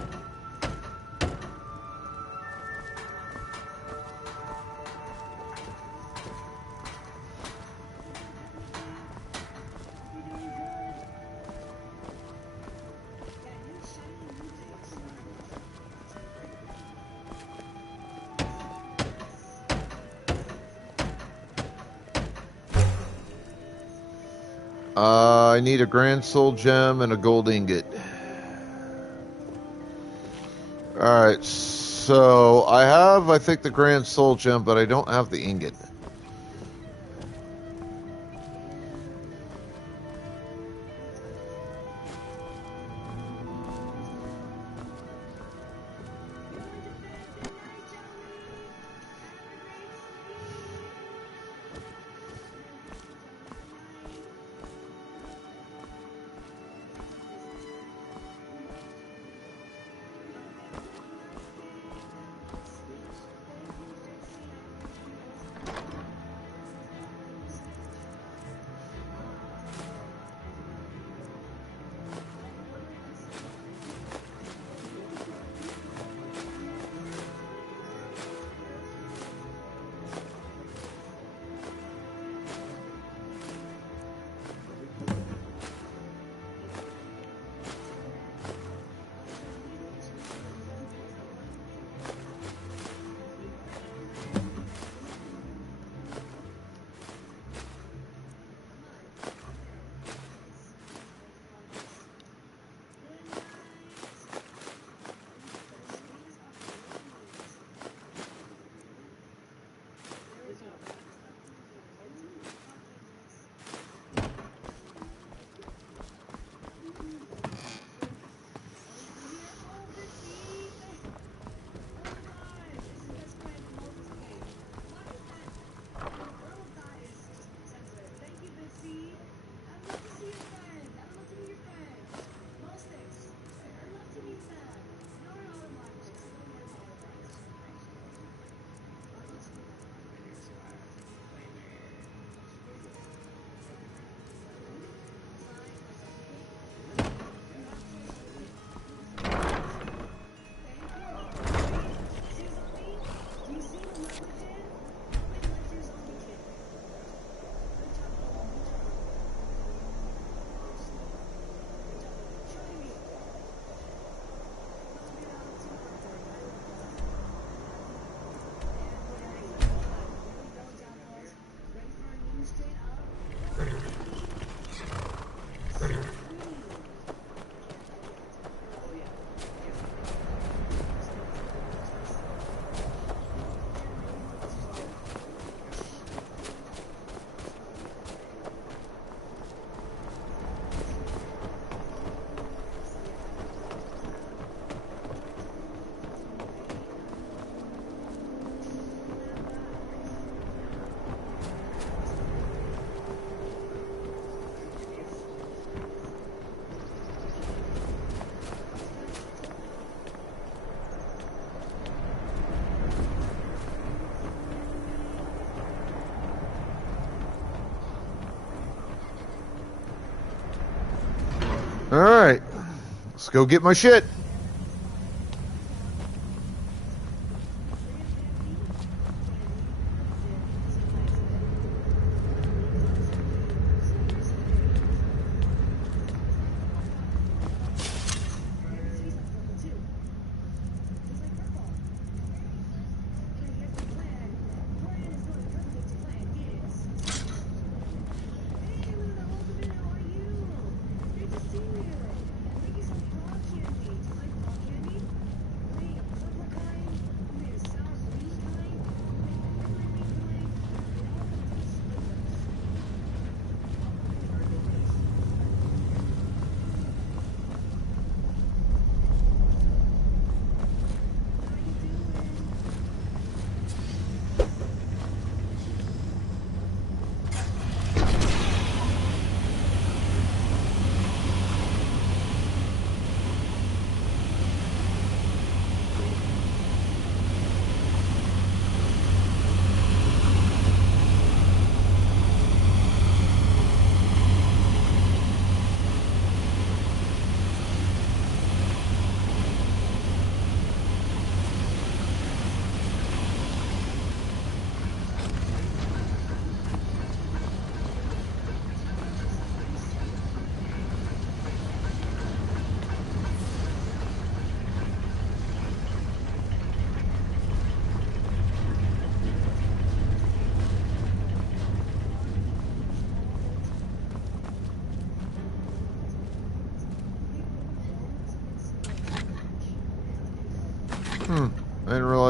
I need a grand soul gem and a gold ingot. Alright, so I have, I think, the Grand Soul Gem, but I don't have the ingot. Alright, let's go get my shit.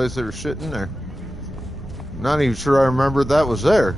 realize there was shit in there. Not even sure I remembered that was there.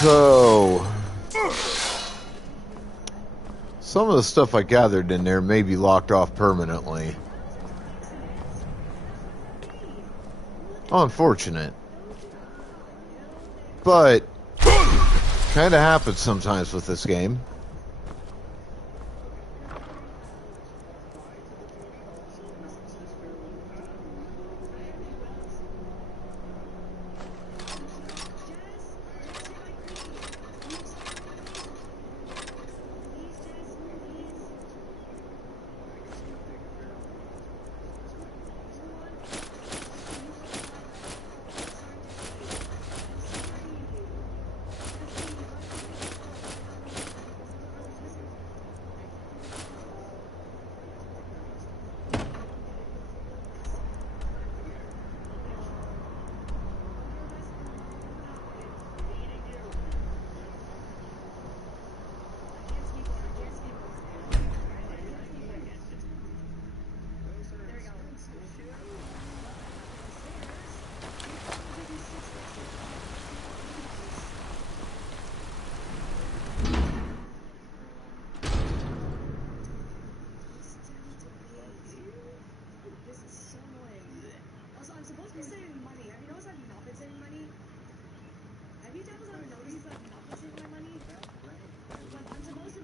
So, some of the stuff I gathered in there may be locked off permanently. Unfortunate. But, kind of happens sometimes with this game.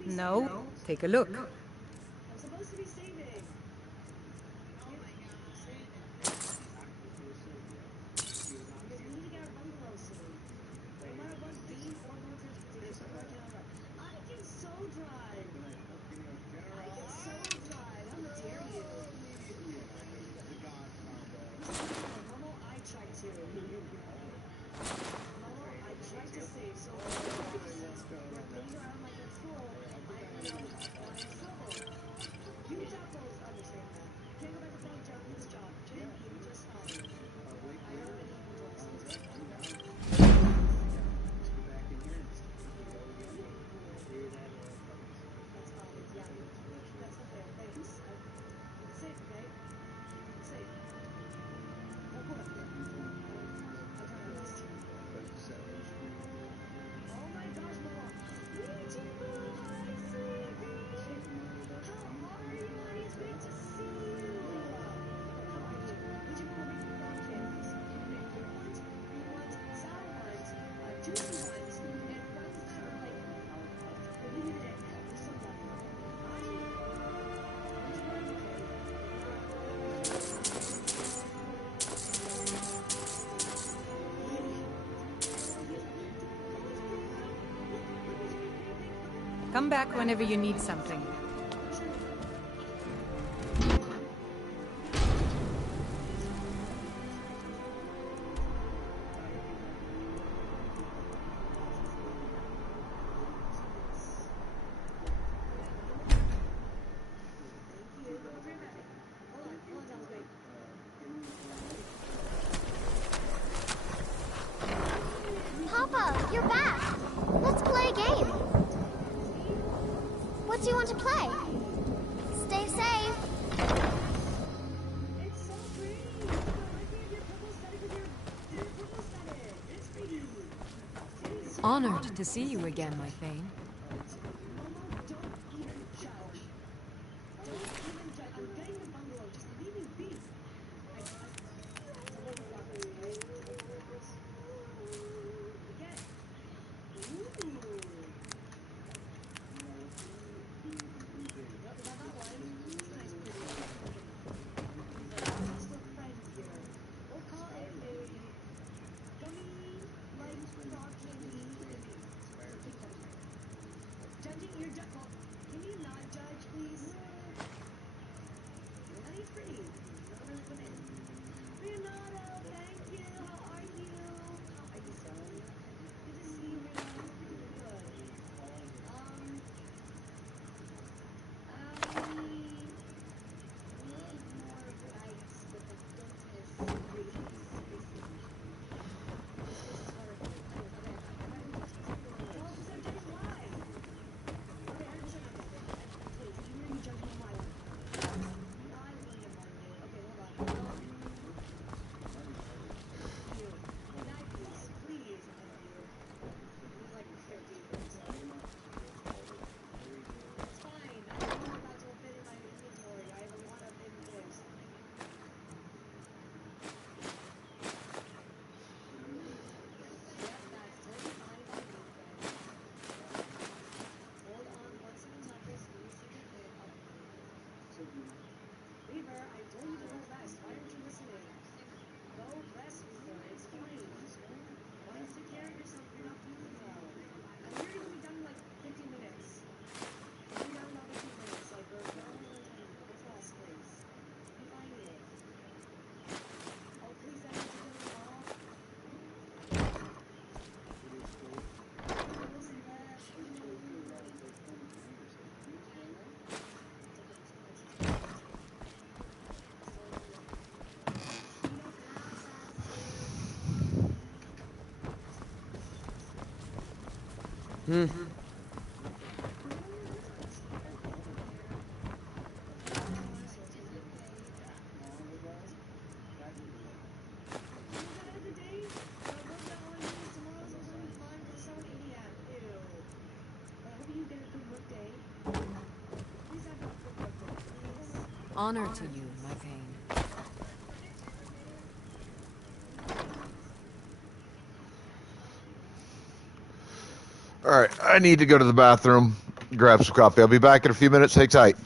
No. Take a look. Come back whenever you need something. Papa, you're back. Let's play a game. What do you want to play? Stay safe. Honored to see you again, my Thane. Honor to you, my Kane. All right, I need to go to the bathroom, grab some coffee. I'll be back in a few minutes. Hang tight.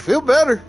Feel better.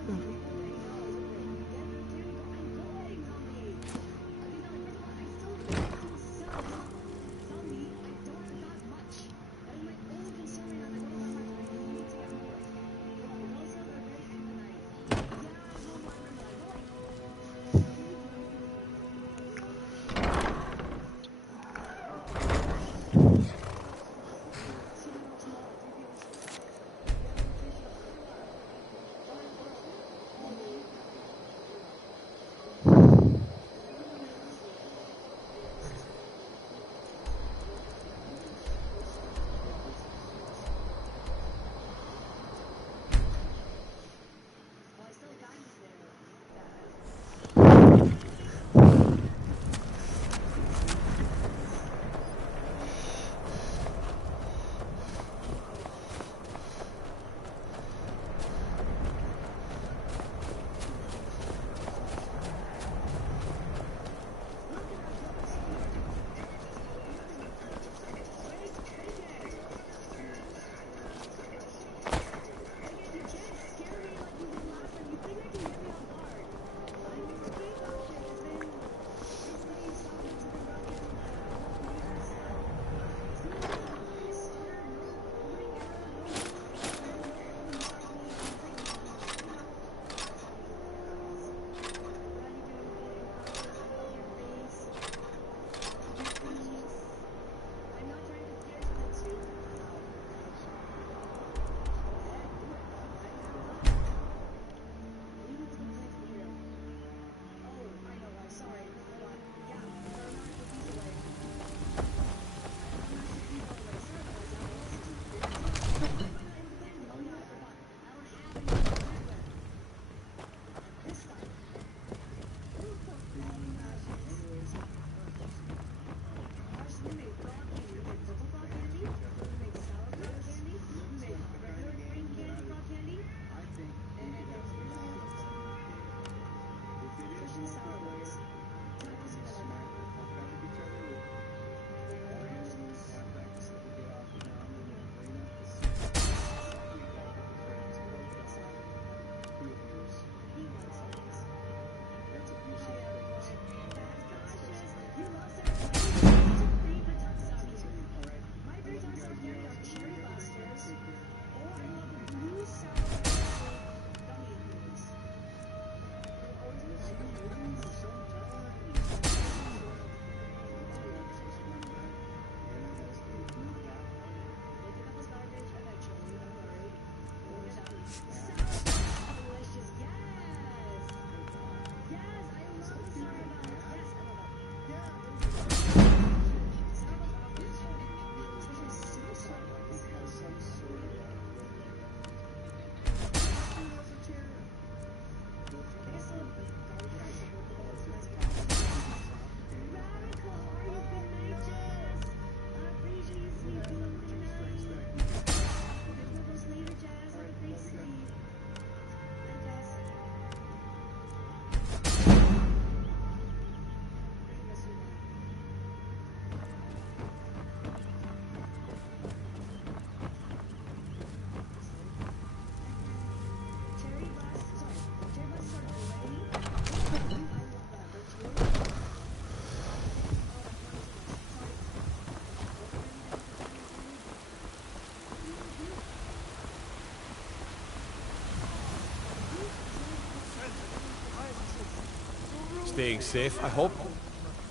Staying safe, I hope.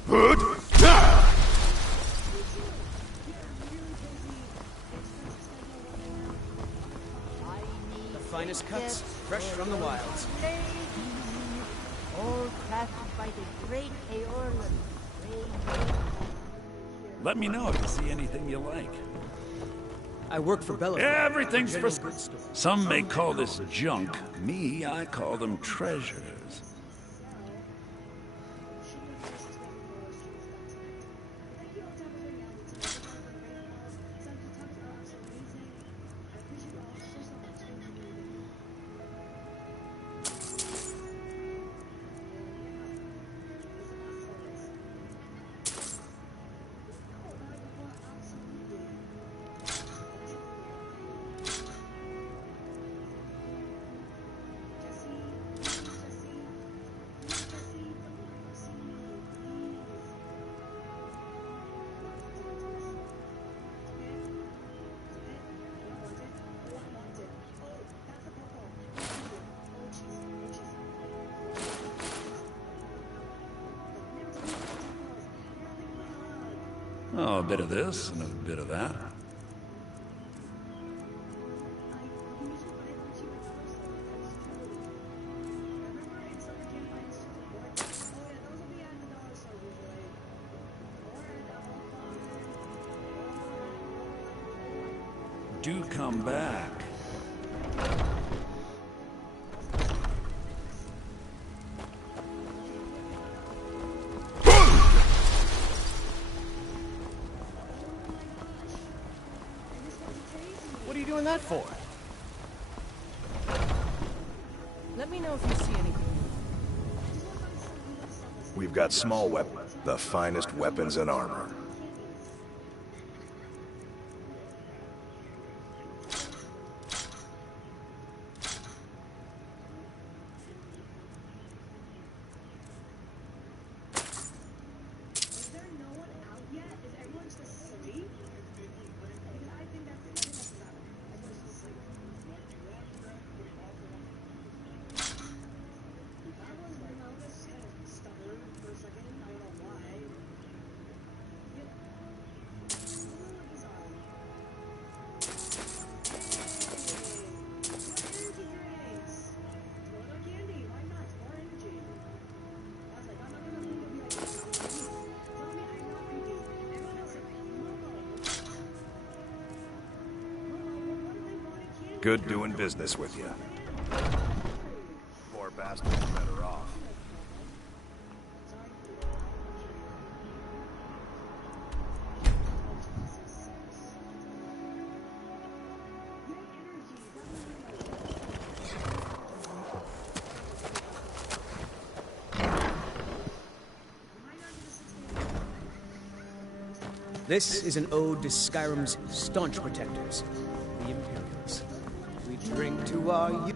Good. The finest cuts, fresh from the wilds. All crafted by the great Eorlund. Let me know if you see anything you like. I work for Bella. Everything's for some may call this junk. Me, I call them treasures. Oh, a bit of this and a bit of that. Do come back. What are you doing that for? Let me know if you see anything. We've got small weapons, the finest weapons and armor. Good doing business with you. Poor bastard's better off. This is an ode to Skyrim's staunch protectors, the Imperials. We drink to our youth.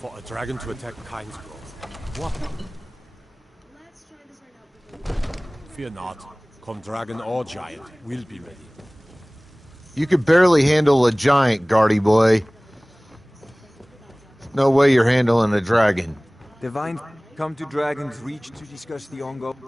For a dragon to attack Kyne's Grove. What? Fear not. Come dragon or giant, we'll be ready. You could barely handle a giant, Guardy boy. No way you're handling a dragon. Divine, come to Dragon's Reach to discuss the ongoing.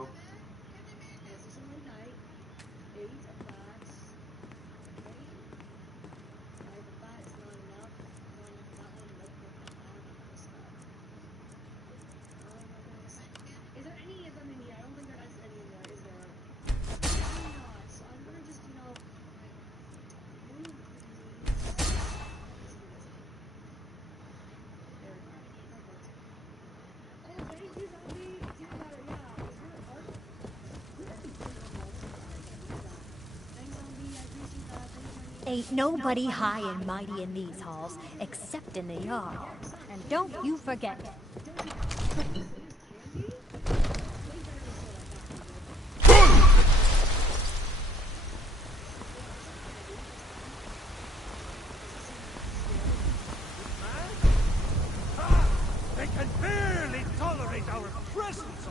Ain't nobody high and mighty in these halls, except in the yard. And don't you forget it. They can barely tolerate our presence!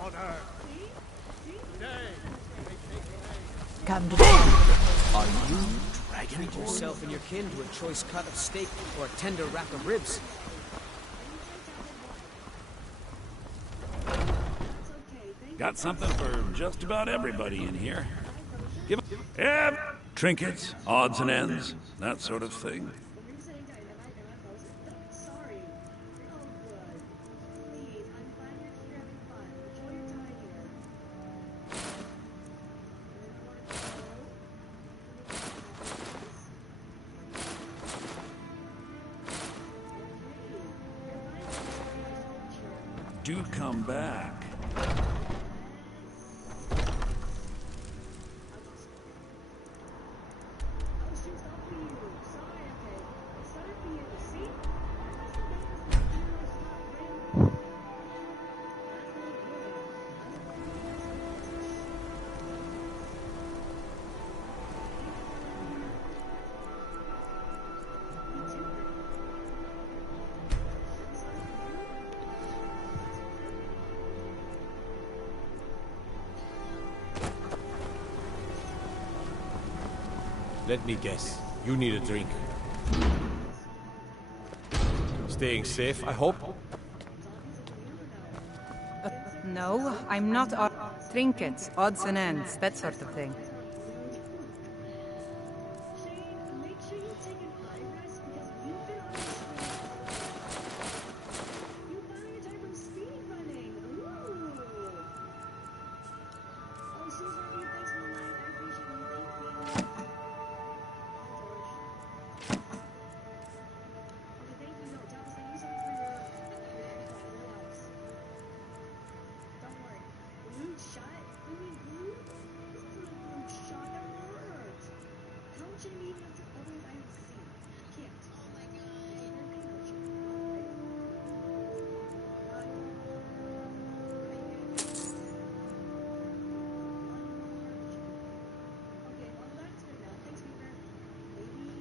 Are you dragging Treat yourself and your kin to a choice cut of steak or a tender rack of ribs. Got something for just about everybody in here. Trinkets, odds and ends, that sort of thing. Do come back. Let me guess. You need a drink. Staying safe, I hope? No, I'm not. Trinkets, odds and ends, that sort of thing.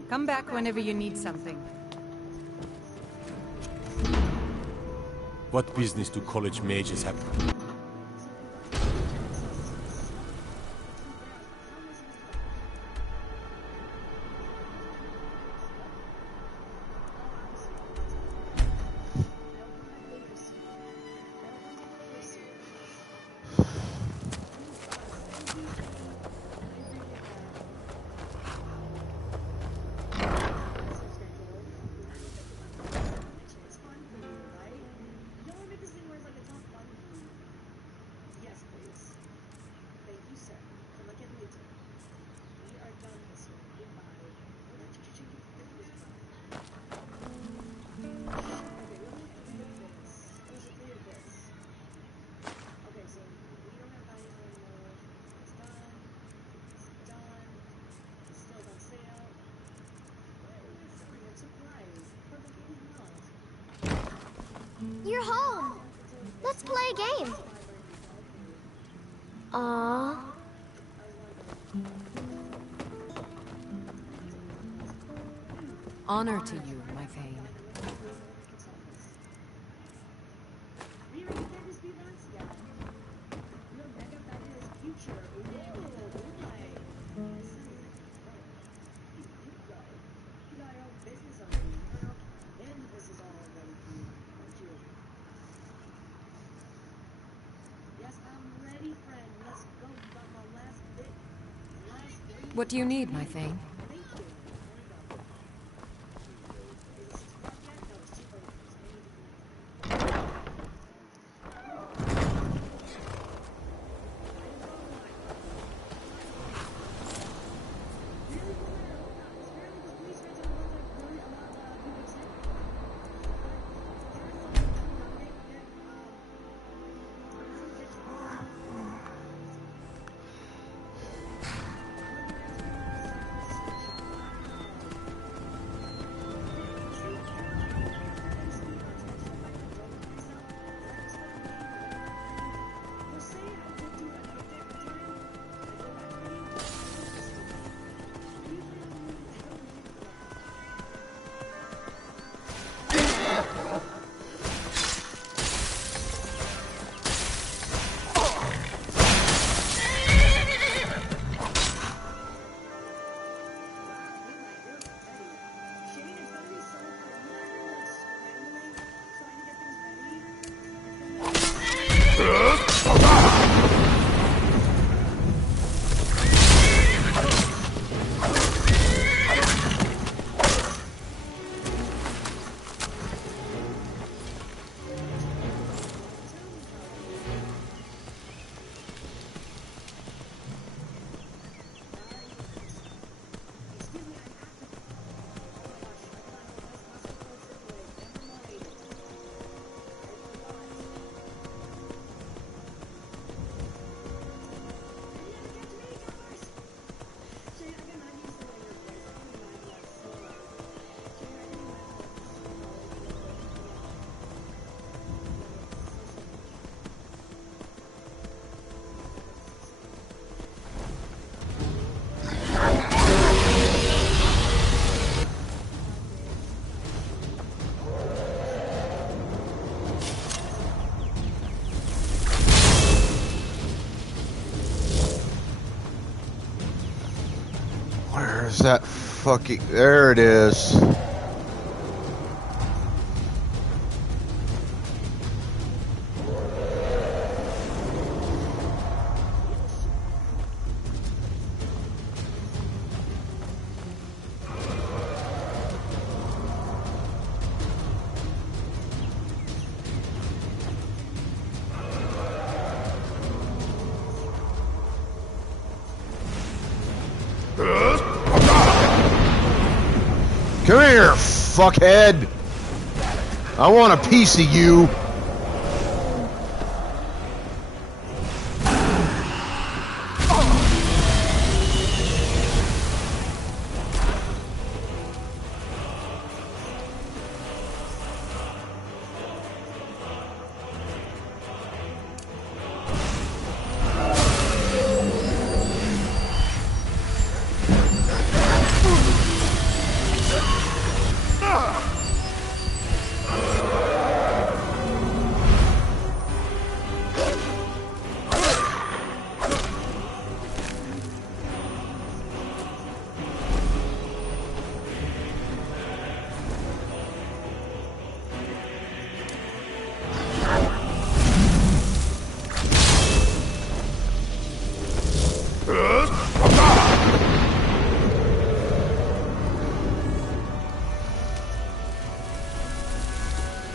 Come back whenever you need something. What business do college mages have? You're home. Let's play a game. Aww. Honor to you, my Thane. What do you need, my Thane? Where's that fucking... There it is. Come here, fuckhead! I want a piece of you!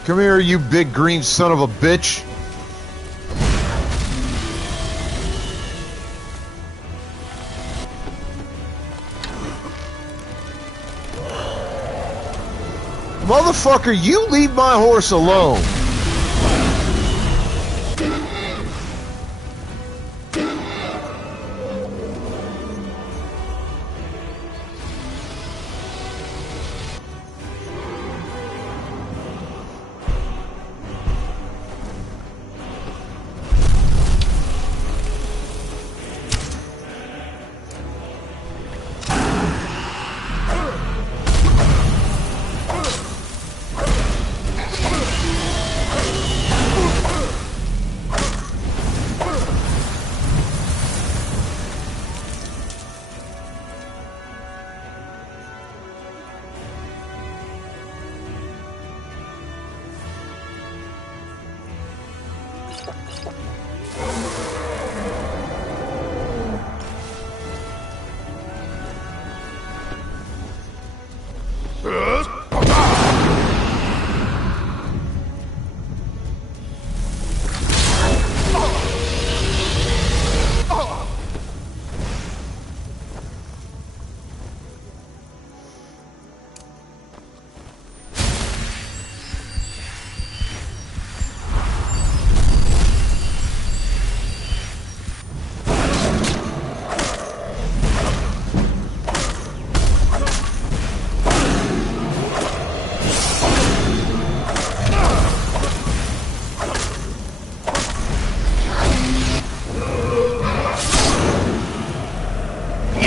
Come here, you big green son of a bitch. Motherfucker, you leave my horse alone.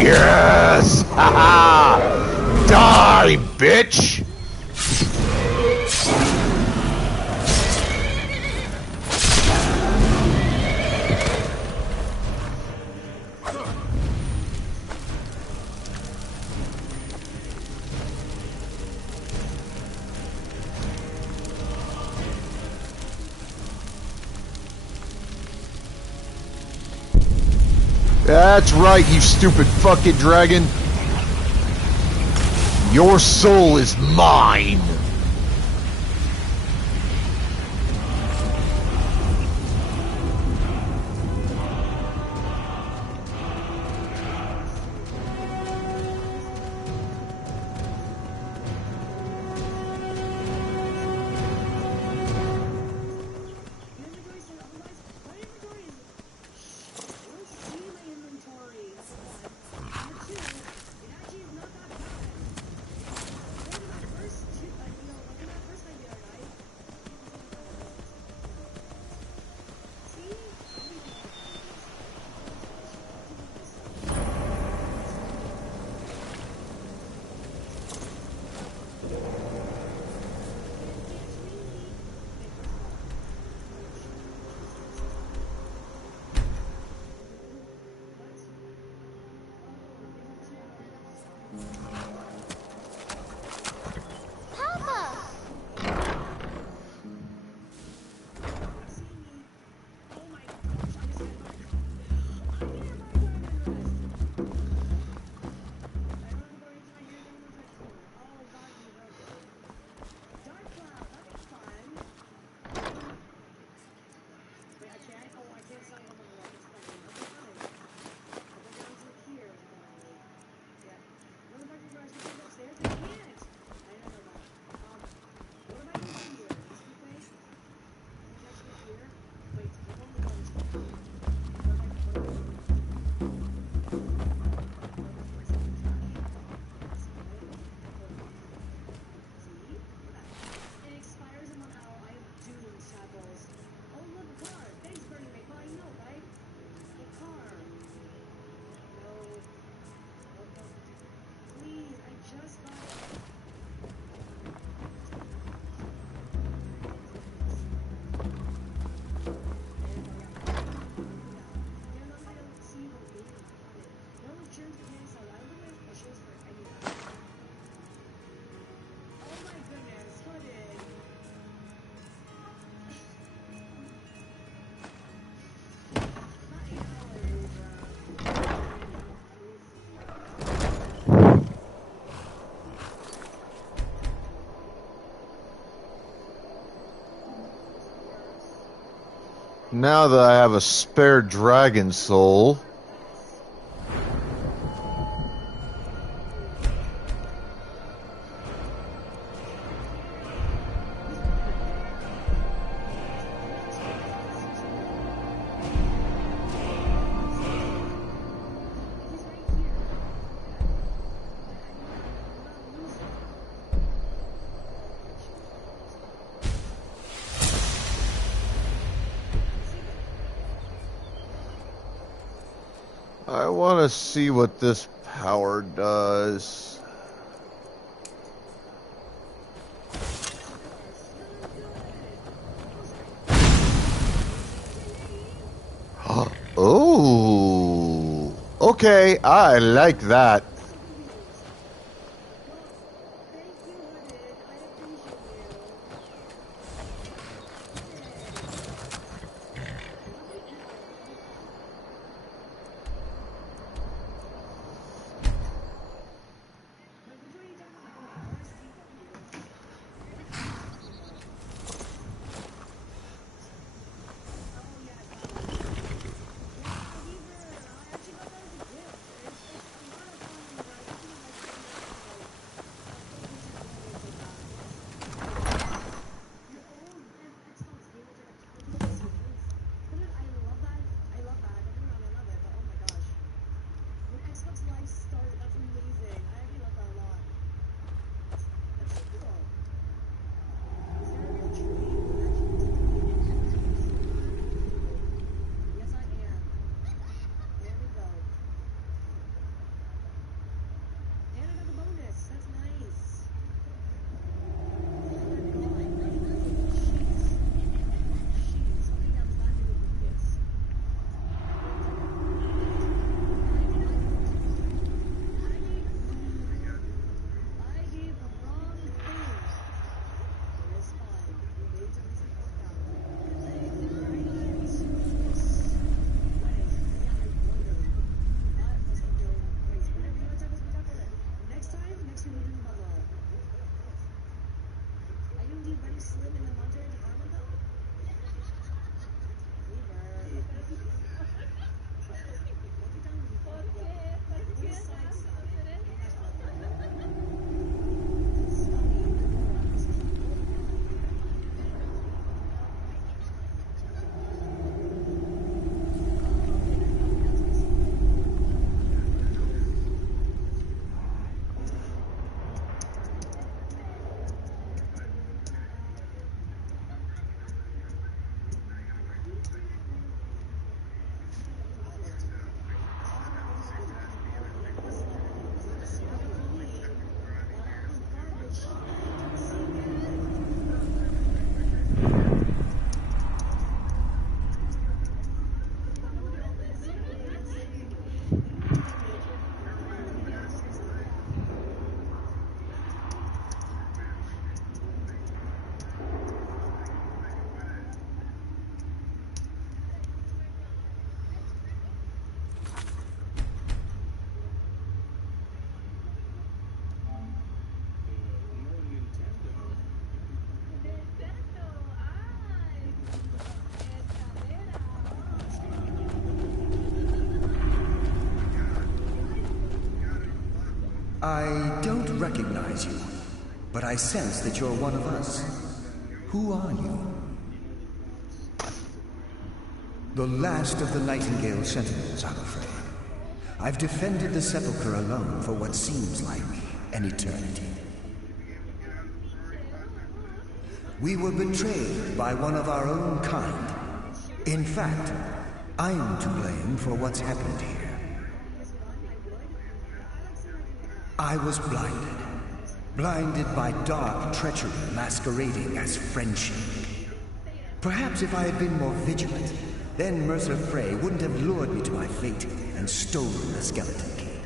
Yes! Ha ha! Die, bitch! That's right, you stupid fucking dragon. Your soul is mine. Now that I have a spare dragon soul, I want to see what this power does. Oh, okay, I like that. I don't recognize you, but I sense that you're one of us. Who are you? The last of the Nightingale Sentinels, I'm afraid. I've defended the Sepulchre alone for what seems like an eternity. We were betrayed by one of our own kind. In fact, I'm to blame for what's happened here. I was blinded. Blinded by dark treachery masquerading as friendship. Perhaps if I had been more vigilant, then Mercer Frey wouldn't have lured me to my fate and stolen the skeleton key.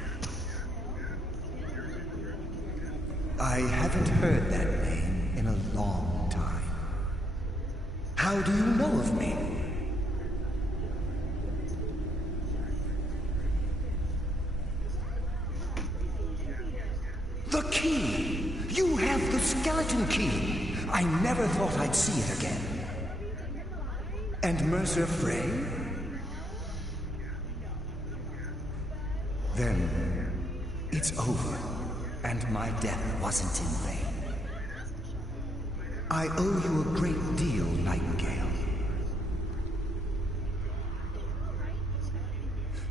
I haven't heard that name in a long time. How do you know of me? The key! You have the skeleton key! I never thought I'd see it again. And Mercer Frey? Then, it's over, and my death wasn't in vain. I owe you a great deal, Nightingale.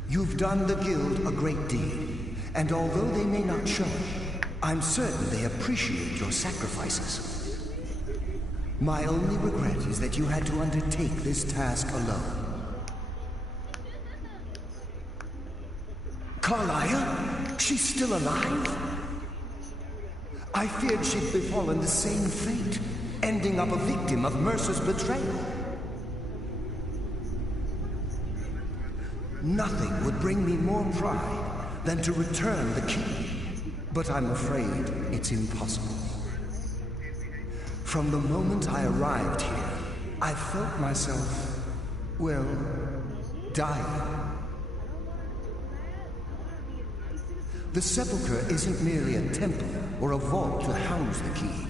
You've done the Guild a great deed, and although they may not show it, I'm certain they appreciate your sacrifices. My only regret is that you had to undertake this task alone. Carlia? She's still alive? I feared she'd befallen the same fate, ending up a victim of Mercer's betrayal. Nothing would bring me more pride than to return the key. But I'm afraid it's impossible. From the moment I arrived here, I felt myself, well, dying. The Sepulchre isn't merely a temple or a vault to house the key.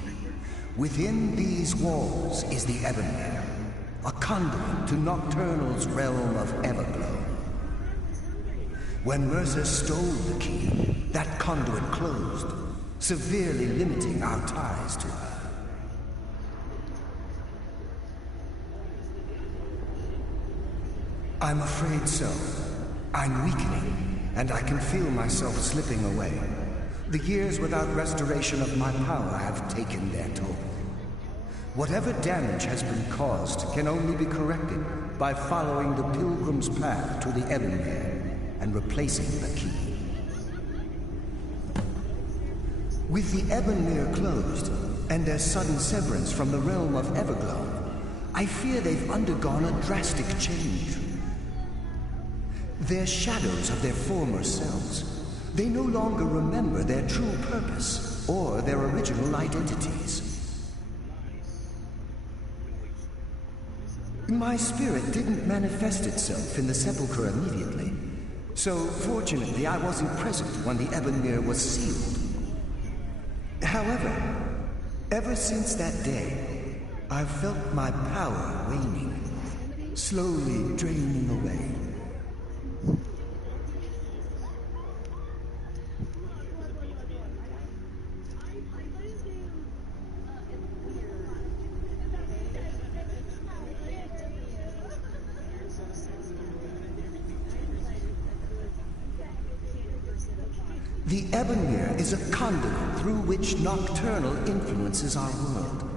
Within these walls is the Ebonmere, a conduit to Nocturnal's realm of Everglow. When Mercer stole the key, that conduit closed, severely limiting our ties to her. I'm afraid so. I'm weakening, and I can feel myself slipping away. The years without restoration of my power have taken their toll. Whatever damage has been caused can only be corrected by following the Pilgrim's path to the Ebonmere and replacing the key. With the Ebonmere closed, and their sudden severance from the realm of Everglow, I fear they've undergone a drastic change. They're shadows of their former selves. They no longer remember their true purpose or their original identities. My spirit didn't manifest itself in the Sepulchre immediately. So, fortunately, I wasn't present when the Ebonmere was sealed. However, ever since that day, I've felt my power waning, slowly draining away. The Ebonmere is a conduit through which Nocturnal influences our world.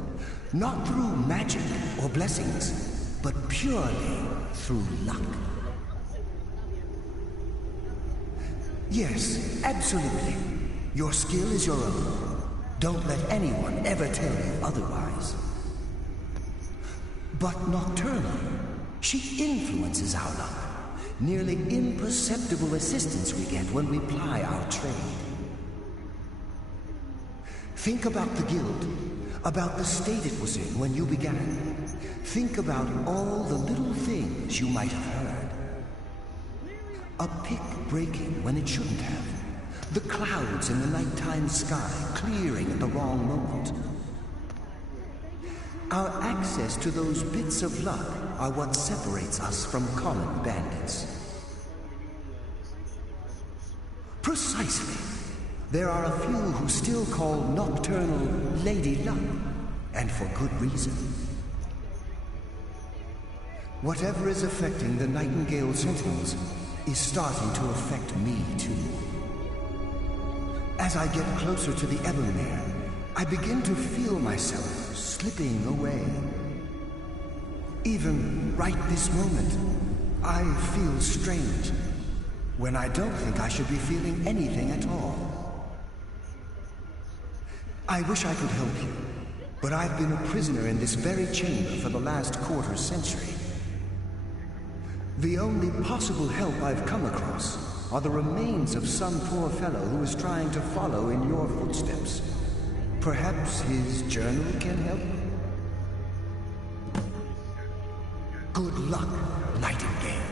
Not through magic or blessings, but purely through luck. Yes, absolutely. Your skill is your own. Don't let anyone ever tell you otherwise. But Nocturnal, she influences our luck. Nearly imperceptible assistance we get when we ply our trade. Think about the Guild, about the state it was in when you began. Think about all the little things you might have heard. A pick breaking when it shouldn't have. The clouds in the nighttime sky clearing at the wrong moment. Our access to those bits of luck are what separates us from common bandits. Precisely. There are a few who still call Nocturnal Lady Luck, and for good reason. Whatever is affecting the Nightingale Sentinels is starting to affect me too. As I get closer to the Ebonmere, I begin to feel myself slipping away. Even right this moment, I feel strange, when I don't think I should be feeling anything at all. I wish I could help you, but I've been a prisoner in this very chamber for the last quarter century. The only possible help I've come across are the remains of some poor fellow who is trying to follow in your footsteps. Perhaps his journal can help? Good luck, Nightingale.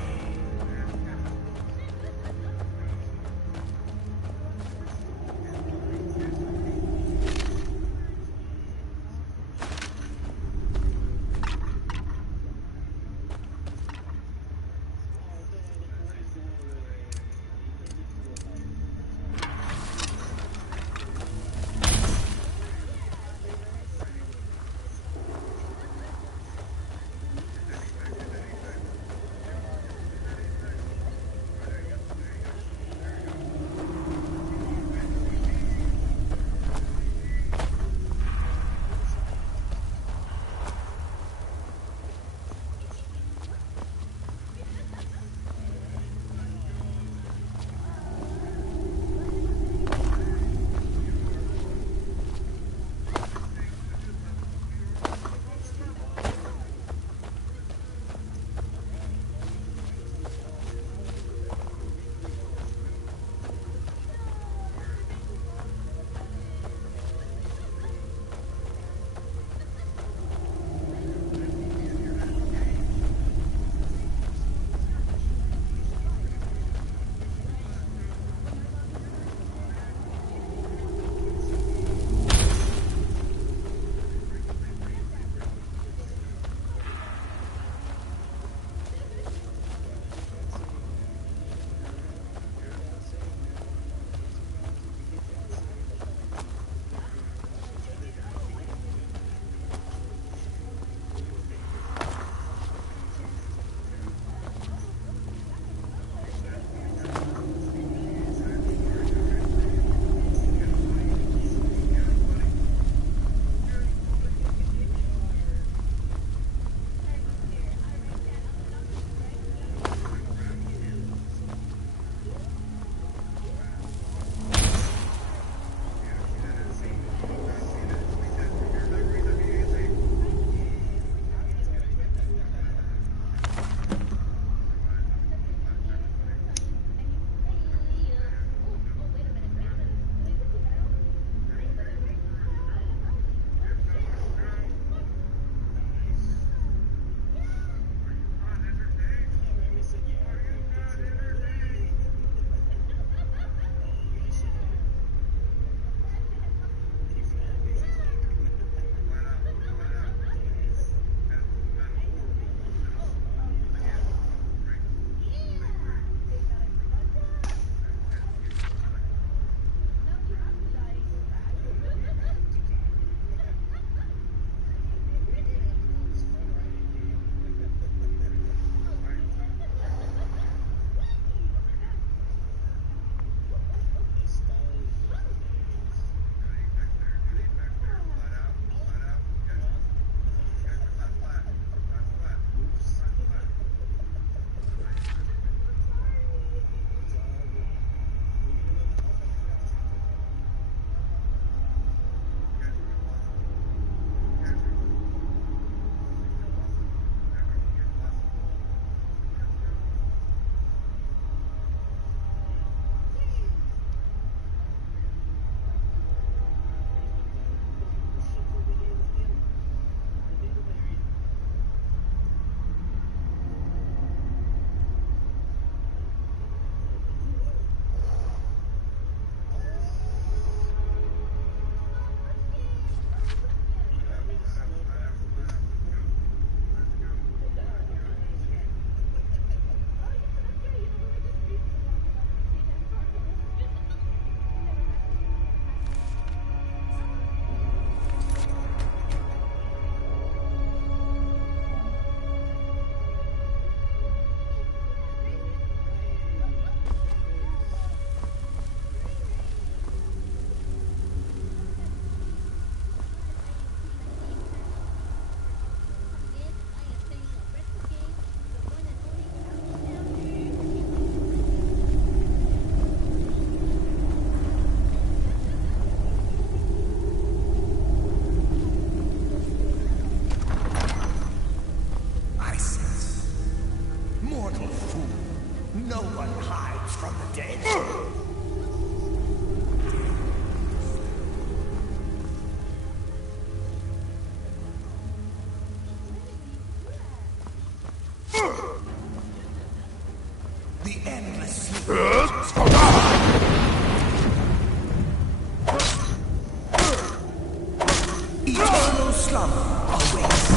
slum awaits.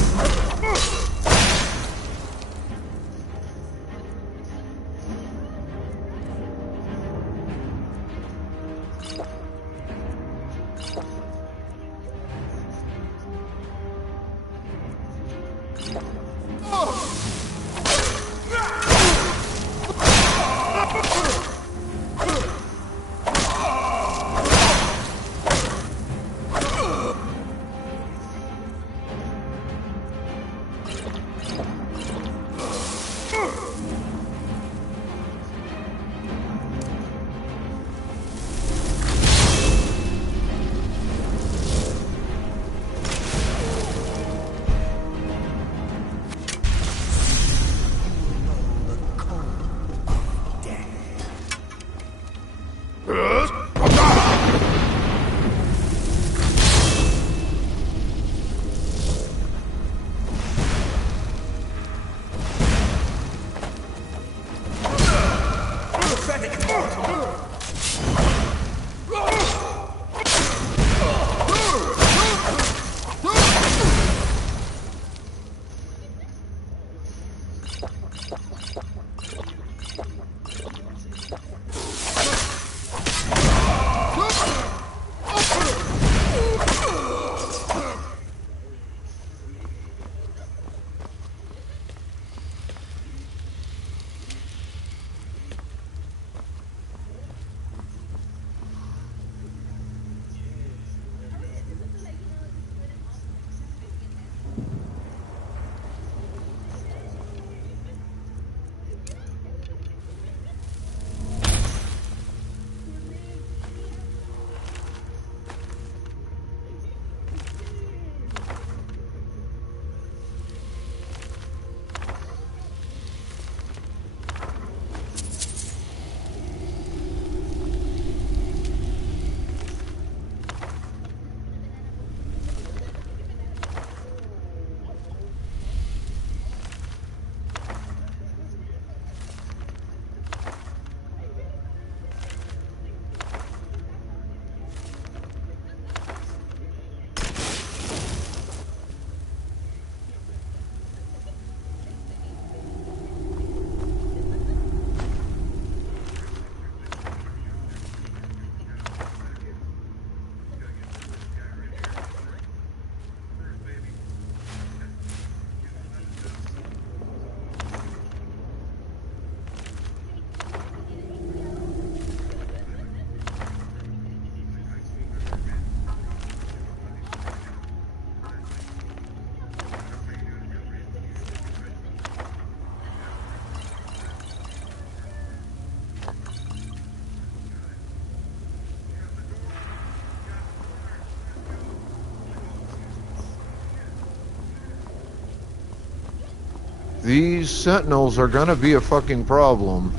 These sentinels are gonna be a fucking problem.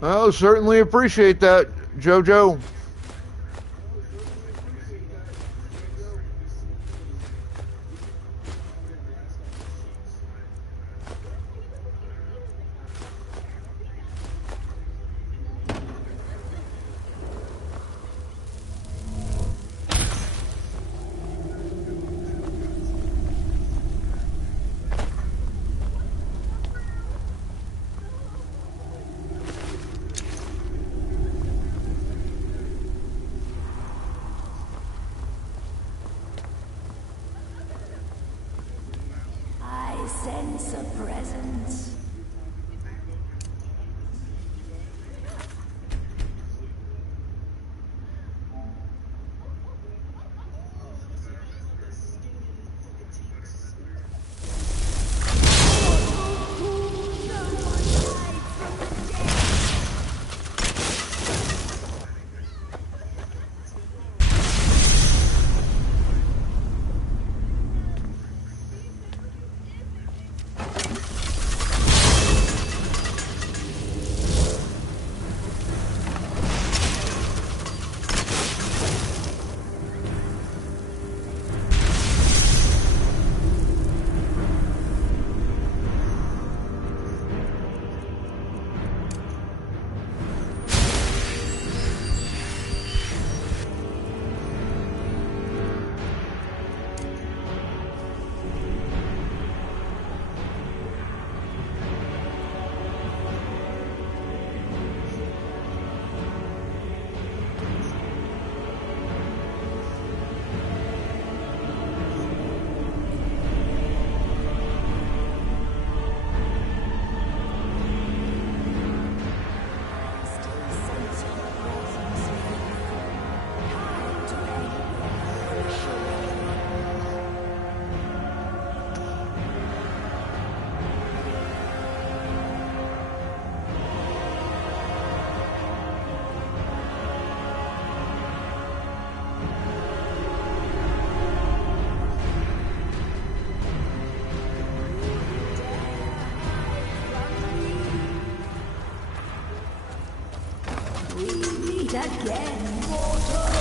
Well, certainly appreciate that, Jojo. I sense a presence. Again, mortal.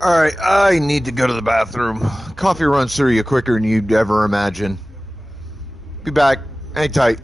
Alright, I need to go to the bathroom. Coffee runs through you quicker than you'd ever imagine. Be back. Hang tight.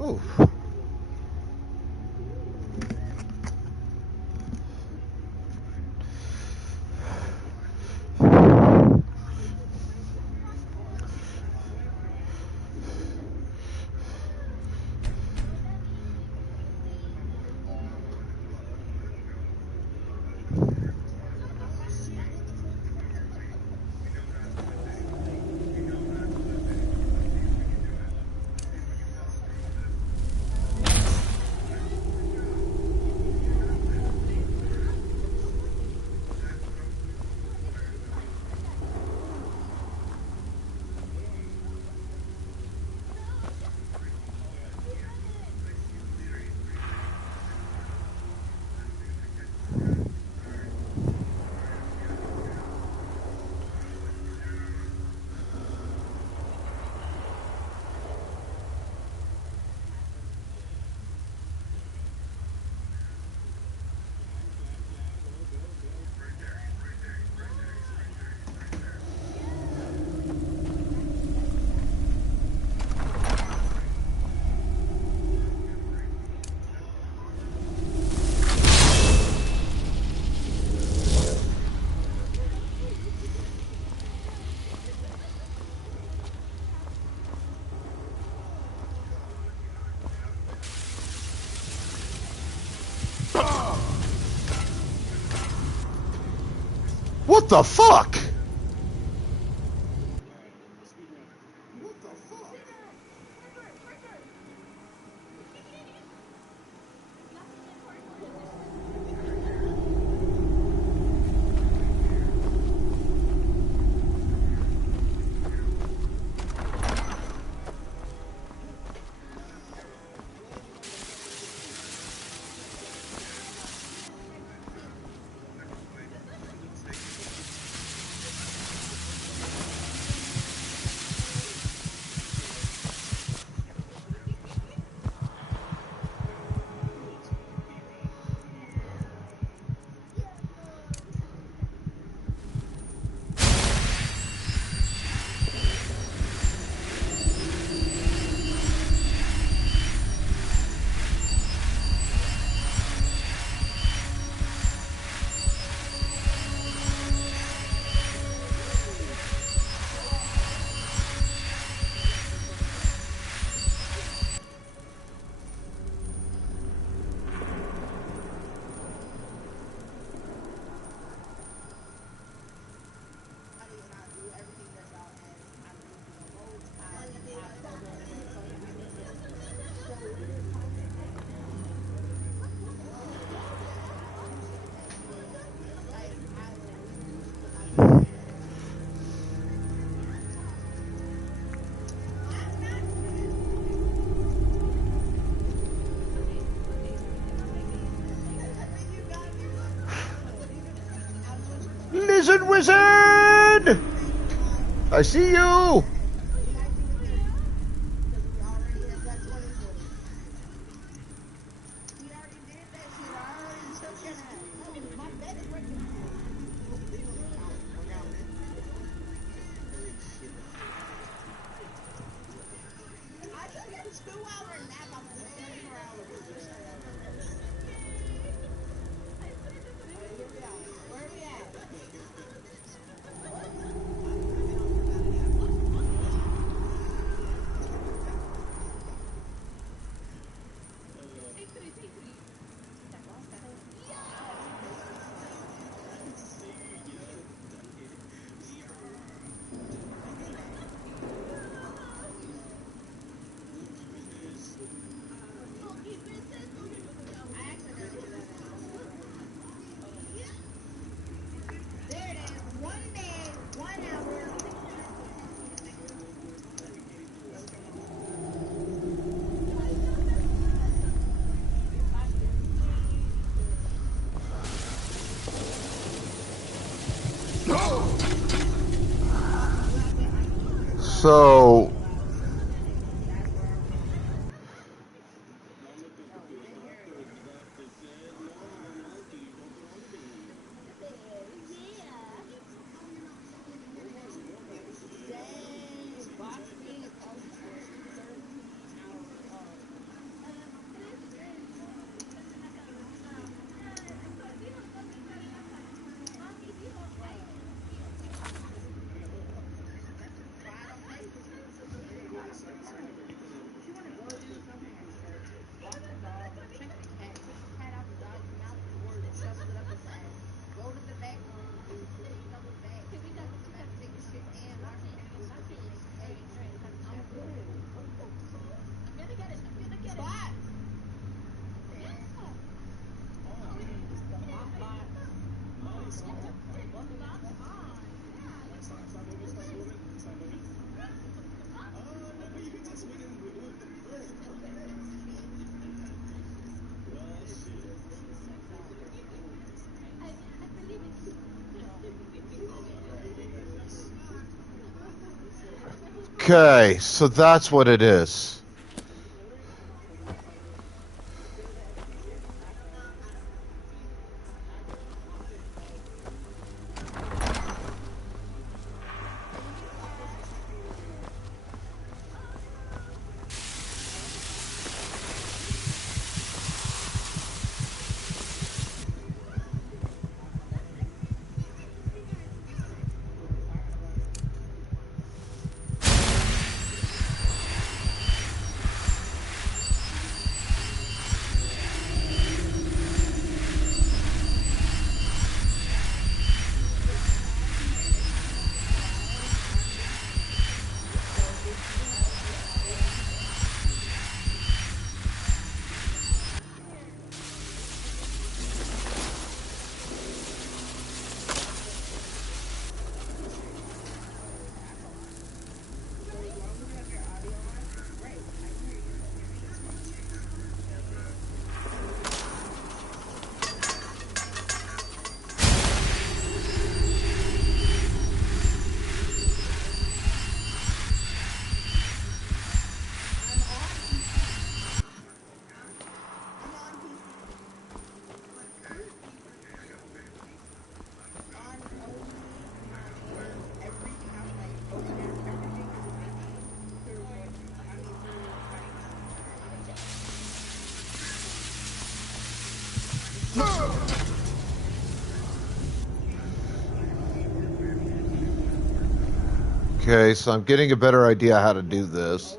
Oh. What the fuck? Lizard Wizard! I see you! So... Okay, so that's what it is. Okay, so I'm getting a better idea how to do this.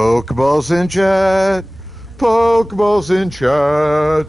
Pokeballs in chat. Pokeballs in chat.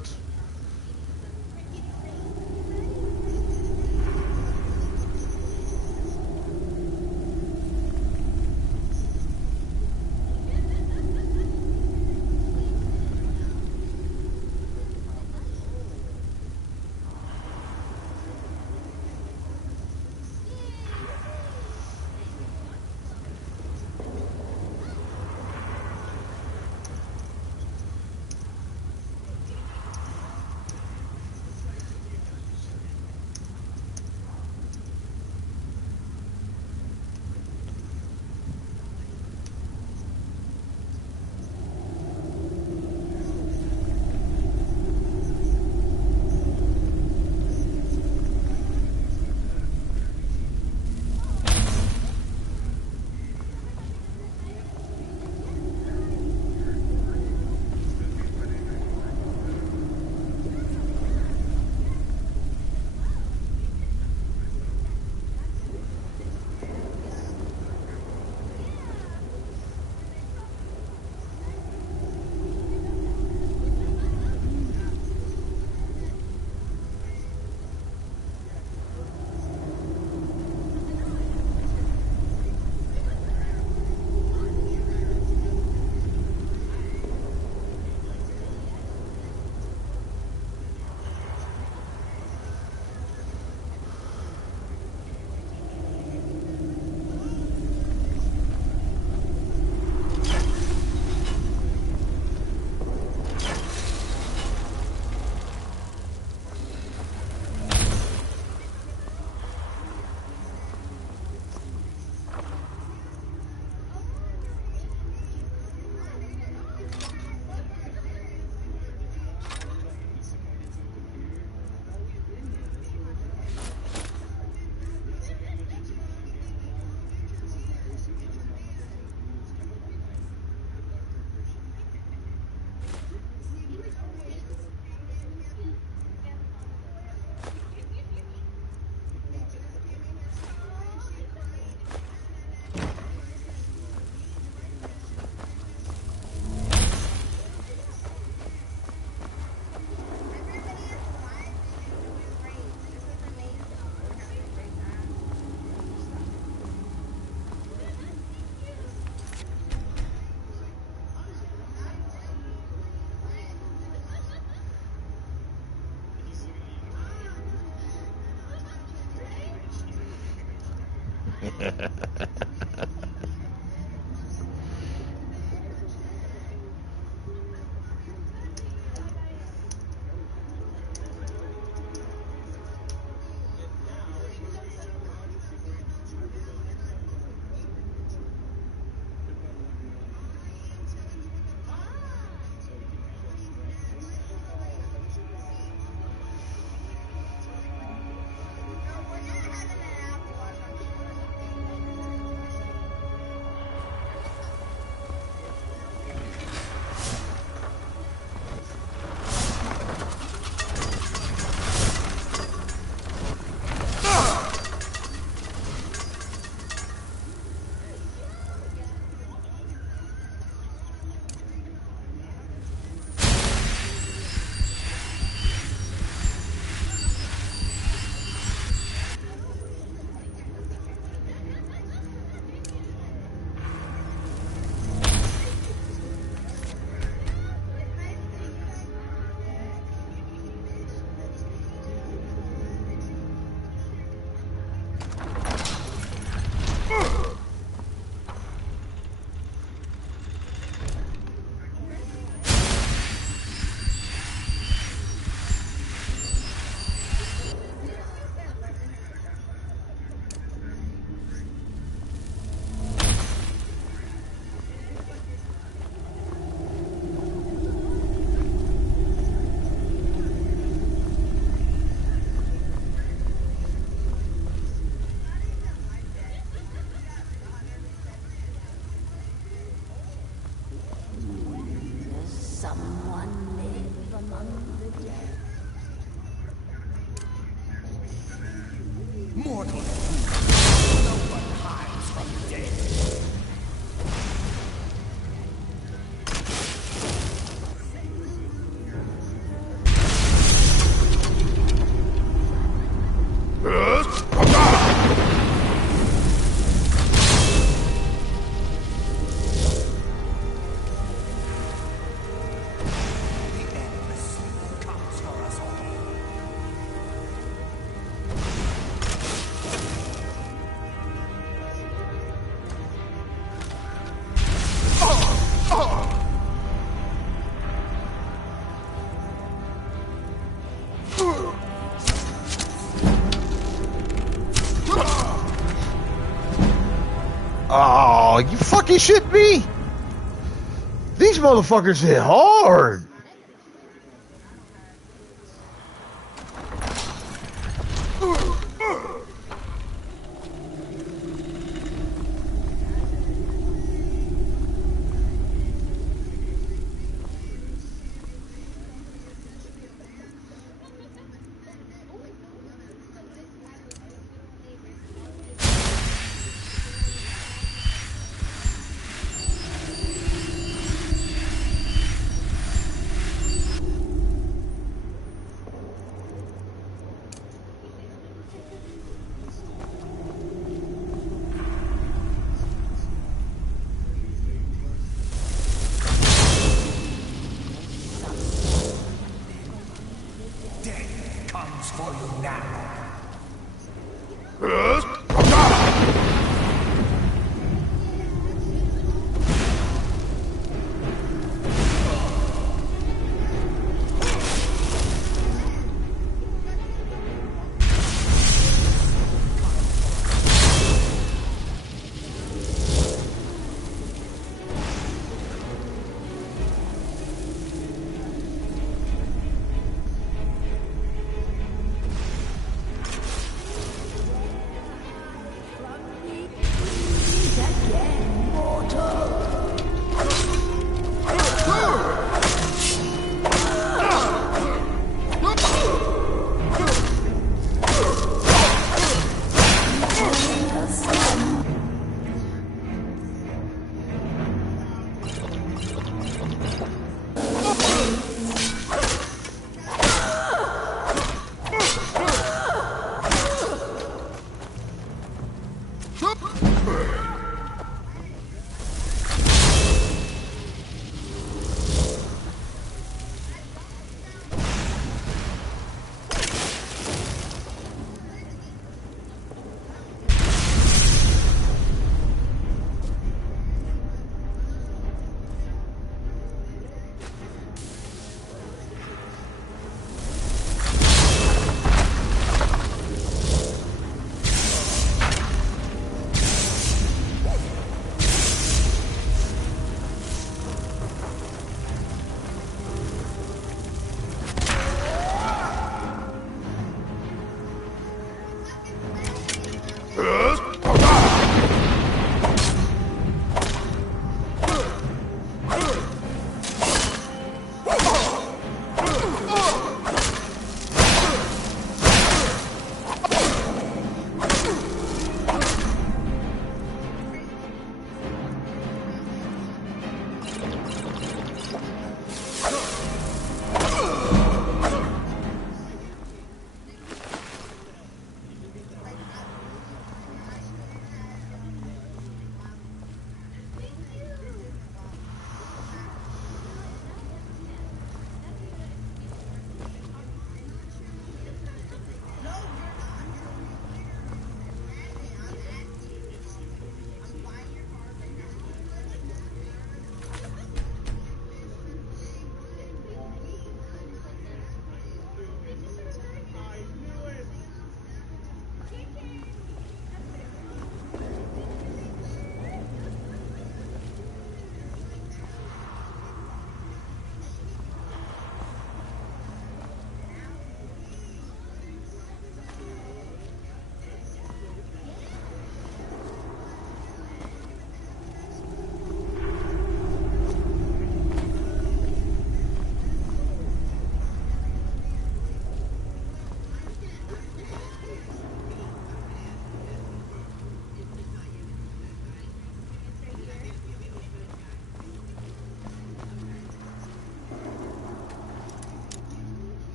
Oh, you fucking shit me? These motherfuckers hit hard. For you now.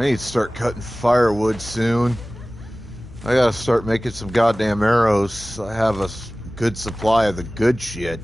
I need to start cutting firewood soon. I gotta start making some goddamn arrows. I have a good supply of the good shit.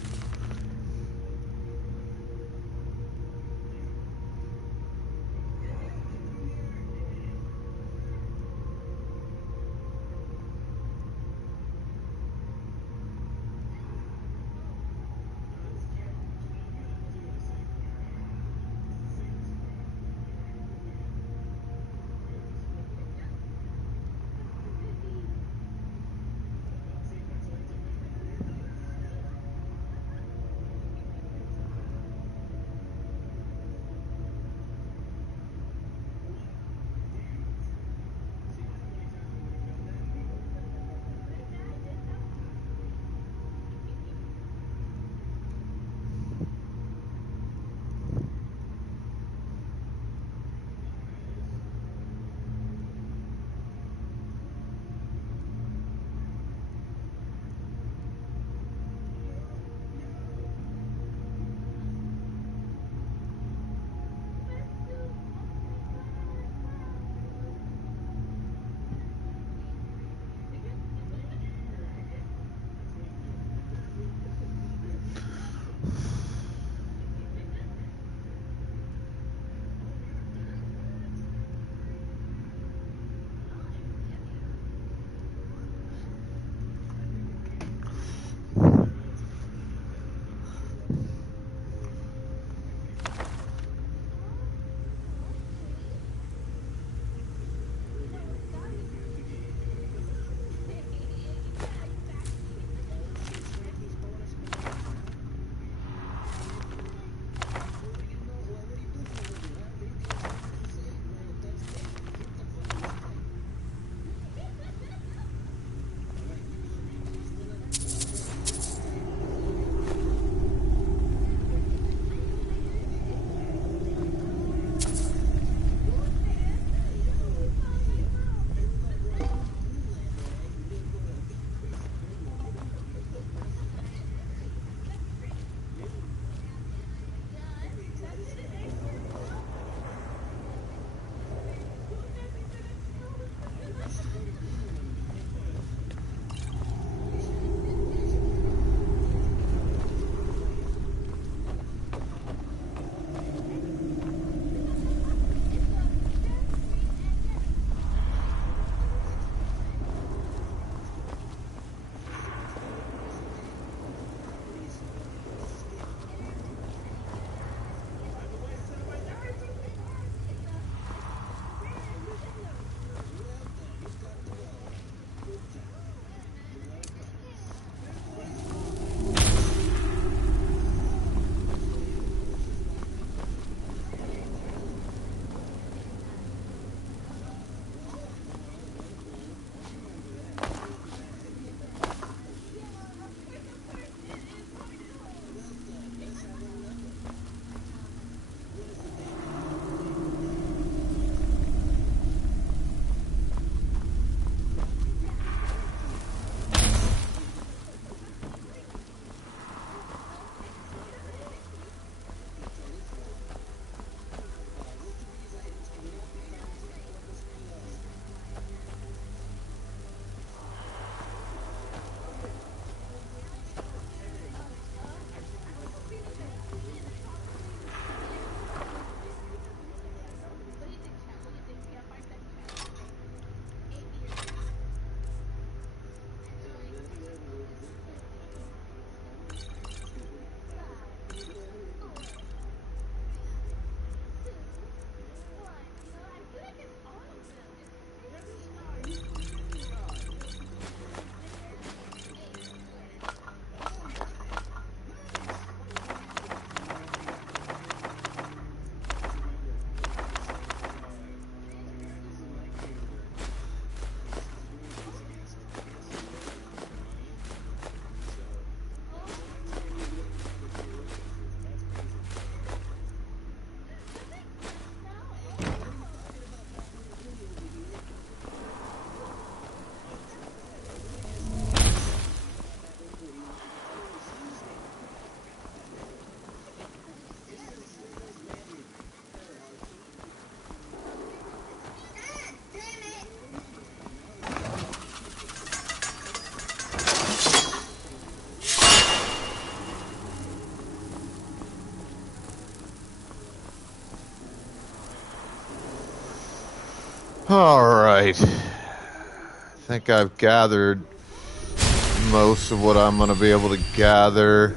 Alright. I think I've gathered most of what I'm going to be able to gather.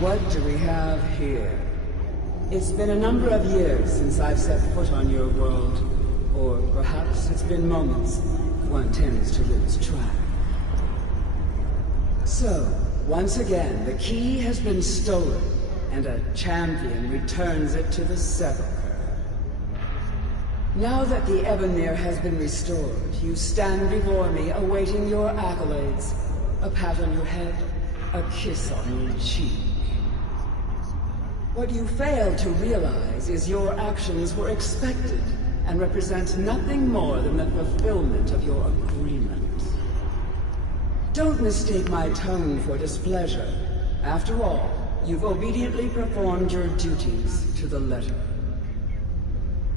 What do we have here? It's been a number of years since I've set foot on your world. Or perhaps it's been moments. One tends to lose track. So, once again, the key has been stolen, and a champion returns it to the sepulchre. Now that the Ebonmere has been restored, you stand before me awaiting your accolades. A pat on your head, a kiss on your cheek. What you fail to realize is your actions were expected and represent nothing more than the fulfillment of your agreement. Don't mistake my tone for displeasure. After all, you've obediently performed your duties to the letter.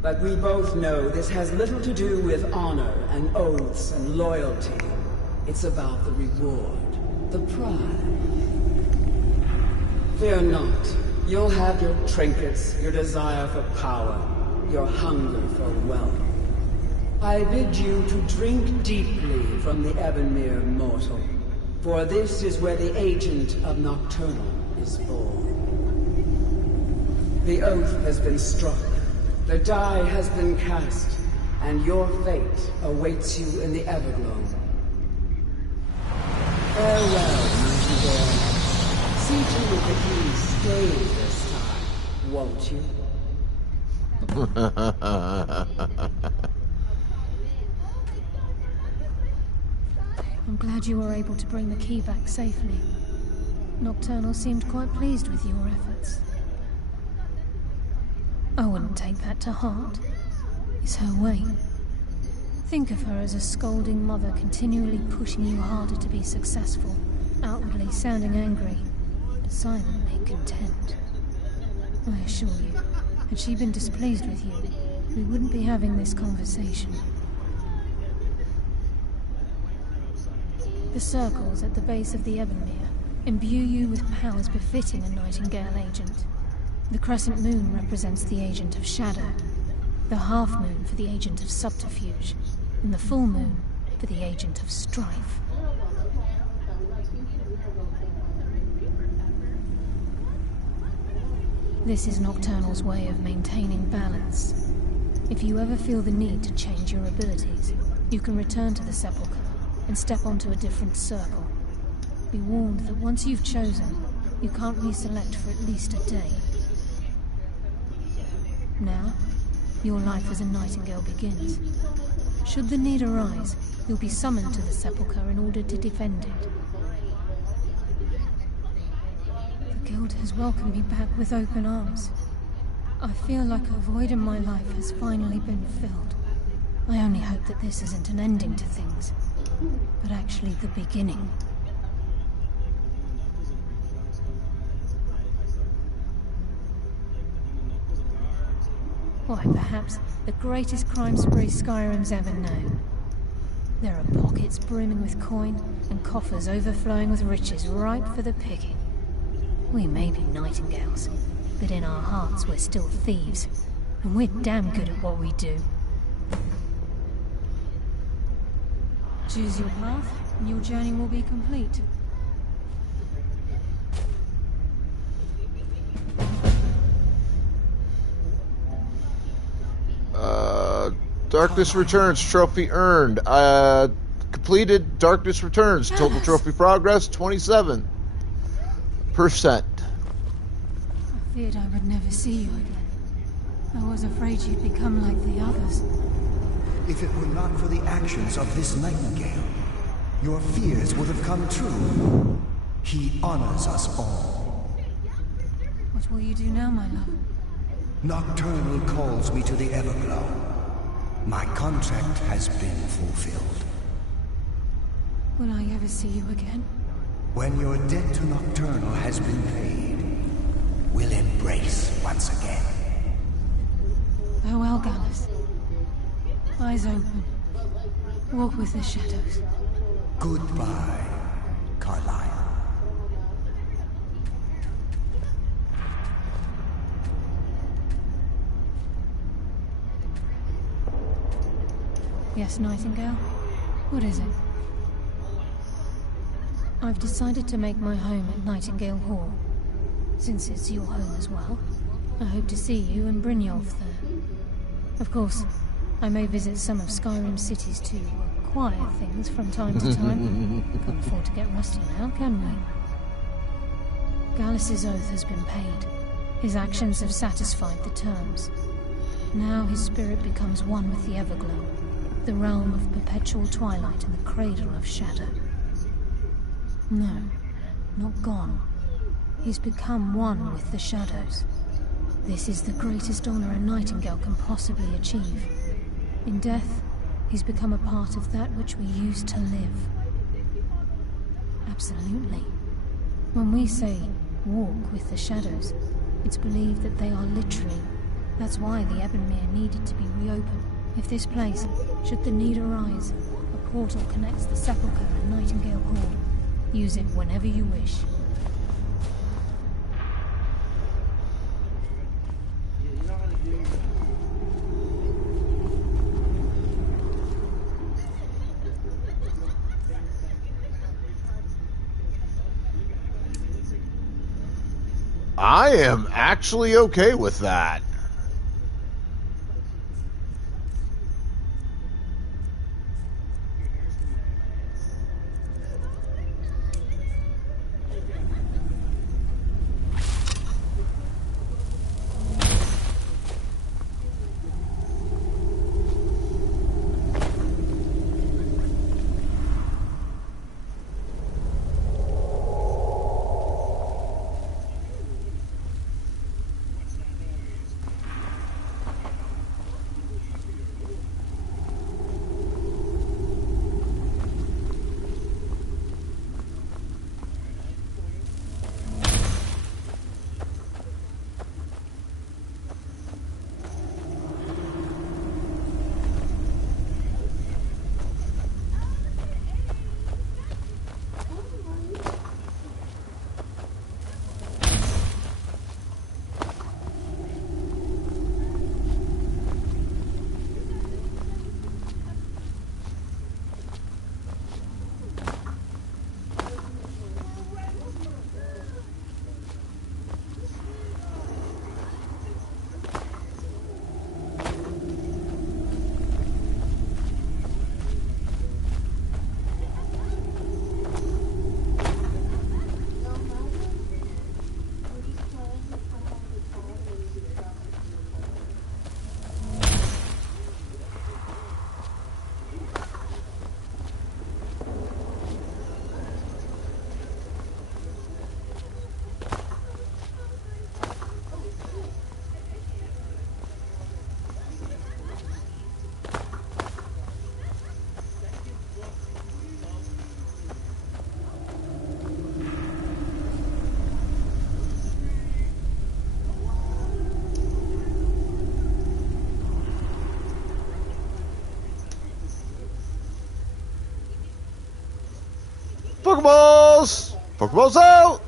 But we both know this has little to do with honor and oaths and loyalty. It's about the reward, the prize. Fear not. You'll have your trinkets, your desire for power, your hunger for wealth. I bid you to drink deeply from the Ebonmere mortal, for this is where the agent of Nocturnal is born. The oath has been struck, the die has been cast, and your fate awaits you in the Everglow. Farewell, Nightingale. See to it that you stay this time, won't you? I'm glad you were able to bring the key back safely. Nocturnal seemed quite pleased with your efforts. I wouldn't take that to heart. It's her way. Think of her as a scolding mother continually pushing you harder to be successful, outwardly sounding angry, but silently content. I assure you, had she been displeased with you, we wouldn't be having this conversation. The circles at the base of the Ebonmere imbue you with powers befitting a Nightingale agent. The crescent moon represents the agent of shadow, the half moon for the agent of subterfuge, and the full moon for the agent of strife. This is Nocturnal's way of maintaining balance. If you ever feel the need to change your abilities, you can return to the Sepulchre and step onto a different circle. Be warned that once you've chosen, you can't reselect for at least a day. Now, your life as a Nightingale begins. Should the need arise, you'll be summoned to the Sepulchre in order to defend it. The Guild has welcomed me back with open arms. I feel like a void in my life has finally been filled. I only hope that this isn't an ending to things, but actually the beginning. Why, perhaps the greatest crime spree Skyrim's ever known. There are pockets brimming with coin and coffers overflowing with riches ripe for the picking. We may be Nightingales, but in our hearts we're still thieves, and we're damn good at what we do. Choose your path, and your journey will be complete. Darkness Returns trophy earned. Completed Darkness Returns. Total trophy progress 27%. I feared I would never see you again. I was afraid you'd become like the others. If it were not for the actions of this Nightingale, your fears would have come true. He honors us all. What will you do now, my love? Nocturnal calls me to the Everglow. My contract has been fulfilled. Will I ever see you again? When your debt to Nocturnal has been paid, we'll embrace once again. Farewell, Gallus. Eyes open. Walk with the shadows. Goodbye, Carlyle. Yes, Nightingale? What is it? I've decided to make my home at Nightingale Hall. Since it's your home as well, I hope to see you and Brynjolf there. Of course, I may visit some of Skyrim City's to acquire things from time to time. Can't afford to get rusty now, can we? Gallus's oath has been paid. His actions have satisfied the terms. Now his spirit becomes one with the Everglow, the realm of perpetual twilight and the cradle of shadow. No, not gone. He's become one with the shadows. This is the greatest honor a Nightingale can possibly achieve. In death, he's become a part of that which we used to live. Absolutely. When we say, walk with the shadows, it's believed that they are literally. That's why the Ebonmere needed to be reopened. If this place, should the need arise, a portal connects the Sepulchre and Nightingale Hall. Use it whenever you wish. I am actually okay with that. Pokeballs! Pokeballs out!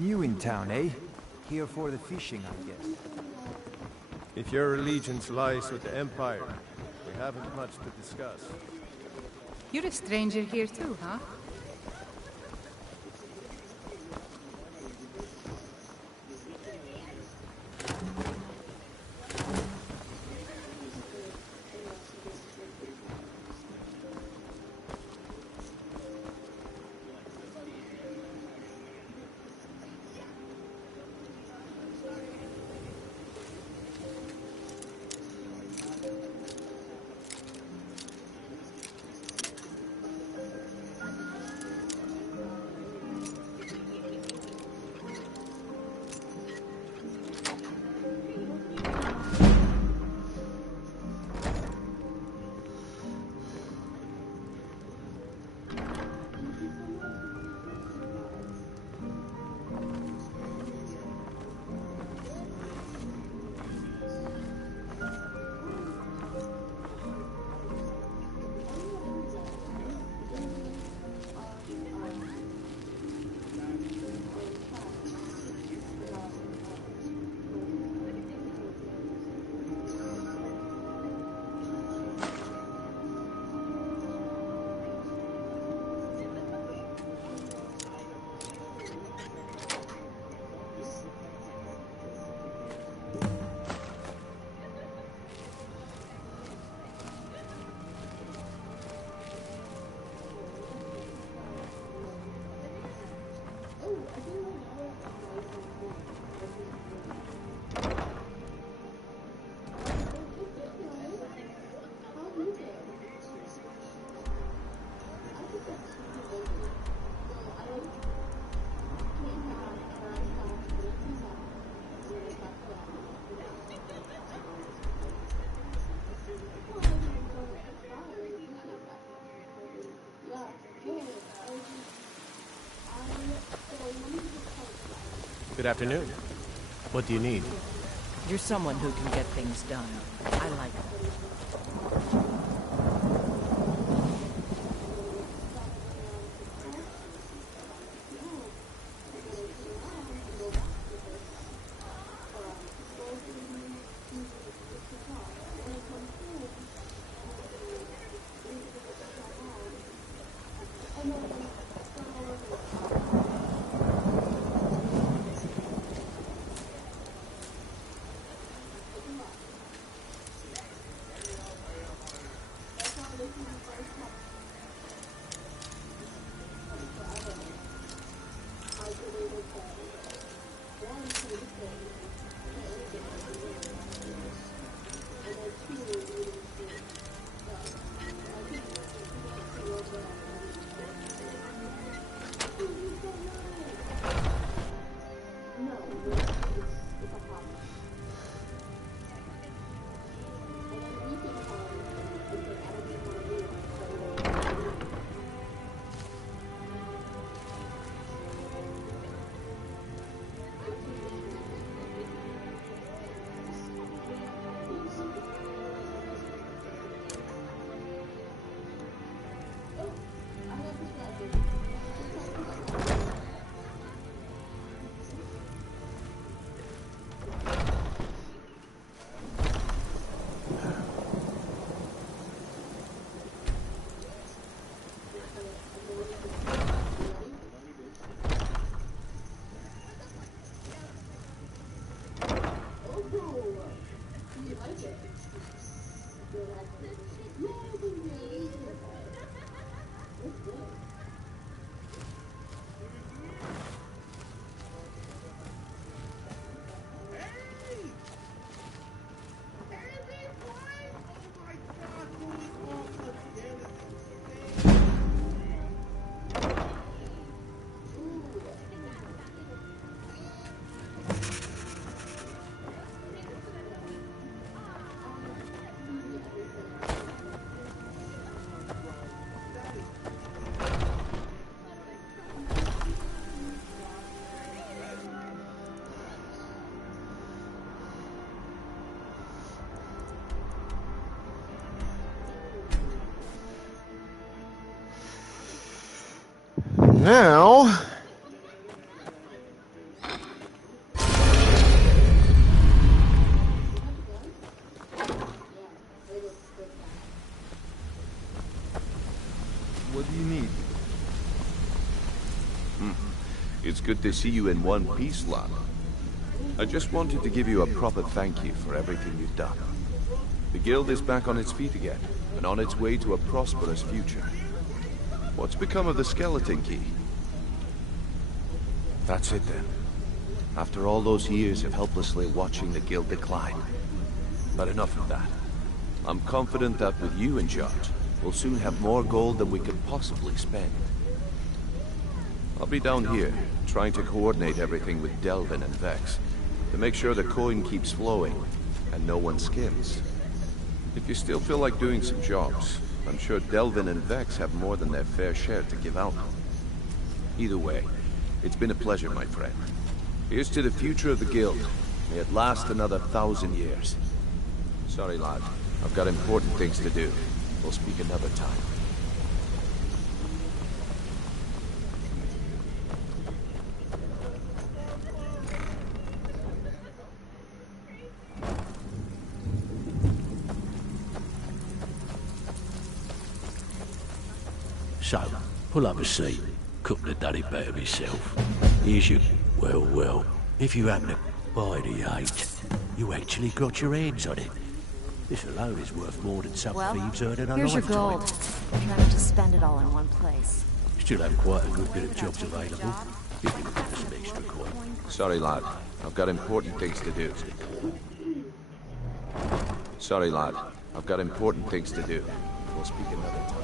New in town, eh? Here for the fishing, I guess. If your allegiance lies with the Empire, we haven't much to discuss. You're a stranger here too, huh? Good afternoon. What do you need? You're someone who can get things done. I like that. Now, What do you need? It's good to see you in one piece, lad. I just wanted to give you a proper thank you for everything you've done. The guild is back on its feet again, and on its way to a prosperous future. What's become of the skeleton key? That's it then. After all those years of helplessly watching the guild decline. But enough of that. I'm confident that with you in charge, we'll soon have more gold than we could possibly spend. I'll be down here, trying to coordinate everything with Delvin and Vex, to make sure the coin keeps flowing, and no one skims. If you still feel like doing some jobs, I'm sure Delvin and Vex have more than their fair share to give out. Either way, it's been a pleasure, my friend. Here's to the future of the guild. May it last another 1,000 years. Sorry, lad. I've got important things to do. We'll speak another time. So, pull up a seat. Couldn't have done it better myself. Here's your... Well, if you happen to buy the 8, you actually got your hands on it. This alone is worth more than some thieves earn in a here's lifetime. your gold. I'm trying to spend it all in one place. Still have quite a good bit of jobs available. If you want some extra coin. Sorry, lad. I've got important things to do. Sorry, lad. I've got important things to do. We'll speak another time.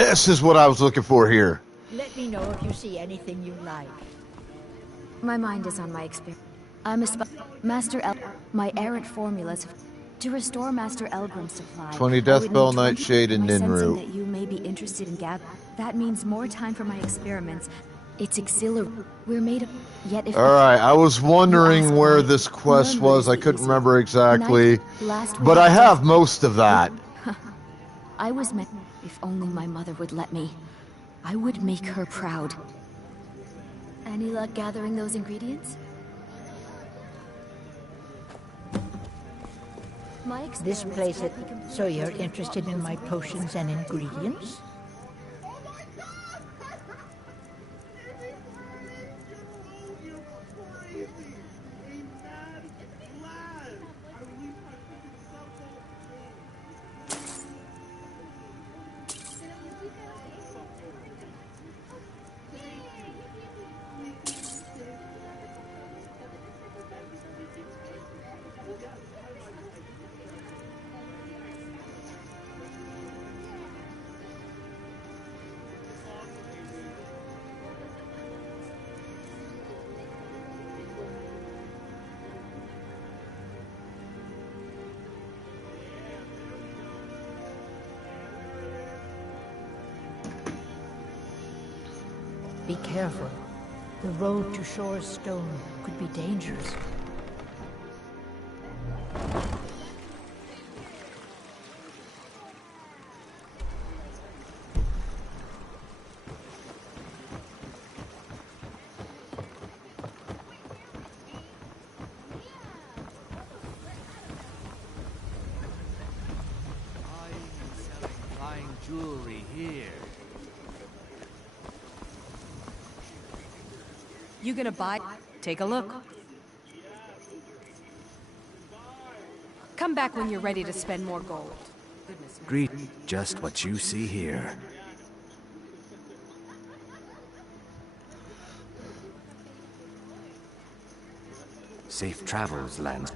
This is what I was looking for here. Let me know if you see anything you like. My mind is on my experience. I'm a Master El. My errant formulas to restore Master Elgrim's supply. 20 Deathbell, Nightshade, and Sensing Ninru. that you may be interested in Gab. That means more time for my experiments. It's exhilarating. We're made of. Yet if. Alright, I was wondering where this quest was. I couldn't remember exactly. But I have most of that. I was meant. If only my mother would let me, I would make her proud. Any luck gathering those ingredients? This place, so you're interested in my potions and ingredients? Be careful. The road to Shore's Stone could be dangerous. Jewelry here. You gonna buy? Take a look. Come back when you're ready to spend more gold. Greet just what you see here. Safe travels, Lance.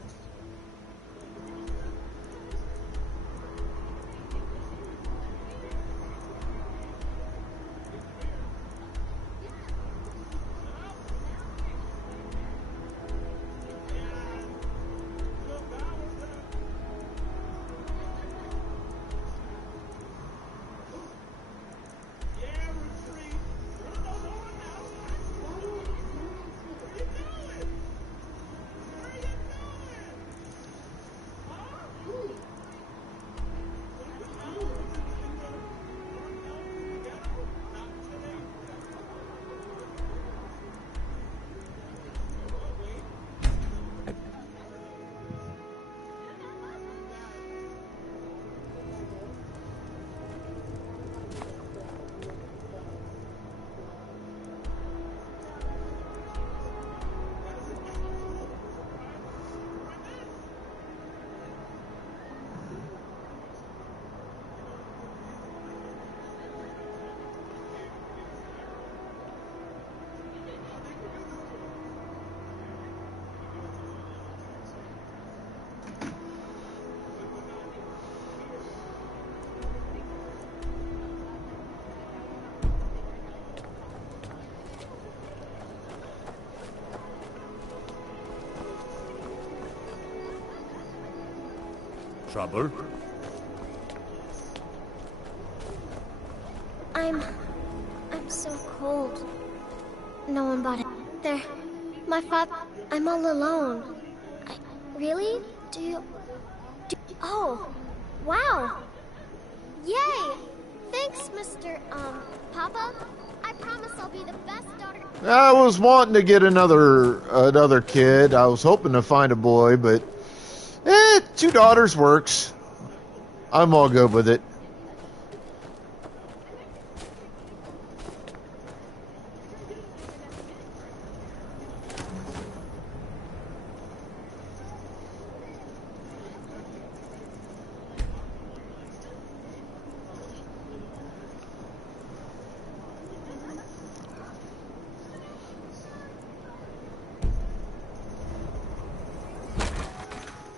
Trouble? I'm so cold. No one bought it. There. My father. I'm all alone. Really? Oh. Wow. Yay! Thanks, Mr. Papa. I promise I'll be the best daughter. I was wanting to get another kid. I was hoping to find a boy, but 2 daughters works. I'm all good with it.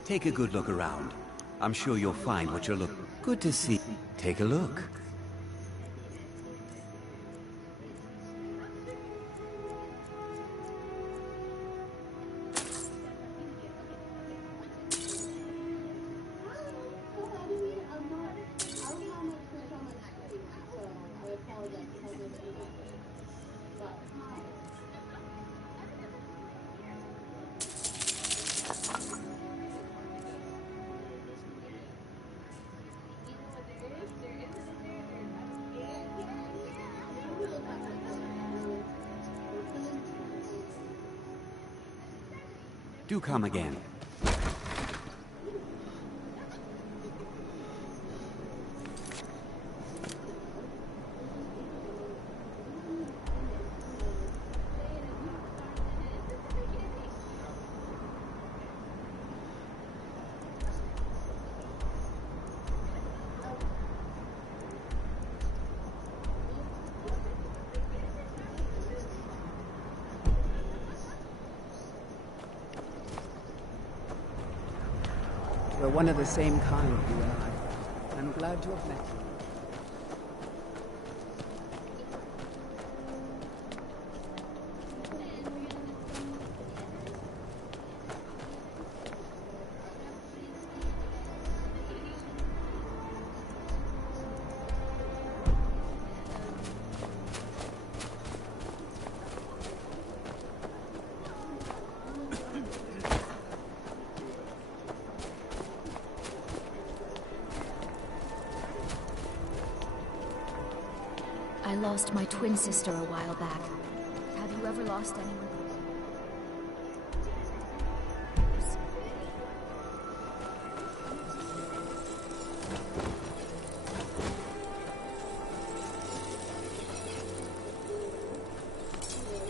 Take a good look around. I'm sure you'll find what you're looking. Good to see. Take a look. Do come again. We're one of the same kind, you and I. I'm glad to have met you. I lost my twin sister a while back. Have you ever lost anyone?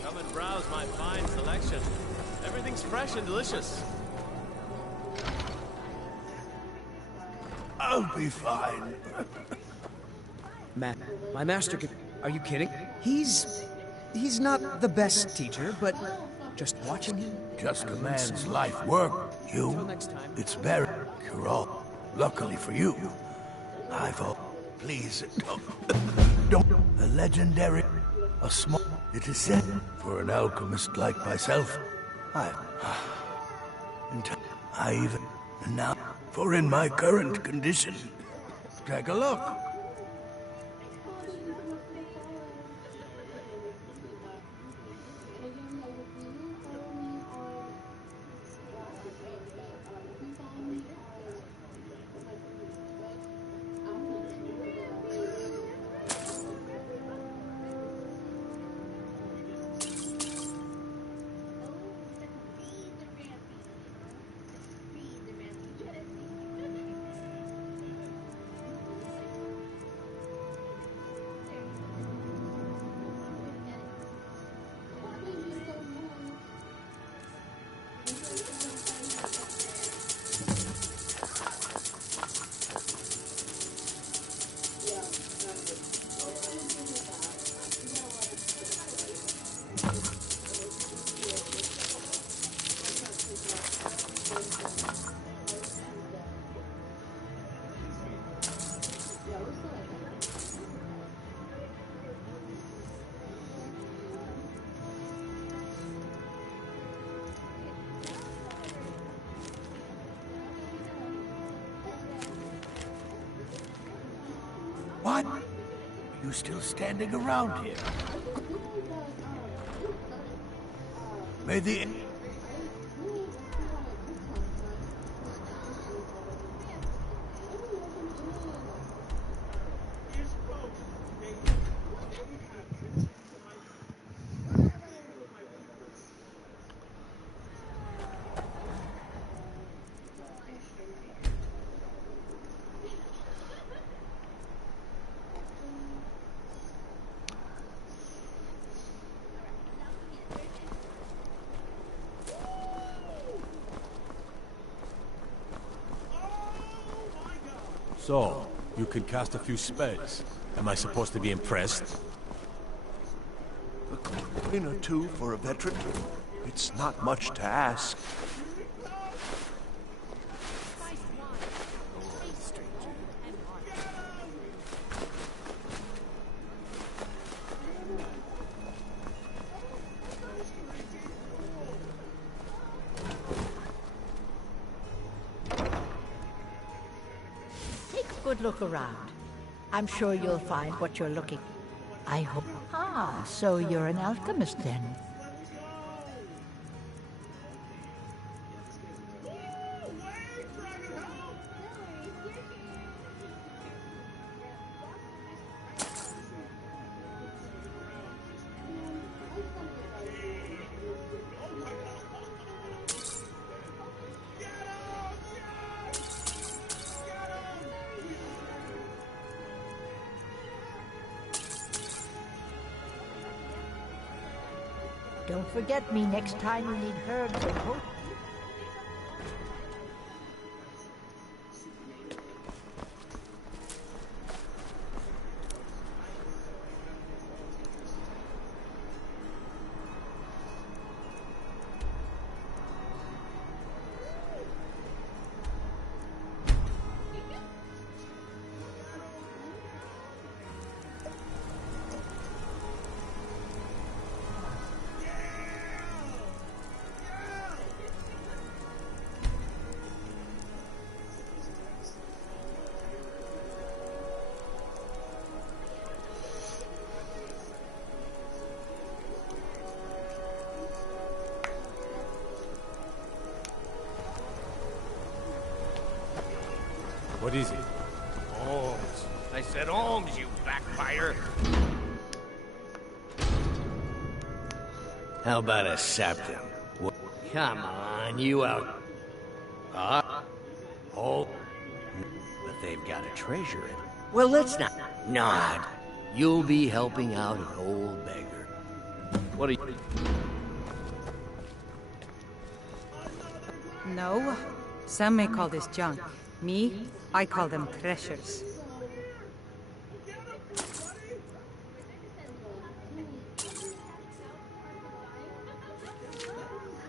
Come and browse my fine selection. Everything's fresh and delicious. I'll be fine. My master could... Are you kidding? He's not the best teacher, but just watching him... Just commands life work. You, it's very all. Luckily for you, I've all... Please, don't... The legendary... A small... It is said, for an alchemist like myself, I even... Now, for in my current condition, take a look. What? Are you still standing around here? May the... So, you can cast a few spells. Am I supposed to be impressed? A coin or two for a veteran? It's not much to ask. Good look around. I'm sure you'll find what you're looking. I hope. Ah, so you're an alchemist then. Don't forget me next time you need herbs and hope. What is it? Alms. I said alms, you backfire. How about a septum? Come on, you out. Oh. But they've got a treasure in it. Well, let's not nod. You'll be helping out an old beggar. What are you... No. Some may call this junk. Me, I call them treasures.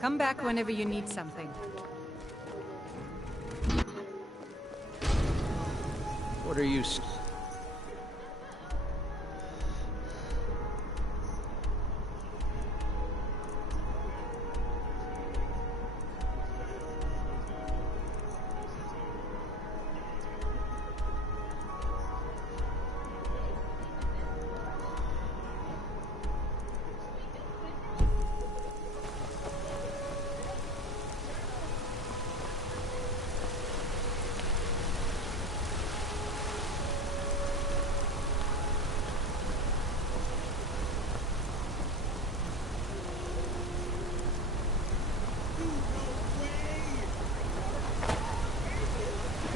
Come back whenever you need something. What are you...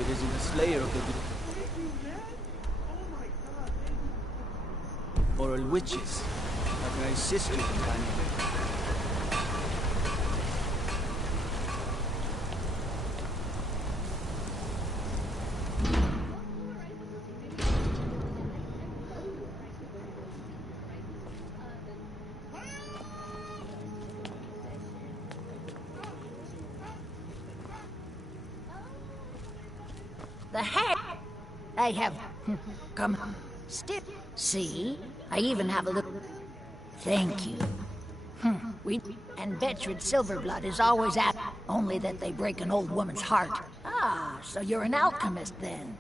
It isn't the slayer of the... Or witches. How can I assist you, companion? The hair! I have... come... stick. See? I even have a little... Thank you. We... and Betrid Silverblood is always at... only that they break an old woman's heart. Ah, so you're an alchemist then.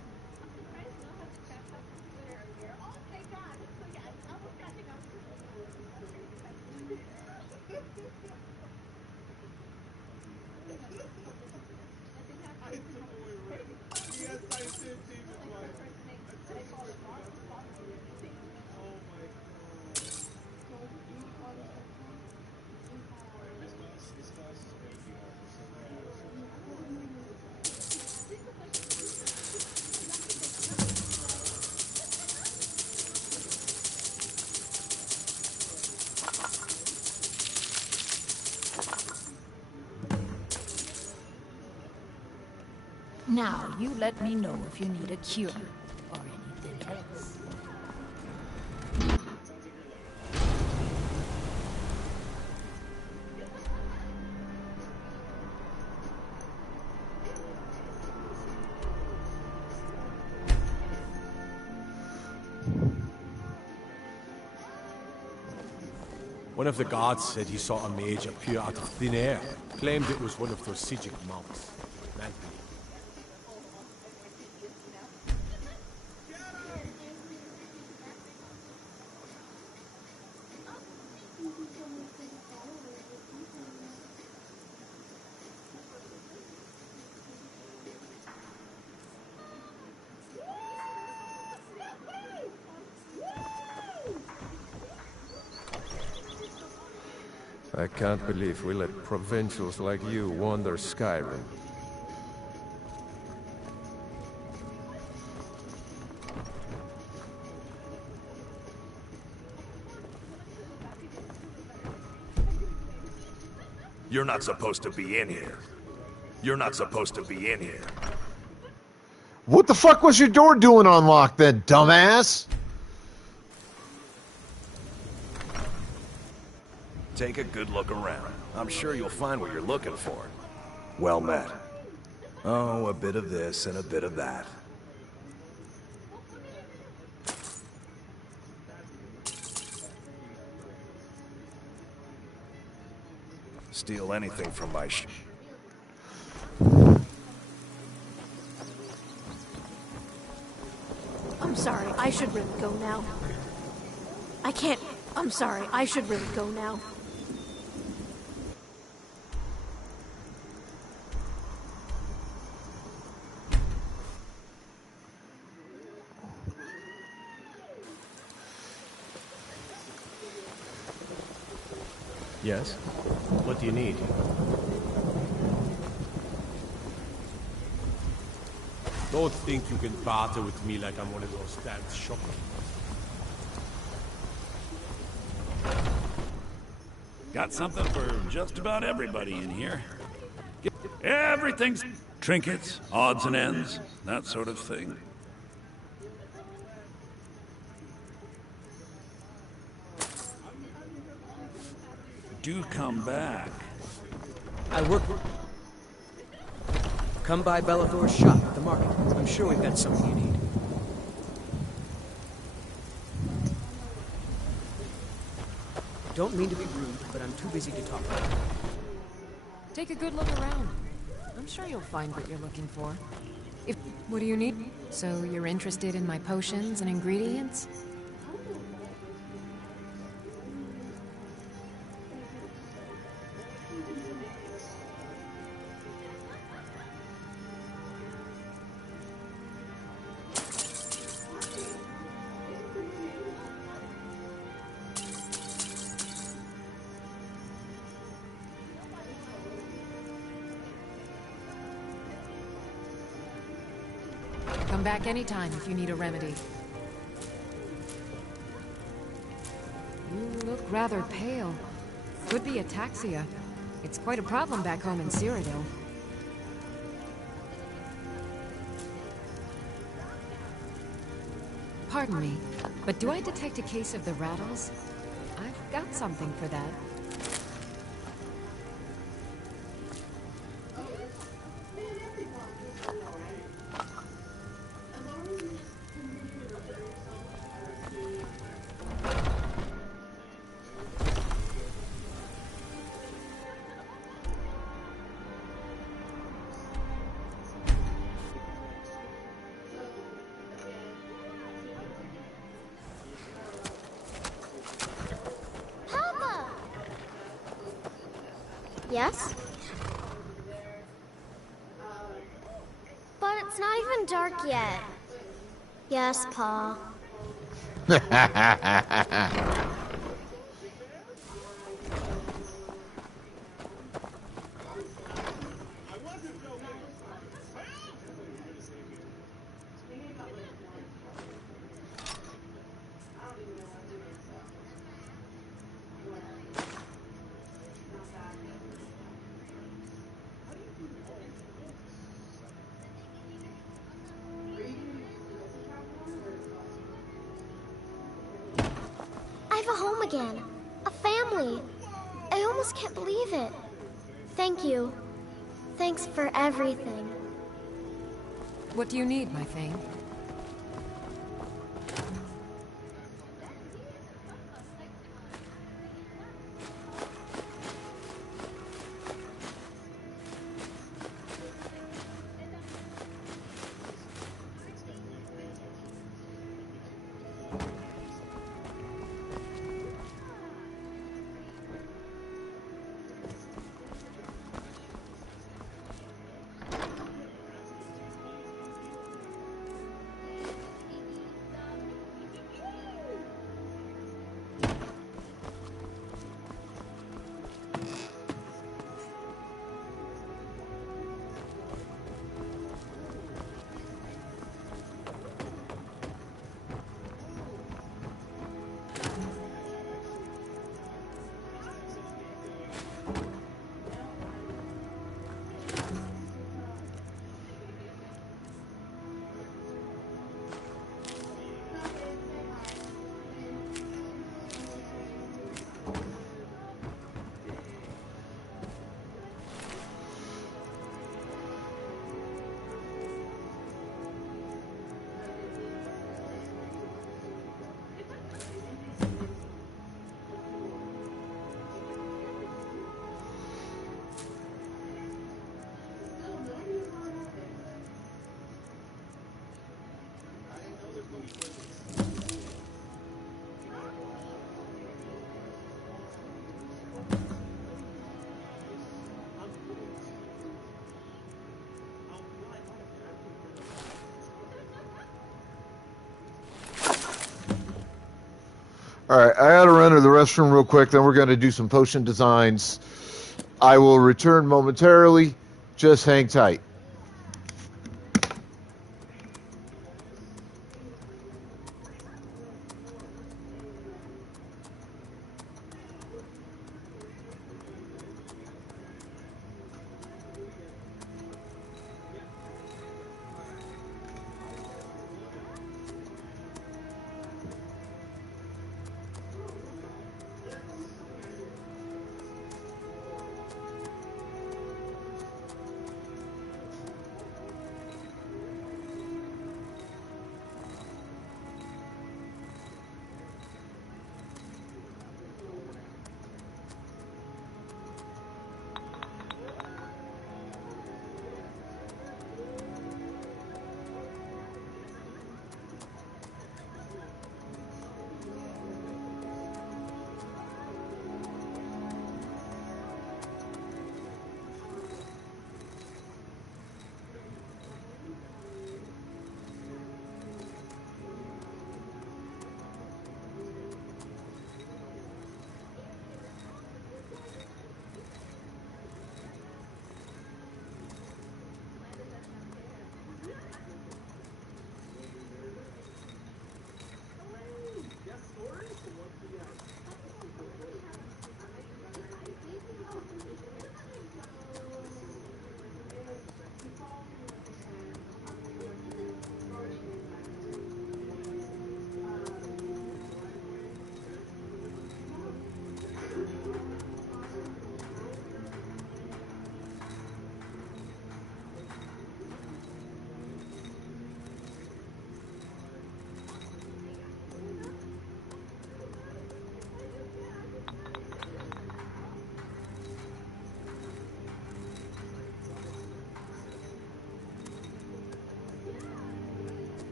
Now, you let me know if you need a cure, or anything else. One of the guards said he saw a mage appear out of thin air. Claimed it was one of those Sijic monks. Man, I can't believe we let provincials like you wander Skyrim. You're not supposed to be in here. You're not supposed to be in here. What the fuck was your door doing unlocked then, dumbass? Take a good look around. I'm sure you'll find what you're looking for. Well met. Oh, a bit of this and a bit of that. Steal anything from my I'm sorry, I should really go now. I can't. I'm sorry, I should really go now. Yes? What do you need? Don't think you can barter with me like I'm one of those damn shopkeepers. Got something for just about everybody in here. Everything's trinkets, odds and ends, that sort of thing. Do come back. I work... Come by Bellathor's shop at the market. I'm sure we've got something you need. Don't mean to be rude, but I'm too busy to talk. Take a good look around. I'm sure you'll find what you're looking for. What do you need? So you're interested in my potions and ingredients? Come back anytime if you need a remedy. You look rather pale. Could be ataxia. It's quite a problem back home in Cyrodiil. Pardon me, but do I detect a case of the rattles? I've got something for that. Yes? But it's not even dark yet. Yes, Pa. I have a home again. A family. I almost can't believe it. Thank you. Thanks for everything. What do you need, my thing? Alright, I gotta run to the restroom real quick, then we're gonna do some potion designs. I will return momentarily. Just hang tight.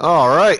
All right.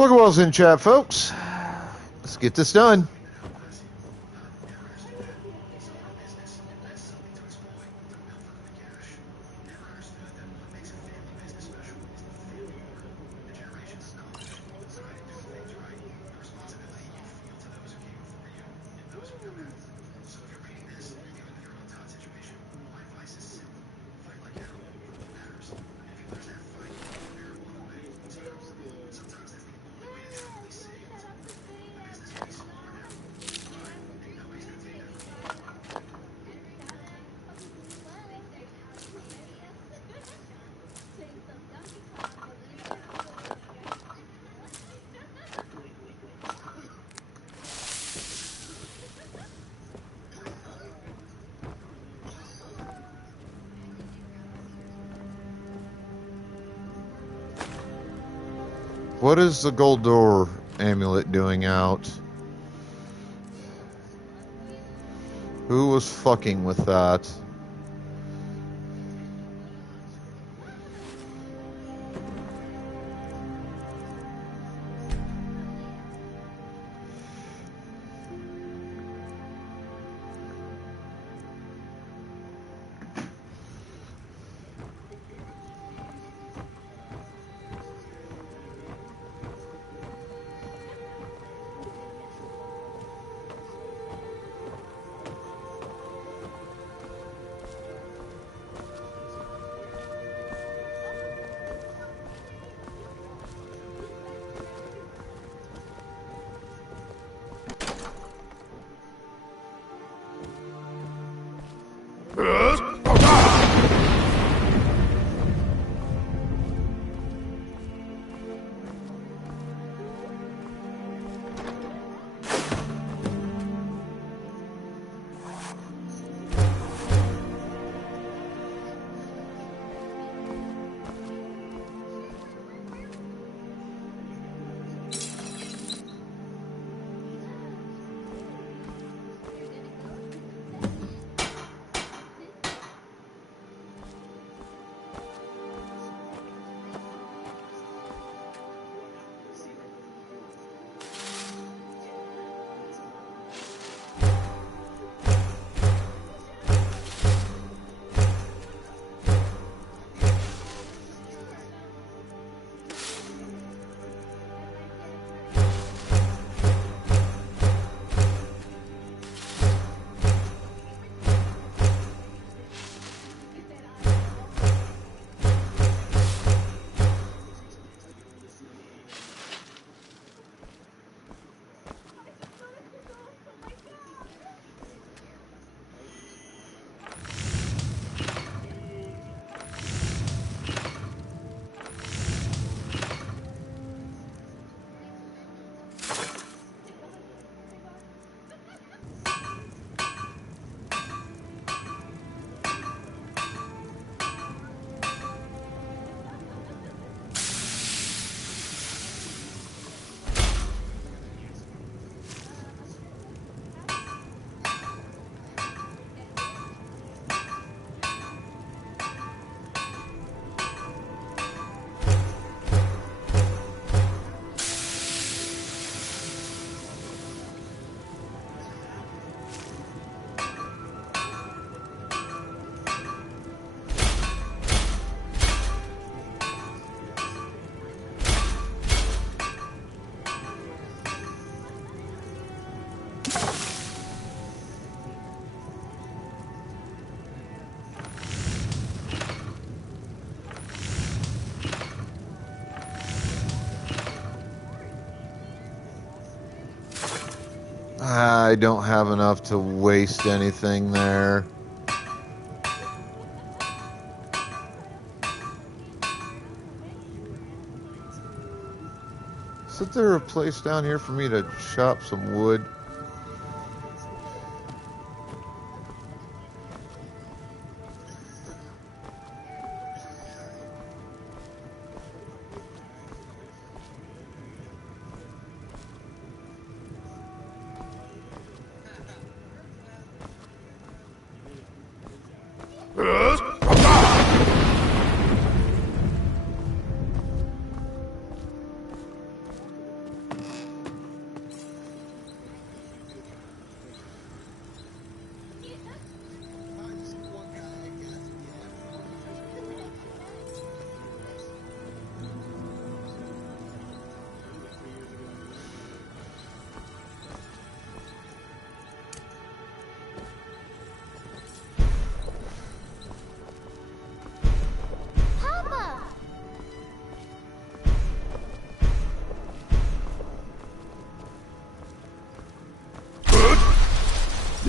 Pokeballs in chat, folks. Let's get this done. What is the gold door amulet doing out? Who was fucking with that? I don't have enough to waste anything there. Isn't there a place down here for me to chop some wood?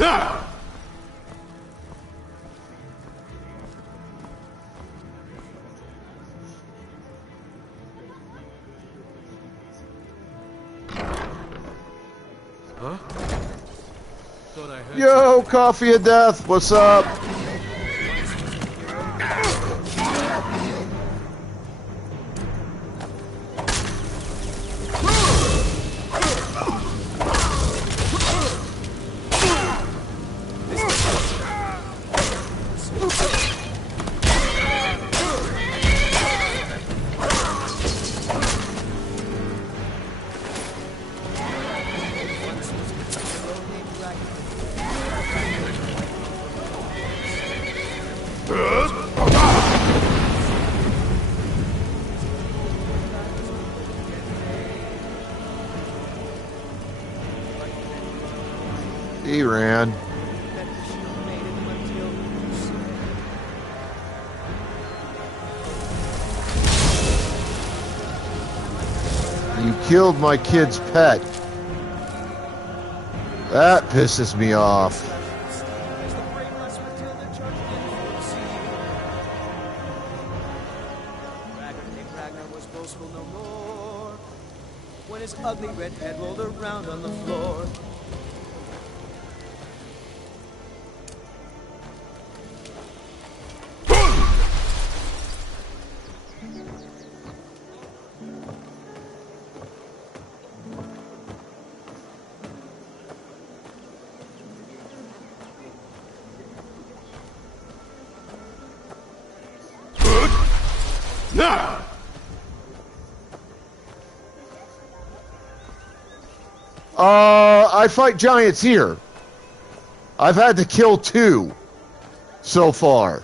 Huh? Thought I heard Yo, Coffee of Death, what's up? He ran. You killed my kid's pet. That pisses me off. Ragnar was boastful no more when his ugly red head rolled around on the floor. I fight giants here. I've had to kill 2 so far.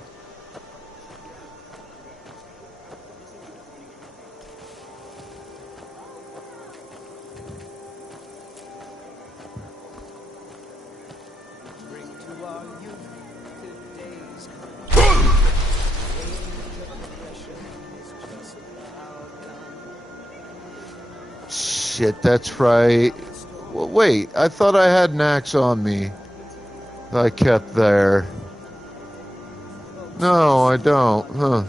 Shit, that's right. Well, wait, I thought I had an axe on me. I kept there. No, I don't. Huh.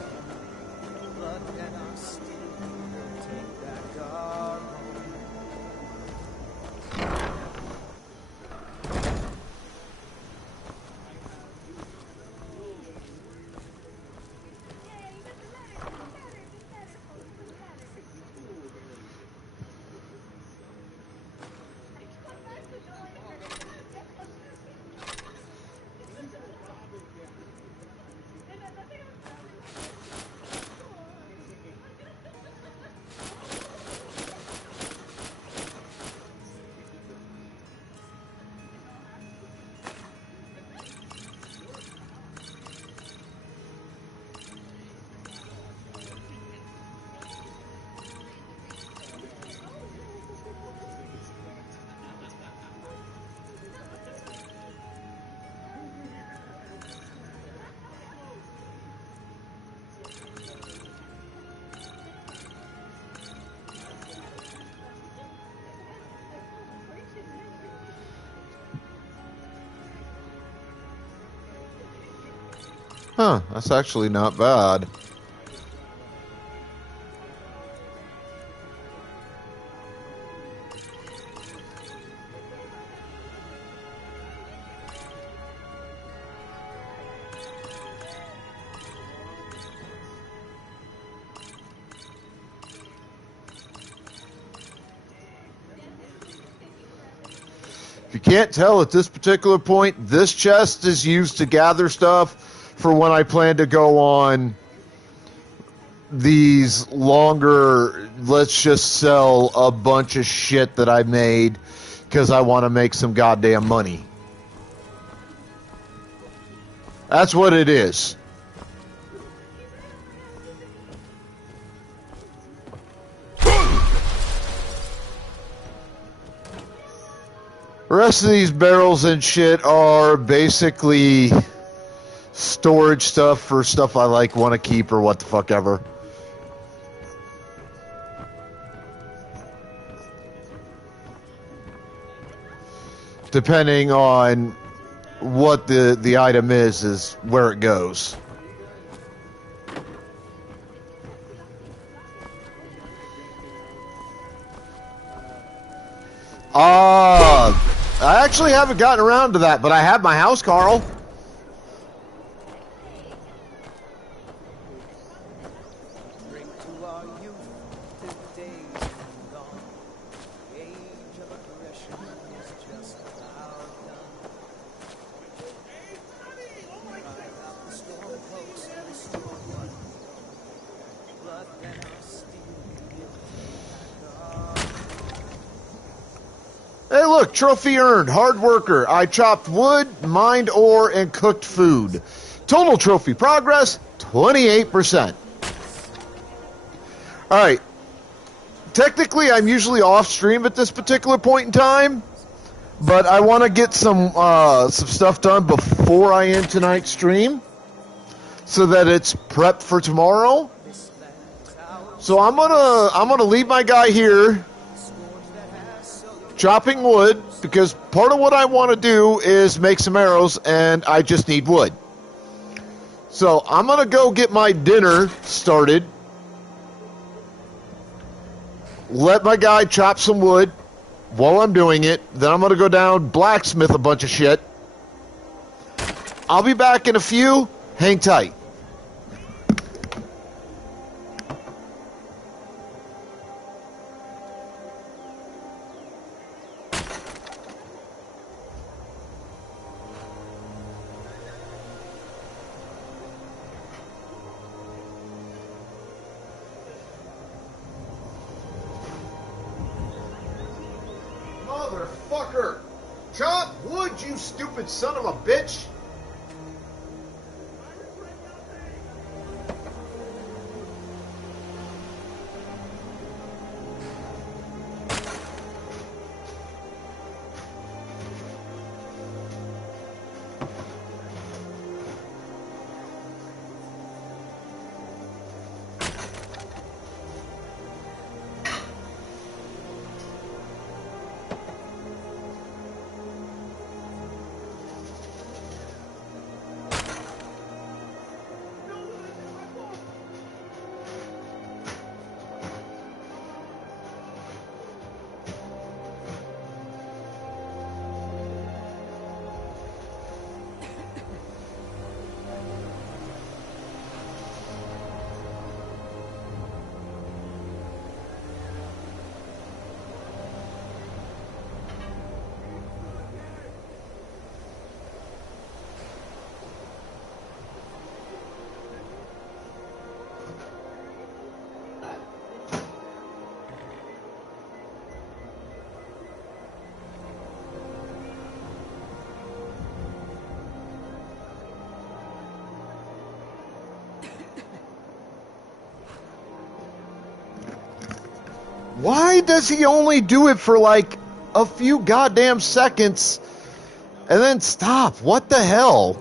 Huh, that's actually not bad. If you can't tell at this particular point, this chest is used to gather stuff for when I plan to go on these longer, let's just sell a bunch of shit that I made because I want to make some goddamn money. That's what it is. The rest of these barrels and shit are basically storage stuff for stuff I like, want to keep, or what the fuck ever. Depending on what the item is where it goes. I actually haven't gotten around to that, but I have my house, Carl. Hey, look, trophy earned, hard worker. I chopped wood, mined ore, and cooked food. Total trophy progress, 28%. All right. Technically, I'm usually off stream at this particular point in time, but I want to get some stuff done before I end tonight's stream, so that it's prepped for tomorrow. So I'm gonna leave my guy here, chopping wood, because part of what I want to do is make some arrows, and I just need wood. So I'm going to go get my dinner started, let my guy chop some wood while I'm doing it, then I'm going to go down, blacksmith a bunch of shit. I'll be back in a few. Hang tight. Motherfucker! Chop wood, you stupid son of a bitch! Why does he only do it for like a few goddamn seconds and then stop? What the hell?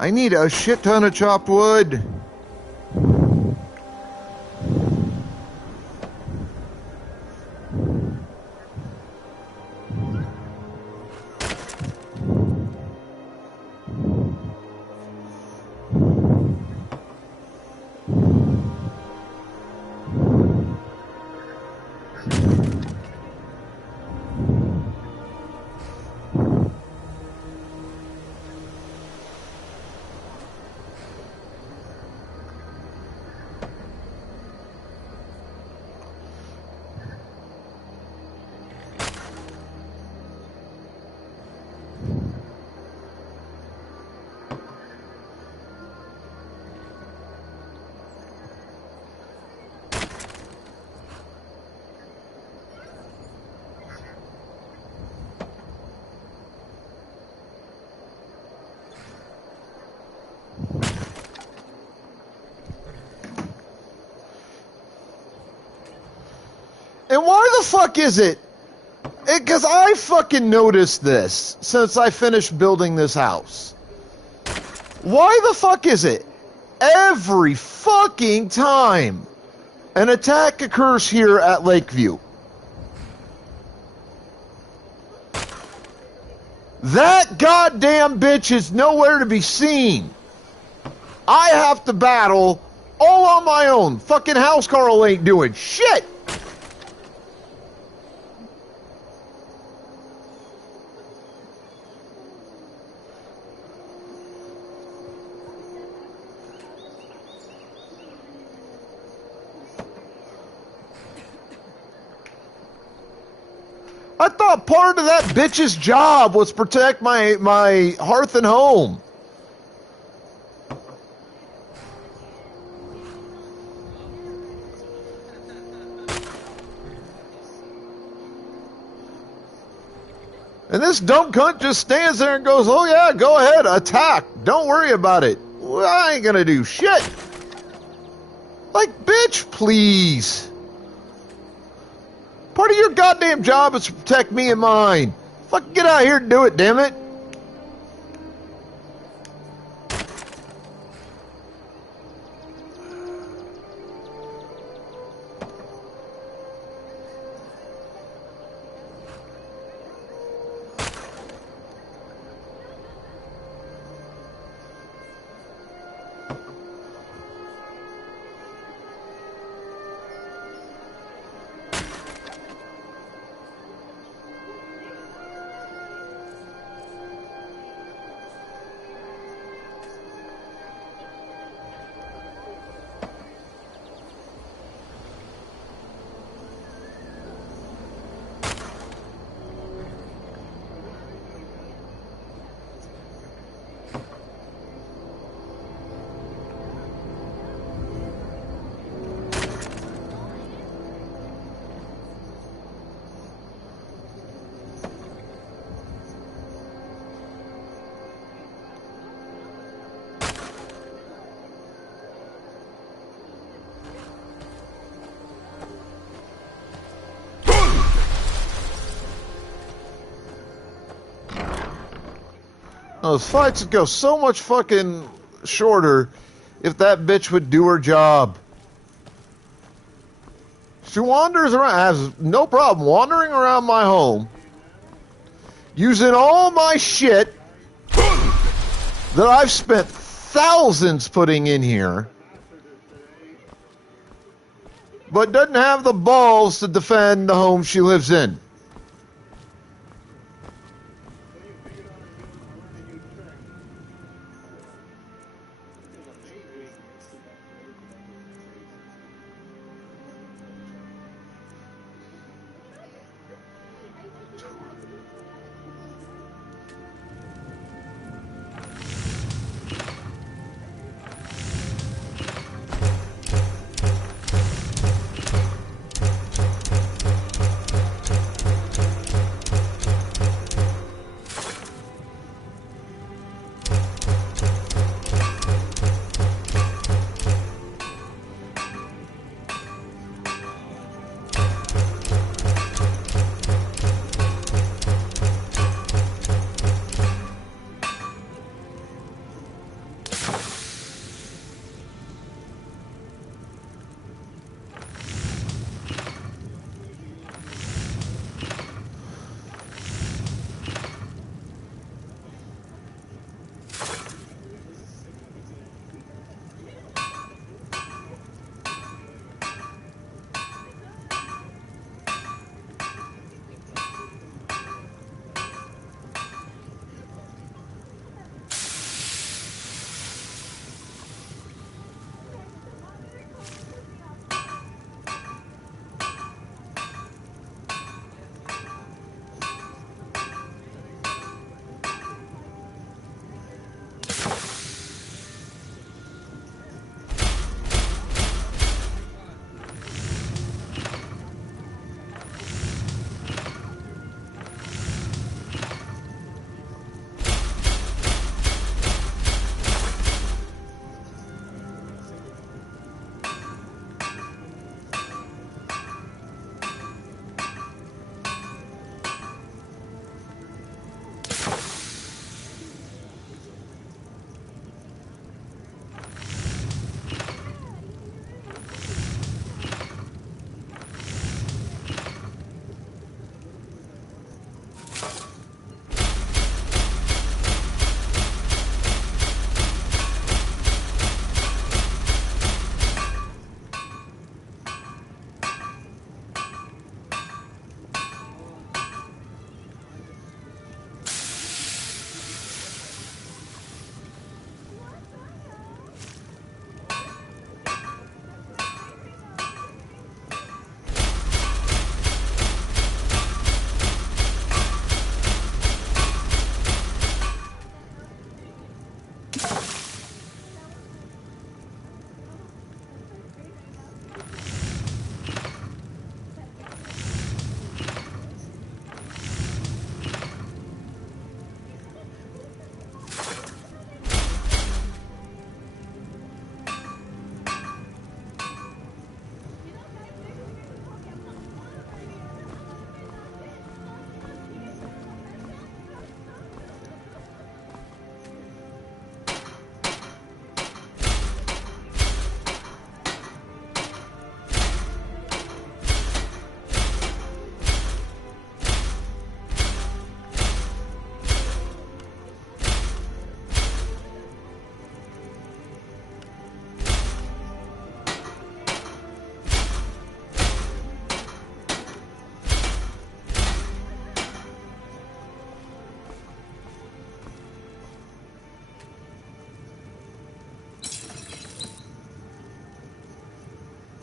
I need a shit ton of chopped wood. And why the fuck is it Because I fucking noticed this since I finished building this house. Why the fuck is it every fucking time an attack occurs here at Lakeview, that goddamn bitch is nowhere to be seen? I have to battle all on my own. Fucking Housecarl ain't doing shit. I thought part of that bitch's job was protect my hearth and home. And this dumb cunt just stands there and goes, oh yeah, go ahead, attack. Don't worry about it. Well, I ain't gonna do shit. Like, bitch, please. Part of your goddamn job is to protect me and mine. Fucking get out here and do it, damn it. Those fights would go so much fucking shorter if that bitch would do her job. She wanders around, has no problem wandering around my home, using all my shit that I've spent thousands putting in here, but doesn't have the balls to defend the home she lives in.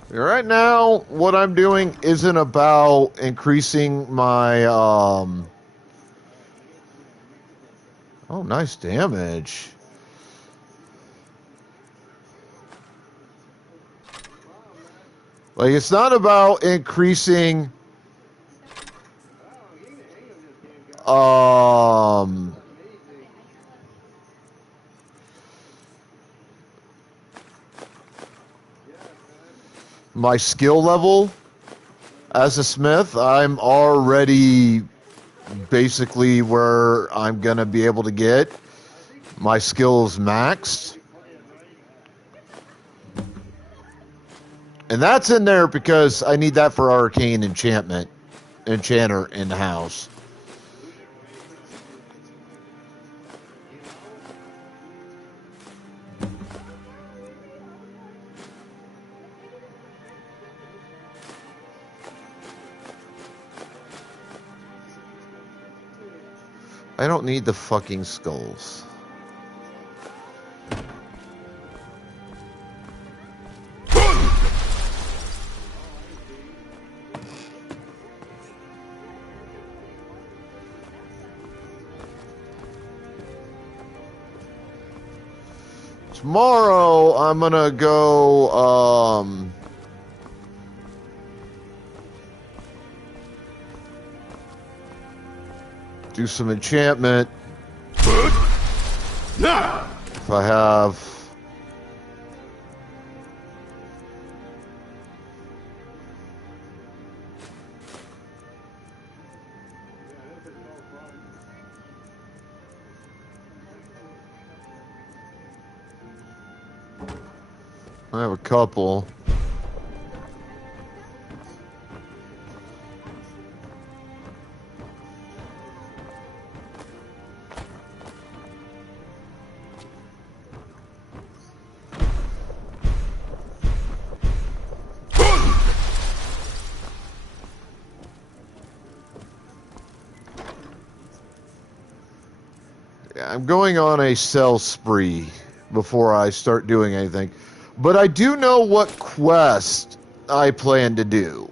Right now, what I'm doing isn't about increasing my, Oh, nice damage. Like, it's not about increasing, my skill level as a smith. I'm already basically where I'm going to be able to get my skills maxed. And that's in there because I need that for arcane enchanter in the house. I don't need the fucking skulls. Tomorrow, I'm gonna go, do some enchantment. If I have... I have a couple. I'm going on a sell spree before I start doing anything. But I do know what quest I plan to do.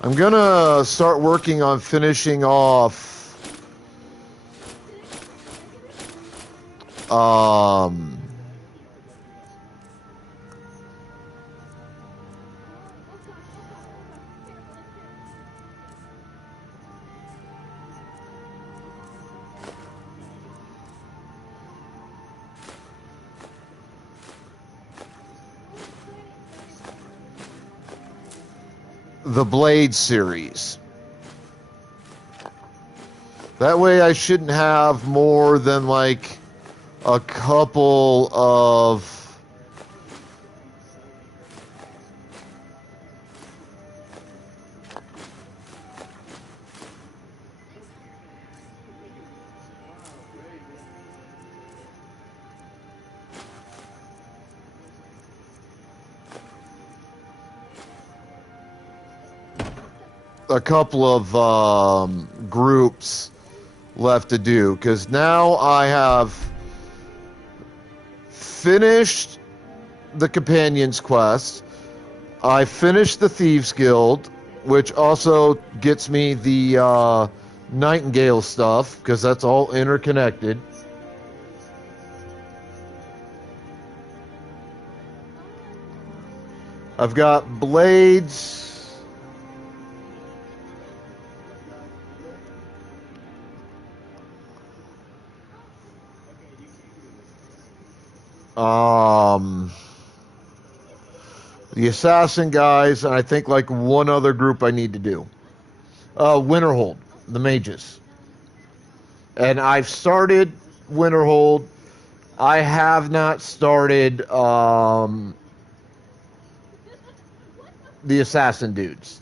I'm gonna start working on finishing off the Blade series. That way I shouldn't have more than like a couple of groups left to do, because now I have finished the Companion's Quest. I finished the Thieves Guild, which also gets me the Nightingale stuff, because that's all interconnected. I've got Blades. The Assassin guys, and I think like one other group I need to do. Winterhold, the mages. And I've started Winterhold. I have not started the Assassin dudes.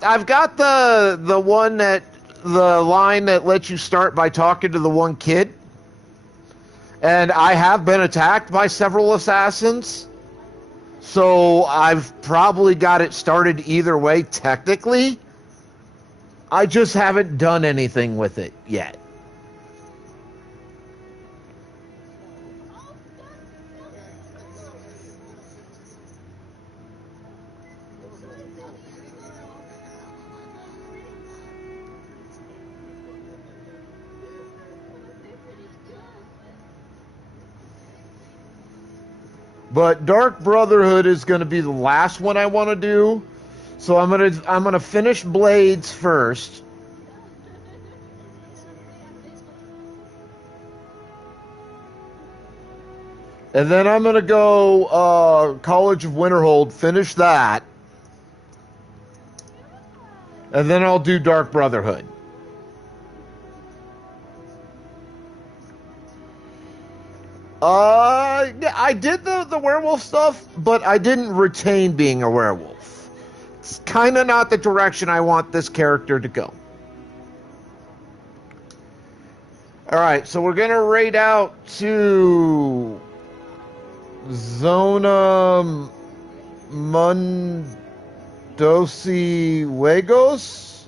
I've got the one that the line that lets you start by talking to the one kid. And I have been attacked by several assassins. So I've probably got it started either way, technically. I just haven't done anything with it yet. But Dark Brotherhood is going to be the last one I want to do. So I'm going to finish Blades first. And then I'm going to go College of Winterhold, finish that. And then I'll do Dark Brotherhood. I did the werewolf stuff, but I didn't retain being a werewolf. It's kind of not the direction I want this character to go. Alright, so we're going to raid out to Zona Mundosi Huegos.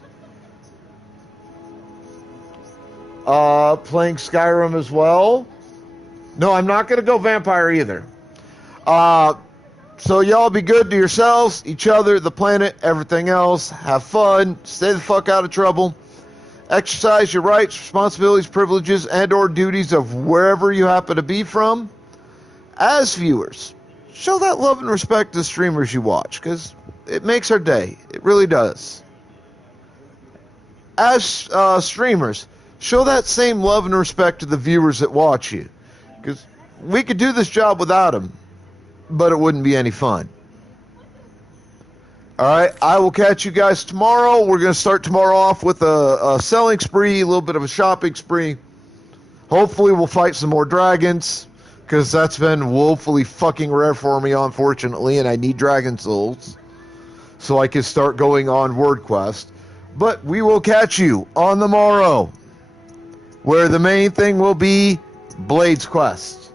Playing Skyrim as well. No, I'm not going to go vampire either. So y'all be good to yourselves, each other, the planet, everything else. Have fun. Stay the fuck out of trouble. Exercise your rights, responsibilities, privileges, and or duties of wherever you happen to be from. As viewers, show that love and respect to the streamers you watch, because it makes our day. It really does. As streamers, show that same love and respect to the viewers that watch you. Because we could do this job without them, but it wouldn't be any fun. Alright, I will catch you guys tomorrow. We're going to start tomorrow off with a selling spree, a little bit of a shopping spree. Hopefully we'll fight some more dragons, because that's been woefully fucking rare for me, unfortunately, and I need dragon souls so I can start going on Word Quest. But we will catch you on the morrow, where the main thing will be Blades Quest.